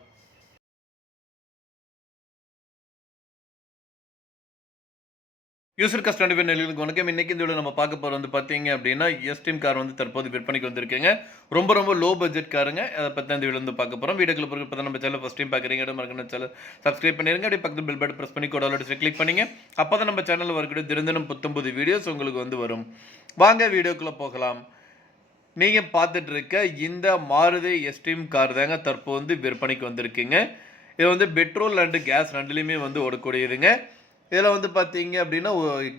யூசர் கஸ்டமர் நேயர்களுக்கு வணக்கம். இன்னைக்கு இந்த வீடியோல நம்ம பார்க்க போறது வந்து பார்த்தீங்க அப்படின்னா, எஸ்டீம் கார் வந்து தற்போது விற்பனைக்கு வந்திருக்குங்க. ரொம்ப லோ பட்ஜெட் காருங்க. அத பத்தி தான் இந்த வீடியோல வந்து பார்க்க போறோம். வீடியோக்குள்ள போறதுக்கு இப்ப தான் நம்ம சேனல் ஃபர்ஸ்ட் டைம் பார்க்குறீங்க மறக்காம சேனல் சப்ஸ்கிரைப் பண்ணிருங்க. அப்படியே பக்கத்துல பெல் பட்டன் பிரஸ் பண்ணி கூட ஆல் கிளிக் பண்ணீங்க. அப்பதான் நம்ம சேனல்ல வரக்கூடிய தினந்தனம் புத்தம்புது வீடியோஸ் உங்களுக்கு வந்து வரும். வாங்க வீடியோக்குள்ள போகலாம். நீங்க பார்த்துட்டு இருக்க இந்த மாருதி எஸ்டீம் கார் தாங்க தற்போது வந்து விற்பனைக்கு வந்திருக்குங்க. இது வந்து பெட்ரோல் அண்ட் கேஸ் ரெண்டுலயுமே வந்து ஓடக்கூடியதுங்க. இதில் வந்து பார்த்தீங்க அப்படின்னா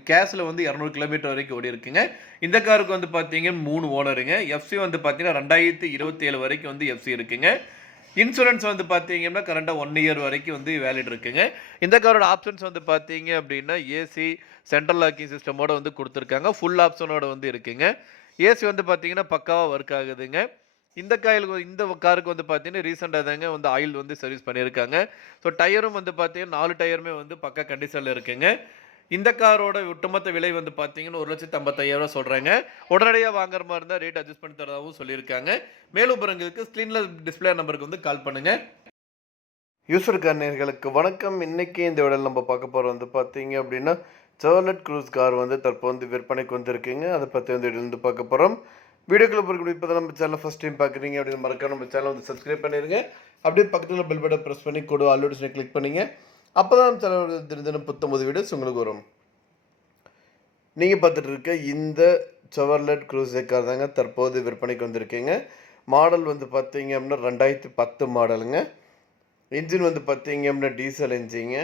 கேஸில் வந்து 200 கிலோமீட்டர் வரைக்கும் ஓடி இருக்குங்க. இந்த காருக்கு வந்து பார்த்தீங்க 3 ஓனருங்க. எஃப்சி வந்து பார்த்தீங்கன்னா 2027 வரைக்கும் வந்து எஃப்சி இருக்குங்க. இன்சூரன்ஸ் வந்து பார்த்தீங்கன்னா கரண்டாக 1 இயர் வரைக்கும் வந்து வேலிட் இருக்குங்க. இந்த காரோட ஆப்ஷன்ஸ் வந்து பார்த்தீங்க அப்படின்னா ஏசி, சென்ட்ரல் லாக்கிங் சிஸ்டமோட வந்து கொடுத்துருக்காங்க. ஃபுல் ஆப்ஷனோட வந்து இருக்குங்க. ஏசி வந்து பார்த்தீங்கன்னா பக்காவாக ஒர்க் ஆகுதுங்க. இந்த காருக்கு வந்து பார்த்தீங்கன்னா ரீசெண்டாக தாங்க வந்து ஆயில் வந்து சர்வீஸ் பண்ணியிருக்காங்க. ஸோ டயரும் வந்து பார்த்தீங்கன்னா 4 டயருமே வந்து பக்கா கண்டிஷனில் இருக்குங்க. இந்த காரோட ஒட்டுமொத்த விலை வந்து பார்த்தீங்கன்னா 1,55,000 சொல்கிறாங்க. உடனடியாக வாங்குற மாதிரி இருந்தால் ரேட் அட்ஜஸ்ட் பண்ணி தரதாகவும் சொல்லியிருக்காங்க. மேலும் விவரங்களுக்கு ஸ்க்ரீனில் டிஸ்பிளே நம்பருக்கு வந்து கால் பண்ணுங்கள். யூசர் கார்னியர்களுக்கு வணக்கம். இன்னைக்கு இந்த வீடியோவில் நம்ம பார்க்க போகிறது வந்து பார்த்தீங்க அப்படின்னா செவர்லெட் க்ரூஸ் கார் வந்து தற்போது வந்து விற்பனைக்கு வந்திருக்குங்க. அதை பற்றி வந்து வந்து பார்க்க போகிறோம். வீடியோக்குள்ள போகிறக்கூடிய இப்போ தான் நம்ம சேனல் ஃபஸ்ட் டைம் பார்க்குறீங்க அப்படின்னு மறக்காம நம்ம சேனல் வந்து சப்ஸ்கிரைப் பண்ணிடுங்க. அப்படியே பக்கத்தில் பெல் பட்டன் ப்ரெஸ் பண்ணி கூட ஆல் நோட்டிஃபிகேஷனை கிளிக் பண்ணிங்க. அப்போ தான் நம்ம சேனல் தினம் புத்தம்பது வீடியோஸ் உங்களுக்கு வரும். நீங்கள் பார்த்துட்டு இருக்க இந்த செவர்லெட் க்ரூஸ் கார் தாங்க தற்போது விற்பனைக்கு வந்திருக்கீங்க. மாடல் வந்து பார்த்தீங்க அப்படின்னா 2010 மாடலுங்க. இன்ஜின் வந்து பார்த்தீங்க அப்படின்னா டீசல் இன்ஜிங்க.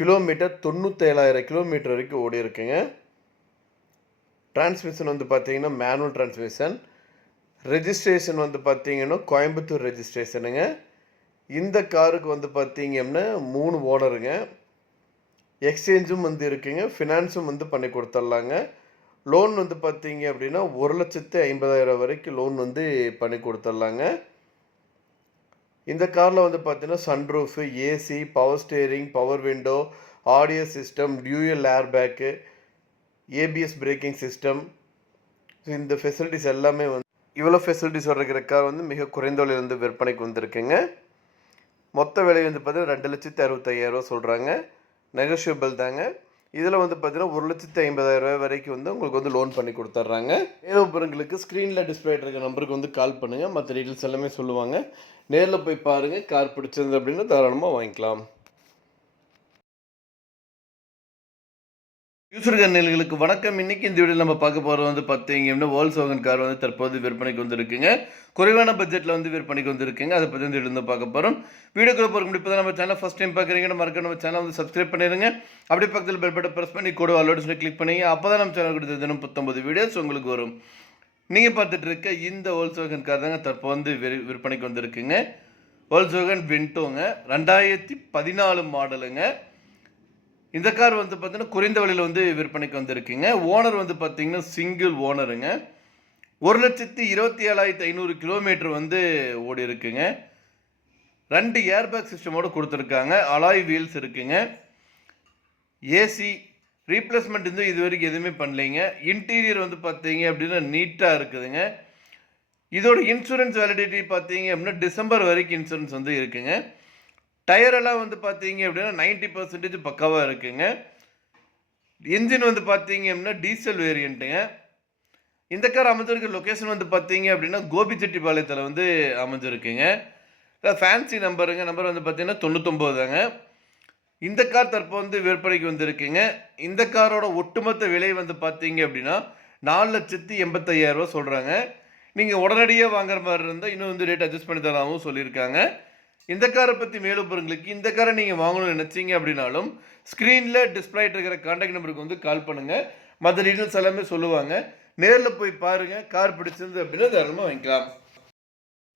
கிலோமீட்டர் 97,000 கிலோமீட்டர் வரைக்கும் ஓடி இருக்குங்க. டிரான்ஸ்மிஷன் வந்து பார்த்தீங்கன்னா மேனுவல் டிரான்ஸ்மிஷன். ரெஜிஸ்ட்ரேஷன் வந்து பார்த்தீங்கன்னா கோயம்புத்தூர் ரெஜிஸ்ட்ரேஷனுங்க. இந்த காருக்கு வந்து பார்த்தீங்க அப்படின்னா 3 ஓனருங்க. எக்ஸ்சேஞ்சும் வந்து இருக்குங்க. ஃபினான்ஸும் வந்து பண்ணி கொடுத்துட்லாங்க. லோன் வந்து பார்த்தீங்க அப்படின்னா 1,50,000 வரைக்கும் லோன் வந்து பண்ணி கொடுத்துட்லாங்க. இந்த காரில் வந்து பார்த்தீங்கன்னா sunroof, AC, power steering, power window, audio system, dual airbag, ABS braking system, இந்த ஃபெசிலிட்டிஸ் எல்லாமே வந்து இவ்வளோ ஃபெசிலிட்டிஸ் இருக்கிற கார் வந்து மிக குறைந்த விலையிலிருந்து விற்பனைக்கு வந்திருக்குங்க. மொத்த விலை வந்து பார்த்தீங்கன்னா 2,65,000 சொல்கிறாங்க. நெகோஷியபிள் தாங்க. இதில் வந்து பார்த்தீங்கன்னா 1,50,000 வரைக்கும் வந்து உங்களுக்கு வந்து லோன் பண்ணி கொடுத்துட்றாங்க. மேலும் விவரங்களுக்கு ஸ்க்ரீனில் டிஸ்பிளே இருக்கிற நம்பருக்கு வந்து கால் பண்ணுங்கள். மற்ற டீட்டெயில்ஸ் எல்லாமே சொல்லுவாங்க. நேரில் போய் பாருங்கள். கார் பிடிச்சிருந்து அப்படின்னா தாராளமாக வாங்கிக்கலாம். யூசர் கண்ணிகளுக்கு வணக்கம். இன்னைக்கு இந்த வீடியோவில் நம்ம பார்க்க போகிறது வந்து பார்த்தீங்க அப்படின்னா வோல்க்ஸ்வாகன் கார் வந்து தற்போது விற்பனைக்கு வந்திருக்குங்க. குறைவான பட்ஜெட்டில் வந்து விற்பனைக்கு வந்திருக்குங்க. அதை பற்றி இந்த வீடியோ பார்க்க போகிறோம். வீடியோக்குள்ள போகிற முடிப்பு தான் நம்ம சேனல் ஃபஸ்ட் டைம் பார்க்குறீங்கன்னா மறக்க நம்ம சேனல் வந்து சப்ஸ்கிரைப் பண்ணிடுங்க. அப்படியே பக்கத்தில் பெல் பட்டன் ப்ரெஸ் பண்ணி கூட ஆல்ரெடி கிளிக் பண்ணிங்க. அப்போ தான் நம்ம சேனல் கொடுத்த தினம் 19 வீடியோஸ் உங்களுக்கு வரும். நீங்கள் பார்த்துட்டு இருக்க இந்த வோல்க்ஸ்வாகன் கார் தாங்க தற்போது வந்து விற்பனைக்கு வந்திருக்குங்க. வோல்க்ஸ்வாகன் விண்டோங்க. 2014 மாடலுங்க. இந்த கார் வந்து பார்த்தீங்கன்னா குறைந்த விலையில் வந்து விற்பனைக்கு வந்திருக்குங்க. ஓனர் வந்து பார்த்தீங்கன்னா சிங்கிள் ஓனருங்க. 1,27,500 கிலோமீட்டர் வந்து ஓடி இருக்குங்க. 2 ஏர்பேக் சிஸ்டமோடு கொடுத்துருக்காங்க. அலாய் வீல்ஸ் இருக்குங்க. ஏசி ரீப்ளேஸ்மெண்ட் வந்து இது வரைக்கும் எதுவுமே பண்ணலைங்க. இன்டீரியர் வந்து பார்த்தீங்க அப்படின்னா நீட்டாக இருக்குதுங்க. இதோட இன்சூரன்ஸ் வேலிடிட்டி பார்த்தீங்க அப்படின்னா டிசம்பர் வரைக்கும் இன்சூரன்ஸ் வந்து இருக்குங்க. டயரெல்லாம் வந்து பார்த்தீங்க அப்படின்னா 90% பக்காவாக இருக்குங்க. இன்ஜின் வந்து பார்த்தீங்க அப்படின்னா டீசல் வேரியண்ட்டுங்க. இந்த கார் அமைஞ்சிருக்க லொக்கேஷன் வந்து பார்த்தீங்க அப்படின்னா கோபிச்செட்டிப்பாளையத்தில் வந்து அமைஞ்சிருக்குங்க. ஃபேன்சி நம்பருங்க. நம்பர் வந்து பார்த்தீங்கன்னா 99 தாங்க. இந்த கார் தற்போது வந்து விற்பனைக்கு வந்திருக்குங்க. இந்த காரோட ஒட்டுமொத்த விலை வந்து பார்த்தீங்க அப்படின்னா 4,85,000 சொல்கிறாங்க. நீங்கள் உடனடியாக வாங்குற மாதிரி இருந்தால் இன்னும் வந்து ரேட் அட்ஜஸ்ட் பண்ணி தராகவும் சொல்லியிருக்காங்க. இந்த காரை பற்றி மேலும் விவரங்களுக்கு இந்த காரை நீங்கள் வாங்கணும்னு நினச்சிங்க அப்படின்னாலும் ஸ்க்ரீனில் டிஸ்பிளே இருக்கிற கான்டாக்ட் நம்பருக்கு வந்து கால் பண்ணுங்கள். மற்ற டீட்டெயில்ஸ் எல்லாமே சொல்லுவாங்க. நேரில் போய் பாருங்கள். கார் பிடிச்சிருந்து அப்படின்னா தாராளமாக வாங்கிக்கலாம்.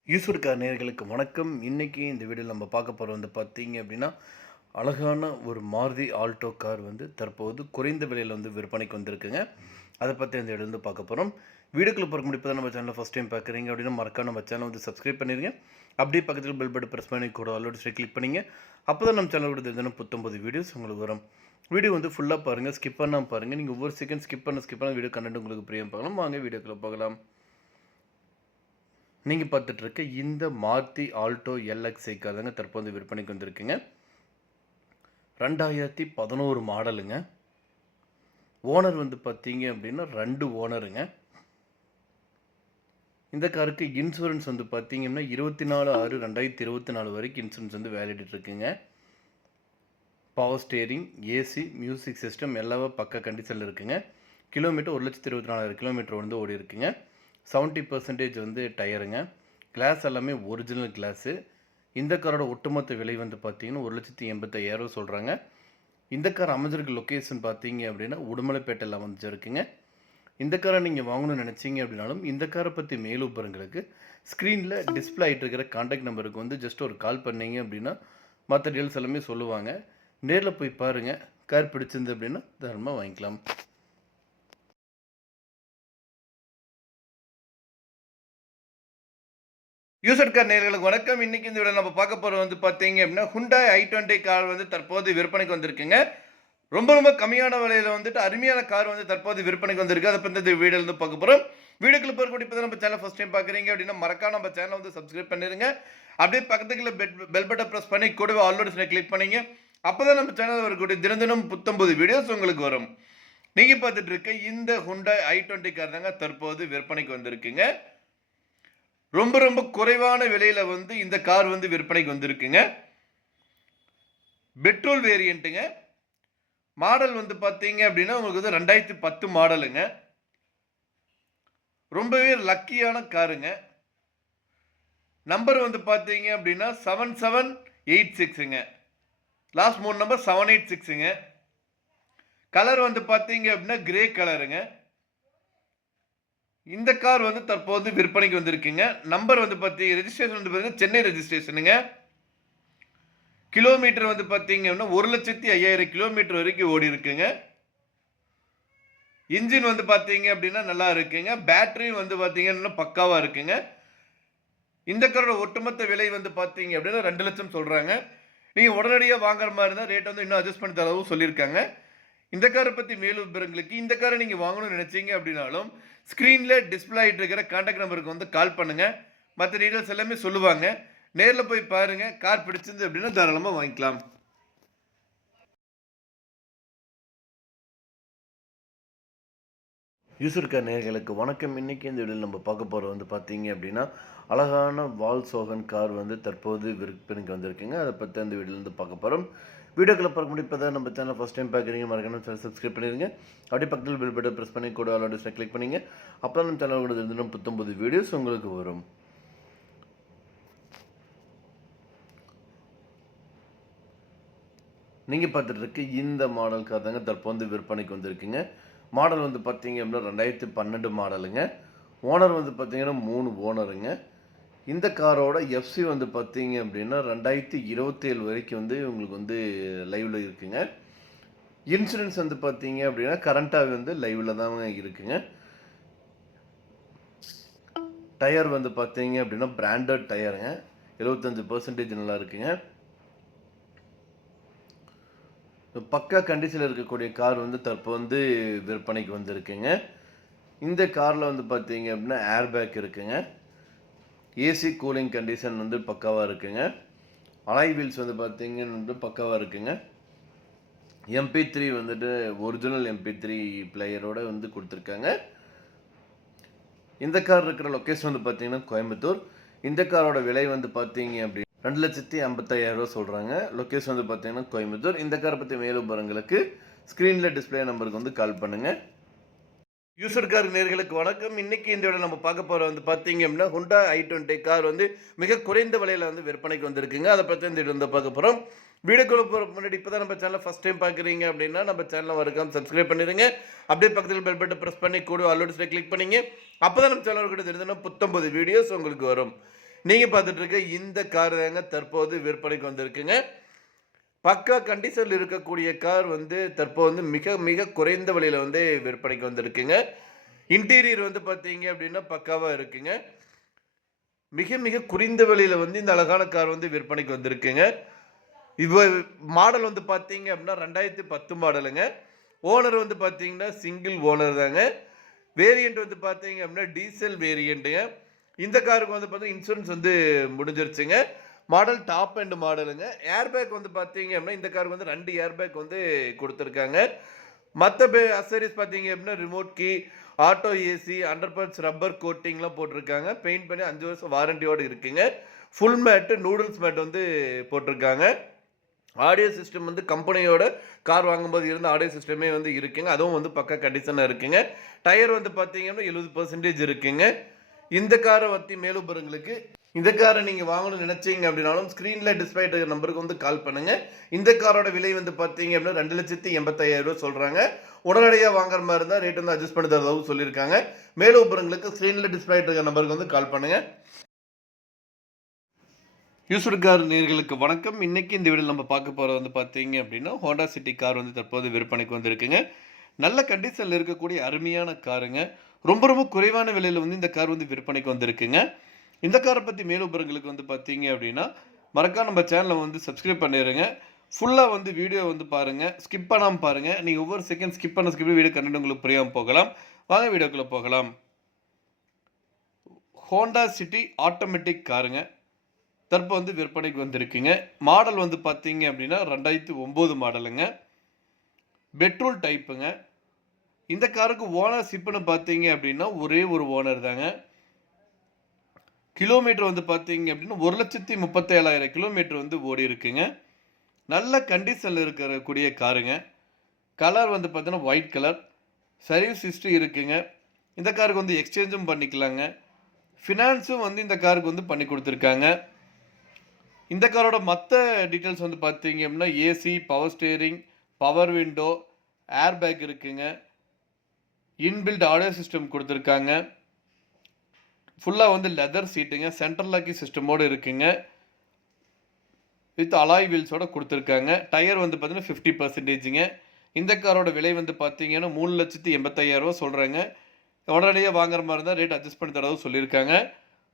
யூசர் கார் நேயர்களுக்கு வணக்கம். இன்றைக்கி இந்த வீடியோவில் நம்ம பார்க்க போகிற வந்து பார்த்தீங்க அப்படின்னா அழகான ஒரு மாருதி ஆல்டோ கார் வந்து தற்போது குறைந்த விலையில் வந்து விற்பனைக்கு வந்திருக்குங்க. அதை பற்றி இந்த வீடியோ வந்து பார்க்க போகிறோம். வீடியோக்குள்ள போகிற முடிப்பு தான் நம்ம சேனலில் ஃபஸ்ட் டைம் பார்க்குறீங்க அப்படின்னா மறக்காம நம்ம சேனல் வந்து சப்ஸ்கிரைப் பண்ணிடுங்க. அப்படியே பக்கத்தில் பெல் பட்டன் ப்ரெஸ் பண்ணி கூட ஆல்ரெடி கிளிக் பண்ணிங்க. அப்போ தான் நம்ம சேனல் கொடுத்து தினம் 19 வீடியோஸ் உங்களுக்கு வரும். வீடியோ வந்து ஃபுல்லாக பாருங்கள். ஸ்கிப் பண்ணாமல் பாருங்கள். நீங்கள் ஒவ்வொரு செகண்ட் ஸ்கிப் பண்ண வீடியோ கண்டென்ட் உங்களுக்கு பிரியம் பார்க்கலாம். வாங்க வீடியோக்குள்ளே போகலாம். நீங்கள் பார்த்துட்டு இருக்க இந்த மாருதி ஆல்டோ எல்எக்ஸ்ஐ கார் தாங்க தற்போது விற்பனைக்கு வந்திருக்குங்க. 2011 மாடலுங்க. ஓனர் வந்து பார்த்தீங்க அப்படின்னா 2 ஓனருங்க. இந்த காருக்கு இன்சூரன்ஸ் வந்து பார்த்தீங்கன்னா 24/6/2024 வரைக்கும் இன்சூரன்ஸ் வந்து வேலிடிட்டி இருக்குங்க. Power steering, AC, music system எல்லாமே பக்கா கண்டிஷனில் இருக்குங்க. கிலோமீட்டர் 1,24,000 கிலோமீட்டர் வந்து ஓடி இருக்குங்க. 70% வந்து டயருங்க. கிளாஸ் எல்லாமே ஒரிஜினல் கிளாஸு. இந்த காரோட ஒட்டுமொத்த விலை வந்து பார்த்தீங்கன்னா 1,85,000 சொல்கிறாங்க. இந்த கார் அமைஞ்சிருக்க லொக்கேஷன் பார்த்தீங்க அப்படின்னா உடுமலைப்பேட்டையில் அமைஞ்சிருக்குங்க. இந்த காரை நீங்கள் வாங்கணும்னு நினச்சிங்க அப்படின்னாலும் இந்த காரை பற்றி மேலும் விவரங்களுக்கு ஸ்க்ரீனில் டிஸ்பிளே ஆகிட்டு இருக்கிற கான்டாக்ட் நம்பருக்கு வந்து ஜஸ்ட் ஒரு கால் பண்ணீங்க அப்படின்னா மற்ற டீல்ஸ் எல்லாமே சொல்லுவாங்க. நேரில் போய் பாருங்கள். கார் பிடிச்சிருந்து அப்படின்னா தாராளமாக வாங்கிக்கலாம். யூசர் கார் நேயர்களுக்கு வணக்கம். இன்னைக்கு இந்த வீடியோ நம்ம பார்க்க போகிறது வந்து பார்த்தீங்க அப்படின்னா Hyundai i20 கார் வந்து தற்போது விற்பனைக்கு வந்திருக்குங்க. ரொம்ப கம்மியான விலையில் வந்துட்டு அருமையான கார் வந்து தற்போது விற்பனைக்கு வந்திருக்கு. அதை பற்றி இந்த வீடியோவில் வந்து பார்க்க போகிறோம். வீடியோக்குள்ள போகிறக்கூடிய இப்போ நம்ம சேனல் ஃபஸ்ட் டைம் பார்க்குறீங்க அப்படின்னா மறக்காம நம்ம சேனலை வந்து சப்ஸ்கிரைப் பண்ணிடுங்க. அப்படியே பக்கத்துக்குள்ள பெல் பட்டன் ப்ரெஸ் பண்ணி கூடவே ஆல் நோட்டிஃபிகேஷனை கிளிக் பண்ணிங்க. அப்போ தான் நம்ம சேனலில் வரக்கூடிய தினதினம் புத்தம்பது வீடியோஸ் உங்களுக்கு வரும். நீங்கள் பார்த்துட்டு இருக்க இந்த Hyundai i20 கார் தாங்க தற்போது விற்பனைக்கு வந்திருக்குங்க. ரொம்ப குறைவான விலையில வந்து இந்த கார் வந்து விற்பனைக்கு வந்திருக்குங்க. பெட்ரோல் வேரியண்ட்டுங்க. மாடல் வந்து பார்த்தீங்க அப்படின்னா உங்களுக்கு வந்து 2010 மாடலுங்க. ரொம்பவே லக்கியான காருங்க. நம்பர் வந்து பார்த்தீங்க அப்படின்னா 7786ங்க. லாஸ்ட் 3 நம்பர் 786ங்க. கலர் வந்து பார்த்தீங்க அப்படின்னா கிரே கலருங்க. இந்த கார் வந்து தற்போது விற்பனைக்கு வந்திருக்குங்க. நம்பர் வந்து பார்த்தீங்க ரெஜிஸ்ட்ரேஷன் வந்து பார்த்தீங்கன்னா சென்னை ரெஜிஸ்ட்ரேஷனுங்க. கிலோமீட்டர் வந்து பார்த்தீங்க அப்படின்னா 1,05,000 கிலோமீட்டர் வரைக்கும் ஓடி இருக்குங்க. இன்ஜின் வந்து பார்த்தீங்க அப்படின்னா நல்லா இருக்குங்க. பேட்டரியும் வந்து பார்த்தீங்கன்னா பக்காவாக இருக்குங்க. இந்த காரோட ஒட்டுமொத்த விலை வந்து பார்த்தீங்க அப்படின்னா 2 லட்சம் சொல்கிறாங்க. நீங்கள் உடனடியாக வாங்குற மாதிரி இருந்தால் ரேட் வந்து இன்னும் அட்ஜஸ்ட் பண்ணி தரவும் சொல்லியிருக்காங்க. இந்த காரை பற்றி மேலும் விவரங்களுக்கு இந்த காரை நீங்கள் வாங்கணும்னு நினச்சிங்க அப்படின்னாலும் ஸ்க்ரீனில் டிஸ்பிளே ஆகிட்டு இருக்கிற கான்டாக்ட் நம்பருக்கு வந்து கால் பண்ணுங்கள். மற்ற டீட்டெயில்ஸ் எல்லாமே சொல்லுவாங்க. நேரில் போய் பாருங்கள். கார் பிடிச்சிருந்து அப்படின்னா தாராளமாக வாங்கிக்கலாம். யூசர் கார் நேயர்களுக்கு வணக்கம். இன்றைக்கி இந்த வீடியோவில் நம்ம பார்க்க போகிறது வந்து பார்த்தீங்க அப்படின்னா அழகான வால்க்ஸ்வாகன் கார் வந்து தற்போது விற்பனைக்கு வந்திருக்குங்க. அதை பற்றி அந்த வீடியோலேருந்து பார்க்க போகிறோம். வீடியோக்களை பார்க்க முடியும். இப்போ தான் நம்ம சேனல் ஃபஸ்ட் டைம் பார்க்குறீங்க மறக்காம சேனல் சப்ஸ்கிரைப் பண்ணிடுங்க. அப்படியே பக்கத்தில் பெல் பட்டன் ப்ரெஸ் பண்ணி கூட ஆல் நோட்டிஃபிகேஷனை கிளிக் பண்ணிங்க. அப்போ தான் நம்ம சேனல் கூட தினம் புத்தம்பது வீடியோஸ் உங்களுக்கு வரும். நீங்கள் பார்த்துட்டு இருக்க இந்த மாடல் கார் தாங்க தற்போது விற்பனைக்கு வந்திருக்குங்க. மாடல் வந்து பார்த்தீங்க அப்படின்னா 2012 மாடலுங்க. ஓனர் வந்து பார்த்தீங்கன்னா 3 ஓனருங்க. இந்த காரோட எஃப்சி வந்து பார்த்தீங்க அப்படின்னா 2027 வரைக்கும் வந்து உங்களுக்கு வந்து லைவில் இருக்குங்க. இன்சூரன்ஸ் வந்து பார்த்தீங்க அப்படின்னா கரண்ட்டாக வந்து லைவில் தான் இருக்குங்க. டயர் வந்து பார்த்தீங்க அப்படின்னா பிராண்டட் டயருங்க. 75% நல்லா இருக்குங்க. பக்கா கண்டிஷனில் இருக்கக்கூடிய கார் வந்து தற்போது வந்து விற்பனைக்கு வந்திருக்குங்க. இந்த காரில் வந்து பார்த்தீங்க அப்படின்னா ஏர் பேக் இருக்குங்க. ஏசி கூலிங் கண்டிஷன் வந்து பக்காவாக இருக்குங்க. அலாய் வீல்ஸ் வந்து பார்த்தீங்கன்னு வந்து பக்காவாக இருக்குங்க. MP3 வந்துட்டு ஒரிஜினல் MP3 பிளேயரோட வந்து கொடுத்துருக்காங்க. இந்த கார் இருக்கிற லொக்கேஷன் வந்து பார்த்தீங்கன்னா கோயம்புத்தூர். இந்த காரோட விலை வந்து பார்த்தீங்க அப்படி 2,55,000 சொல்கிறாங்க. லொக்கேஷன் வந்து பார்த்தீங்கன்னா கோயம்புத்தூர். இந்த காரை பற்றி மேலும் விவரங்களுக்கு ஸ்க்ரீனில் டிஸ்பிளே நம்பருக்கு வந்து கால் பண்ணுங்கள். யூசர் கார் நேயர்களுக்கு வணக்கம். இன்றைக்கி இந்த விட நம்ம பார்க்க போகிற வந்து பார்த்தீங்க அப்படின்னா Hyundai i20 கார் வந்து மிக குறைந்த விலையில் வந்து விற்பனைக்கு வந்திருக்குங்க. அதை பற்றி இந்த வந்து பார்க்க போகிறோம். வீடியோக்குள்ள போகிற முன்னாடி இப்போ தான் நம்ம சேனலை ஃபஸ்ட் டைம் பார்க்குறீங்க அப்படின்னா நம்ம சேனலை மறக்காம சப்ஸ்கிரைப் பண்ணிடுங்க. அப்படியே பக்கத்தில் பெல் பட்டன் ப்ரெஸ் பண்ணி கூட ஆல் நோட்டிஃபிகேஷனை கிளிக் பண்ணிங்க. அப்போ தான் நம்ம சேனல் கூட தெரிஞ்சதுன்னா புத்தம்பது வீடியோஸ் உங்களுக்கு வரும். நீங்கள் பார்த்துட்டு இருக்க இந்த கார் தாங்க தற்போது விற்பனைக்கு வந்திருக்குங்க. பக்கா கண்டிஷனில் இருக்கக்கூடிய கார் வந்து தற்போது வந்து மிக குறைந்த விலையில் வந்து விற்பனைக்கு வந்திருக்குங்க. இன்டீரியர் வந்து பார்த்தீங்க அப்படின்னா பக்காவாக இருக்குங்க. மிக குறைந்த விலையில் வந்து இந்த அழகான கார் வந்து விற்பனைக்கு வந்திருக்குங்க. இப்போ மாடல் வந்து பார்த்தீங்க அப்படின்னா 2010 மாடலுங்க. ஓனர் வந்து பார்த்தீங்கன்னா சிங்கிள் ஓனர் தாங்க. வேரியண்ட் வந்து பார்த்தீங்க அப்படின்னா டீசல் வேரியண்ட்டுங்க. இந்த காருக்கு வந்து பார்த்தீங்கன்னா இன்சூரன்ஸ் வந்து முடிஞ்சிருச்சுங்க. மாடல் டாப் அண்ட் மாடலுங்க. ஏர்பேக் வந்து பார்த்தீங்க அப்படின்னா இந்த காருக்கு வந்து 2 ஏர்பேக் வந்து கொடுத்துருக்காங்க. மற்ற அசரிஸ் பார்த்தீங்க அப்படின்னா remote key, auto AC, under parts rubber கோட்டிங்லாம் போட்டிருக்காங்க. பெயிண்ட் பண்ணி 5 வருஷம் வாரண்டியோடு இருக்குங்க. ஃபுல் மேட்டு நூடுல்ஸ் மேட் வந்து போட்டிருக்காங்க. ஆடியோ சிஸ்டம் வந்து கம்பெனியோட கார் வாங்கும்போது இருந்த ஆடியோ சிஸ்டமே வந்து இருக்குங்க. அதுவும் வந்து பக்கா கண்டிஷனாக இருக்குங்க. டயர் வந்து பார்த்தீங்கன்னா 70% இருக்குங்க. இந்த காரை பற்றி மேலும் பெறுங்களுக்கு இந்த காரை நீங்கள் வாங்கணும்னு நினச்சிங்க அப்படின்னாலும் ஸ்க்ரீனில் டிஸ்பிளே இருக்கிற நம்பருக்கு வந்து கால் பண்ணுங்கள். இந்த காரோட விலை வந்து பார்த்தீங்க அப்படின்னா 2,85,000 ரூபா சொல்கிறாங்க. உடனடியாக வாங்குற மாதிரி இருந்தால் ரேட் வந்து அட்ஜஸ்ட் பண்ணி தரதாகவும் சொல்லியிருக்காங்க. மேலும் பெறுங்களுக்கு ஸ்க்ரீனில் டிஸ்பிளே இருக்கிற நம்பருக்கு வந்து கால் பண்ணுங்கள். யூஸ்டு கார் நேர்களுக்கு வணக்கம். இன்றைக்கி இந்த வீடியோ நம்ம பார்க்க போகிறது வந்து பார்த்தீங்க அப்படின்னா ஹோண்டா சிட்டி கார் வந்து தற்போது விற்பனைக்கு வந்துருக்குங்க. நல்ல கண்டிஷனில் இருக்கக்கூடிய அருமையான காருங்க. ரொம்ப ரொம்ப குறைவான விலையில் வந்து இந்த கார் வந்து விற்பனைக்கு வந்திருக்குங்க. இந்த காரை பற்றி மேலும் விவரங்களுக்கு வந்து பார்த்தீங்க அப்படின்னா மறக்காம நம்ம சேனலை வந்து சப்ஸ்கிரைப் பண்ணிடுங்க. ஃபுல்லாக வந்து வீடியோ வந்து பாருங்கள், ஸ்கிப் பண்ணாமல் பாருங்கள். நீங்கள் ஒவ்வொரு செகண்ட் ஸ்கிப் பண்ண வீடியோ கண்டென்ட் உங்களுக்கு புரியாமல் போகலாம். வாங்க வீடியோக்குள்ளே போகலாம். ஹோண்டா சிட்டி ஆட்டோமேட்டிக் காருங்க தற்போ வந்து விற்பனைக்கு வந்திருக்குங்க. மாடல் வந்து பார்த்தீங்க அப்படின்னா 2009 மாடலுங்க. பெட்ரோல் டைப்புங்க. இந்த காருக்கு ஓனர் ஷிப்புன்னு பார்த்தீங்க அப்படின்னா ஒரே ஒரு ஓனர் தாங்க. கிலோமீட்டர் வந்து பார்த்தீங்க அப்படின்னா 1,37,000 கிலோமீட்டர் வந்து ஓடி இருக்குங்க. நல்ல கண்டிஷனில் இருக்கக்கூடிய காருங்க. கலர் வந்து பார்த்தீங்கன்னா ஒயிட் கலர். சர்வீஸ் ஹிஸ்ட்ரி இருக்குங்க. இந்த காருக்கு வந்து எக்ஸ்சேஞ்சும் பண்ணிக்கலாங்க. ஃபினான்ஸும் வந்து இந்த காருக்கு வந்து பண்ணி கொடுத்துருக்காங்க. இந்த காரோட மற்ற டீட்டெயில்ஸ் வந்து பார்த்தீங்க அப்படின்னா AC, power steering, power window, air bag இருக்குங்க. இன்பில்ட் ஆடியோ சிஸ்டம் கொடுத்துருக்காங்க. ஃபுல்லாக வந்து லெதர் சீட்டுங்க. சென்ட்ரல் லாக்கிங் சிஸ்டமோடு இருக்குங்க. வித் அலாய் வீல்ஸோடு கொடுத்துருக்காங்க. டயர் வந்து பார்த்தீங்கன்னா 50%ங்க. இந்த காரோட விலை வந்து பார்த்தீங்கன்னா 3,85,000 ரூபா சொல்கிறாங்க. உடனடியாக வாங்குற மாதிரி இருந்தால் ரேட் அட்ஜஸ்ட் பண்ணி தரதும் சொல்லியிருக்காங்க.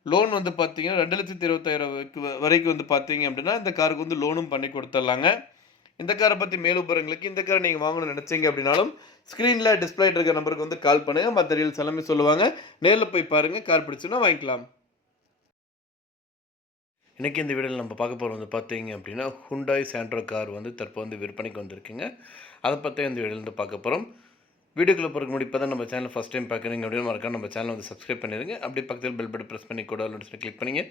லோன் வந்து பார்த்தீங்கன்னா 2,20,000 வரைக்கும் வந்து பார்த்தீங்க அப்படின்னா இந்த காருக்கு வந்து லோனும் பண்ணி கொடுத்துட்லாங்க. இந்த காரை பற்றி மேலும் விவரங்களுக்கு இந்த காரை நீங்கள் வாங்கணும்னு நினச்சிங்க அப்படின்னாலும் ஸ்க்ரீனில் டிஸ்பிளே இருக்கிற நம்பருக்கு வந்து கால் பண்ணுங்கள். மற்ற டீல்ஸ் எல்லாமே சொல்லுவாங்க. நேரில் போய் பாருங்கள். கார் பிடிச்சுன்னா வாங்கிக்கலாம். இன்றைக்கி இந்த வீடியோவில் நம்ம பார்க்க போகிறது வந்து பார்த்தீங்க அப்படின்னா ஹுண்டாய் சாண்ட்ரோ கார் வந்து தற்போது வந்து விற்பனைக்கு வந்திருக்குங்க. அதை பற்றி இந்த வீடியோவில் வந்து பார்க்க போகிறோம். வீடியோக்குள்ளே போகிறதுக்கு முன்னாடி இப்போ தான் நம்ம சேனல் ஃபஸ்ட் டைம் பார்க்குறீங்க அப்படின்னு மறக்காம நம்ம சேனல் வந்து சப்ஸ்கிரைப் பண்ணிடுங்க. அப்படி பக்கத்தில் பெல் பட்டன் ப்ரெஸ் பண்ணி கூட நோட்டிஃபிகேஷன் கிளிக் பண்ணிங்க.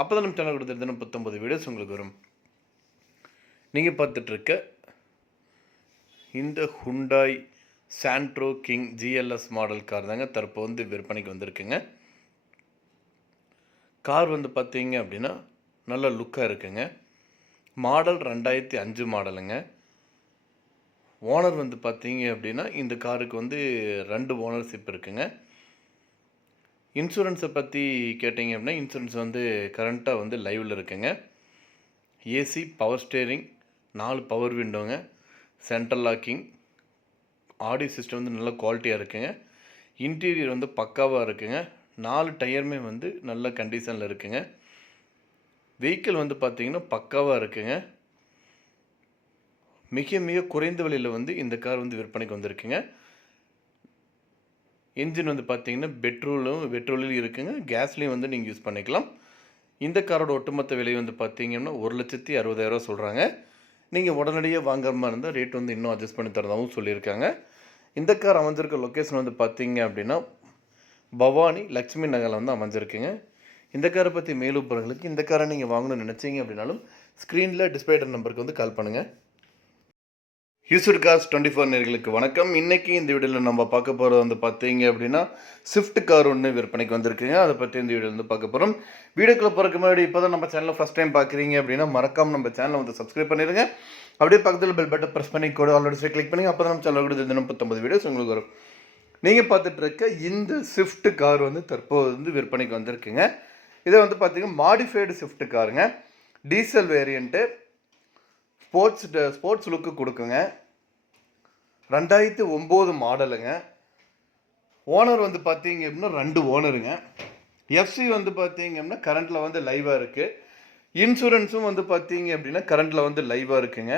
அப்போ தான் நம்ம சேனல் கொடுத்துருந்தா 19 வீடியோஸ் உங்களுக்கு வரும். நீங்கள் பார்த்துட்ருக்க இந்த Hyundai Santro king GLS model car தாங்க தற்போது வந்து விற்பனைக்கு வந்திருக்குங்க. கார் வந்து பார்த்தீங்க அப்படின்னா நல்ல லுக்காக இருக்குங்க. மாடல் 2005 மாடலுங்க. ஓனர் வந்து பார்த்தீங்க அப்படின்னா இந்த காருக்கு வந்து 2 ஓனர்ஷிப் இருக்குங்க. இன்சூரன்ஸை பற்றி கேட்டிங்க அப்படின்னா இன்சூரன்ஸ் வந்து கரண்ட்டாக வந்து லைவில் இருக்குங்க. ஏசி, பவர் ஸ்டேரிங், 4 பவர் விண்டோங்க, சென்ட்ரல் லாக்கிங், ஆடியோ சிஸ்டம் வந்து நல்ல குவாலிட்டியாக இருக்குங்க. இன்டீரியர் வந்து பக்காவாக இருக்குங்க. 4 டயருமே வந்து நல்ல கண்டிஷனில் இருக்குங்க. வெஹிக்கிள் வந்து பார்த்திங்கன்னா பக்காவாக இருக்குங்க. மிக மிக குறைந்த விலையில் வந்து இந்த கார் வந்து விற்பனைக்கு வந்திருக்குங்க. இன்ஜின் வந்து பார்த்தீங்கன்னா பெட்ரோலும் இருக்குங்க. கேஸ்லேயும் வந்து நீங்கள் யூஸ் பண்ணிக்கலாம். இந்த காரோட ஒட்டுமொத்த விலை வந்து பார்த்தீங்கன்னா 1,60,000 ரூபா சொல்கிறாங்க. நீங்கள் உடனடியாக வாங்குற மாதிரி இருந்தால் ரேட் வந்து இன்னும் அட்ஜஸ்ட் பண்ணி தரதாகவும் சொல்லியிருக்காங்க. இந்த கார் அமைஞ்சிருக்க லொக்கேஷன் வந்து பார்த்தீங்க அப்படின்னா பவானி லக்ஷ்மி நகரில் வந்து அமைஞ்சிருக்குங்க. இந்த காரை பற்றி மேலும் பொருட்களுக்கு இந்த காரை நீங்கள் வாங்கணும்னு நினச்சிங்க அப்படின்னாலும் ஸ்க்ரீனில் டிஸ்பிளே நம்பருக்கு வந்து கால் பண்ணுங்கள். யூஸ்டு கார்ஸ் 24 நேர்களுக்கு வணக்கம். இன்றைக்கி இந்த வீடியோவில் நம்ம பார்க்க போகிறது வந்து பார்த்தீங்க அப்படின்னா ஸ்விஃப்ட் கார் ஒன்று விற்பனைக்கு வந்திருக்குங்க. அதை பற்றி இந்த வீடியோ வந்து பார்க்க போகிறோம். வீடியோக்குள்ளே போகிறதுக்கு முன்னாடி இப்போ தான் நம்ம சேனலில் ஃபஸ்ட் டைம் பார்க்குறீங்க அப்படின்னா மறக்காமல் நம்ம சேனலை வந்து சப்ஸ்கிரைப் பண்ணிடுங்க. அப்படியே பக்கத்தில் பெல் பட்டன் ப்ரெஸ் பண்ணி கூட ஆல்ரெடி கிளிக் பண்ணி அப்போ தான் நம்ம சேனலில் கூட 19 வீடியோஸ் உங்களுக்கு வரும். நீங்கள் பார்த்துட்டு இருக்க இந்த ஸ்விஃப்ட் கார் வந்து தற்போது வந்து விற்பனைக்கு வந்திருக்குங்க. இதை வந்து பார்த்தீங்கன்னா மாடிஃபைடு ஸ்விஃப்ட் காருங்க. டீசல் வேரியண்ட்டு, ஸ்போர்ட்ஸ் லுக்கு கொடுக்குங்க. 2009 மாடலுங்க. ஓனர் வந்து பார்த்தீங்க அப்படின்னா 2 ஓனருங்க. எஃப்சி வந்து பார்த்தீங்க அப்படின்னா கரண்ட்டில் வந்து லைவாக இருக்குது. இன்சூரன்ஸும் வந்து பார்த்தீங்க அப்படின்னா கரண்ட்டில் வந்து லைவாக இருக்குங்க.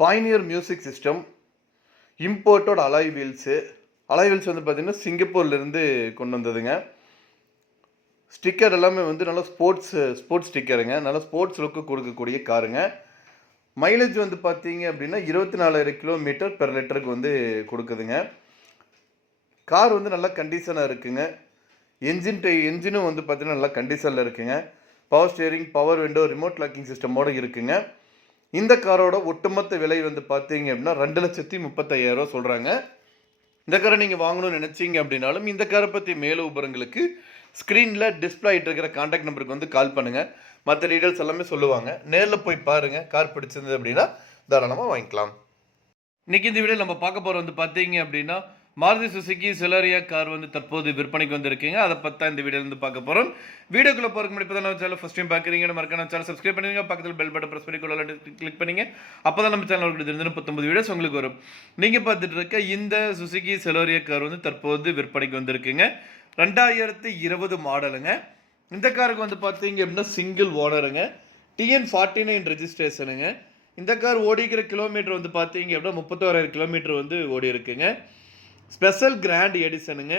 பாய்னியர் மியூசிக் சிஸ்டம், இம்போர்ட்டோட அலாய் வீல்ஸ் வந்து பார்த்தீங்கன்னா சிங்கப்பூர்லேருந்து கொண்டு வந்ததுங்க. ஸ்டிக்கர் எல்லாமே வந்து நல்லா ஸ்போர்ட்ஸ் ஸ்டிக்கருங்க. நல்லா ஸ்போர்ட்ஸ் லுக்கு கொடுக்கக்கூடிய காருங்க. மைலேஜ் வந்து பார்த்தீங்க அப்படின்னா 24,000 கிலோமீட்டர் பெர் லிட்டருக்கு வந்து கொடுக்குதுங்க. கார் வந்து நல்லா கண்டிஷனாக இருக்குங்க. என்ஜினும் வந்து பார்த்தீங்கன்னா நல்லா கண்டிஷனில் இருக்குங்க. Power steering, power window, remote locking சிஸ்டமோடு இருக்குங்க. இந்த காரோட ஒட்டுமொத்த விலை வந்து பார்த்தீங்க அப்படின்னா 2,35,000 சொல்கிறாங்க. இந்த காரை நீங்கள் வாங்கணும்னு நினச்சிங்க அப்படின்னாலும் இந்த காரை பற்றி மேலும் விவரங்களுக்கு ஸ்க்ரீனில் டிஸ்பிளே ஆகிட்டு இருக்கிற கான்டாக்ட் நம்பருக்கு வந்து கால் பண்ணுங்கள். மற்ற டீட்டெயில்ஸ் எல்லாமே சொல்லுவாங்க. நேரில் போய் பாருங்கள். கார் பிடிச்சிருந்தது அப்படின்னா தாராளமாக வாங்கிக்கலாம். இன்றைக்கி இந்த வீடியோ நம்ம பார்க்க போகிற வந்து பார்த்தீங்க அப்படின்னா மாருதி சுசுகி செலரியா கார் வந்து தற்போது விற்பனைக்கு வந்திருக்கீங்க. அதை பற்றி தான் இந்த வீடியோவில் வந்து பார்க்க போகிறோம். வீடியோக்குள்ளே போகிறதுக்கு முன்னாடி இப்போ தான் நம்ம சேனல் ஃபஸ்ட் டைம் பார்க்குறீங்க, மறக்காம சேனல் சப்ஸ்கிரைப் பண்ணுங்க. பக்கத்தில் பெல் பட்டன் ப்ரெஸ் பண்ணி கிளிக் பண்ணிங்க. அப்போ தான் நம்ம சேனல் தினம் 19 வீடியோஸ் உங்களுக்கு வரும். நீங்கள் பார்த்துட்டு இருக்க இந்த சுசுகி செலரியா கார் வந்து தற்போது விற்பனைக்கு வந்திருக்குங்க. 2020 மாடலுங்க. இந்த காருக்கு வந்து பார்த்தீங்க அப்படின்னா சிங்கிள் ஓனருங்க. TN49 ரெஜிஸ்ட்ரேஷனுங்க. இந்த கார் ஓடிக்கிற கிலோமீட்டர் வந்து பார்த்தீங்க அப்படின்னா 31,000 கிலோமீட்டர் வந்து ஓடி இருக்குங்க. ஸ்பெஷல் கிராண்ட் எடிஷனுங்க.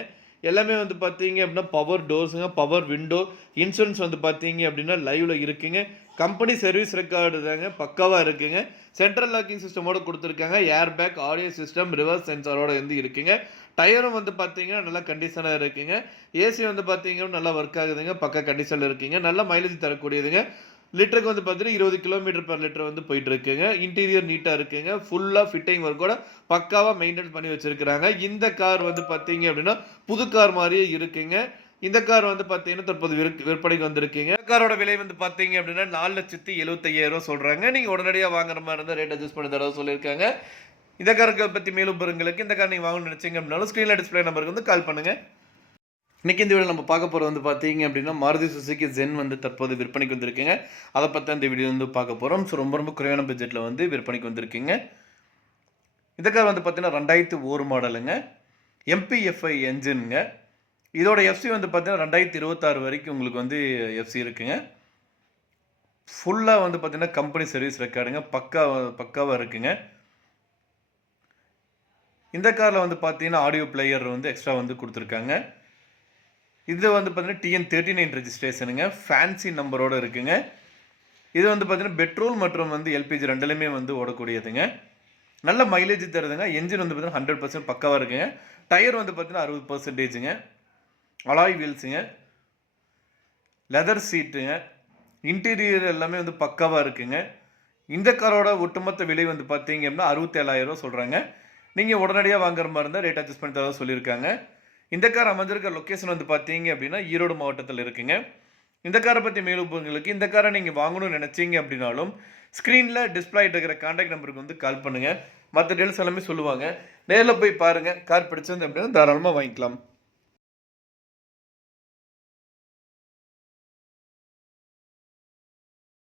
எல்லாமே வந்து பார்த்தீங்க அப்படின்னா பவர் டோர்ஸுங்க, பவர் விண்டோ, இன்சூரன்ஸ் வந்து பார்த்தீங்க அப்படின்னா லைவ்ல இருக்குங்க. கம்பெனி சர்வீஸ் ரெக்கார்டு தாங்க, பக்காவாக இருக்குங்க. சென்ட்ரல் லாக்கிங் சிஸ்டமோட கொடுத்துருக்காங்க. Air bag, audio system, reverse சென்சாரோட வந்து இருக்குங்க. டயரும் வந்து பார்த்தீங்கன்னா நல்லா கண்டிஷனாக இருக்குங்க. ஏசி வந்து பார்த்தீங்கன்னா நல்லா ஒர்க் ஆகுதுங்க, பக்கா கண்டிஷனில் இருக்குங்க. நல்ல மைலேஜ் தரக்கூடியதுங்க. லிட்டருக்கு வந்து பார்த்தீங்கன்னா 20 கிலோமீட்டர் பெர் லிட்டர் வந்து போயிட்டு இருக்குங்க. இன்டீரியர் நீட்டாக இருக்குங்க. ஃபுல்லாக ஃபிட்டிங் ஒர்க்கோட பக்காவாக மெயின்டைன் பண்ணி வச்சிருக்கிறாங்க. இந்த கார் வந்து பார்த்தீங்க அப்படின்னா புது கார் மாதிரியே இருக்குங்க. இந்த கார் வந்து பார்த்தீங்கன்னா தற்போது விற்பனைக்கு வந்திருக்குங்க. இந்த காரோட விலை வந்து பார்த்தீங்க அப்படின்னா 4,75,000 சொல்கிறாங்க. நீங்கள் உடனடியாக வாங்குற மாதிரி இருந்தால் ரேட் அட்ஜஸ்ட் பண்ணி தர சொல்லியிருக்காங்க. இந்த காரை பற்றி மேலும் விவரங்களுக்கு இந்த கார் நீங்கள் வாங்கணும்னு நினச்சிங்க அப்படின்னாலும் ஸ்க்ரீனில் டிஸ்பிளே நம்பருக்கு வந்து கால் பண்ணுங்கள். இன்றைக்கி இந்த வீடியோ நம்ம பார்க்க போகிறது வந்து பார்த்தீங்க அப்படின்னா மாருதி சுசுகி ஜென் வந்து தற்போது விற்பனைக்கு வந்திருக்குங்க. அதை பற்றி இந்த வீடியோ வந்து பார்க்க போகிறோம். ஸோ ரொம்ப குறைவான பட்ஜெட்டில் வந்து விற்பனைக்கு வந்திருக்குங்க. இந்த கார் வந்து பார்த்தீங்கன்னா 2001 மாடலுங்க. MPFI என்ஜினுங்க. இதோட FC வந்து பார்த்தீங்கன்னா 2026 வரைக்கும் உங்களுக்கு வந்து FC இருக்குங்க. ஃபுல்லாக வந்து பார்த்தீங்கன்னா கம்பெனி சர்வீஸ் ரெக்கார்டுங்க, பக்காவாக இருக்குங்க. இந்த காரில் வந்து பார்த்தீங்கன்னா ஆடியோ பிளேயர் வந்து எக்ஸ்ட்ரா வந்து கொடுத்துருக்காங்க. இது வந்து பார்த்தீங்கன்னா TN39 ரெஜிஸ்ட்ரேஷனுங்க. ஃபேன்சி நம்பரோடு இருக்குங்க. இது வந்து பார்த்தீங்கன்னா பெட்ரோல் மற்றும் வந்து LPG ரெண்டுலையுமே வந்து ஓடக்கூடியதுங்க. நல்ல மைலேஜ் தருதுங்க. என்ஜின் வந்து பார்த்தீங்கன்னா 100% பக்காவாக இருக்குங்க. டயர் வந்து பார்த்தீங்கன்னா 60%ங்க. அலாய் வீல்ஸுங்க, லெதர் சீட்டுங்க, இன்டீரியர் எல்லாமே வந்து பக்காவாக இருக்குங்க. இந்த காரோட ஒட்டுமொத்த விலை வந்து பார்த்தீங்க அப்படின்னா 67,000 சொல்கிறாங்க. நீங்கள் உடனடியாக வாங்குற மாதிரி இருந்தால் ரேட் அட்ஜஸ்ட் பண்ணி தரதாக சொல்லியிருக்காங்க. இந்த கார் அமைஞ்சிருக்க லொக்கேஷன் வந்து பார்த்தீங்க அப்படின்னா ஈரோடு மாவட்டத்தில் இருக்குங்க. இந்த காரை பற்றி மேலும் உங்களுக்கு இந்த காரை நீங்கள் வாங்கணும்னு நினச்சிங்க அப்படின்னாலும் ஸ்க்ரீனில் டிஸ்பிளே ஆகிட்டு இருக்கிற கான்டாக்ட் நம்பருக்கு வந்து கால் பண்ணுங்கள். மற்ற டீல்ஸ் எல்லாமே சொல்லுவாங்க. நேரில் போய் பாருங்கள். கார் பிடிச்சிருந்து அப்படின்னா தாராளமாக வாங்கிக்கலாம்.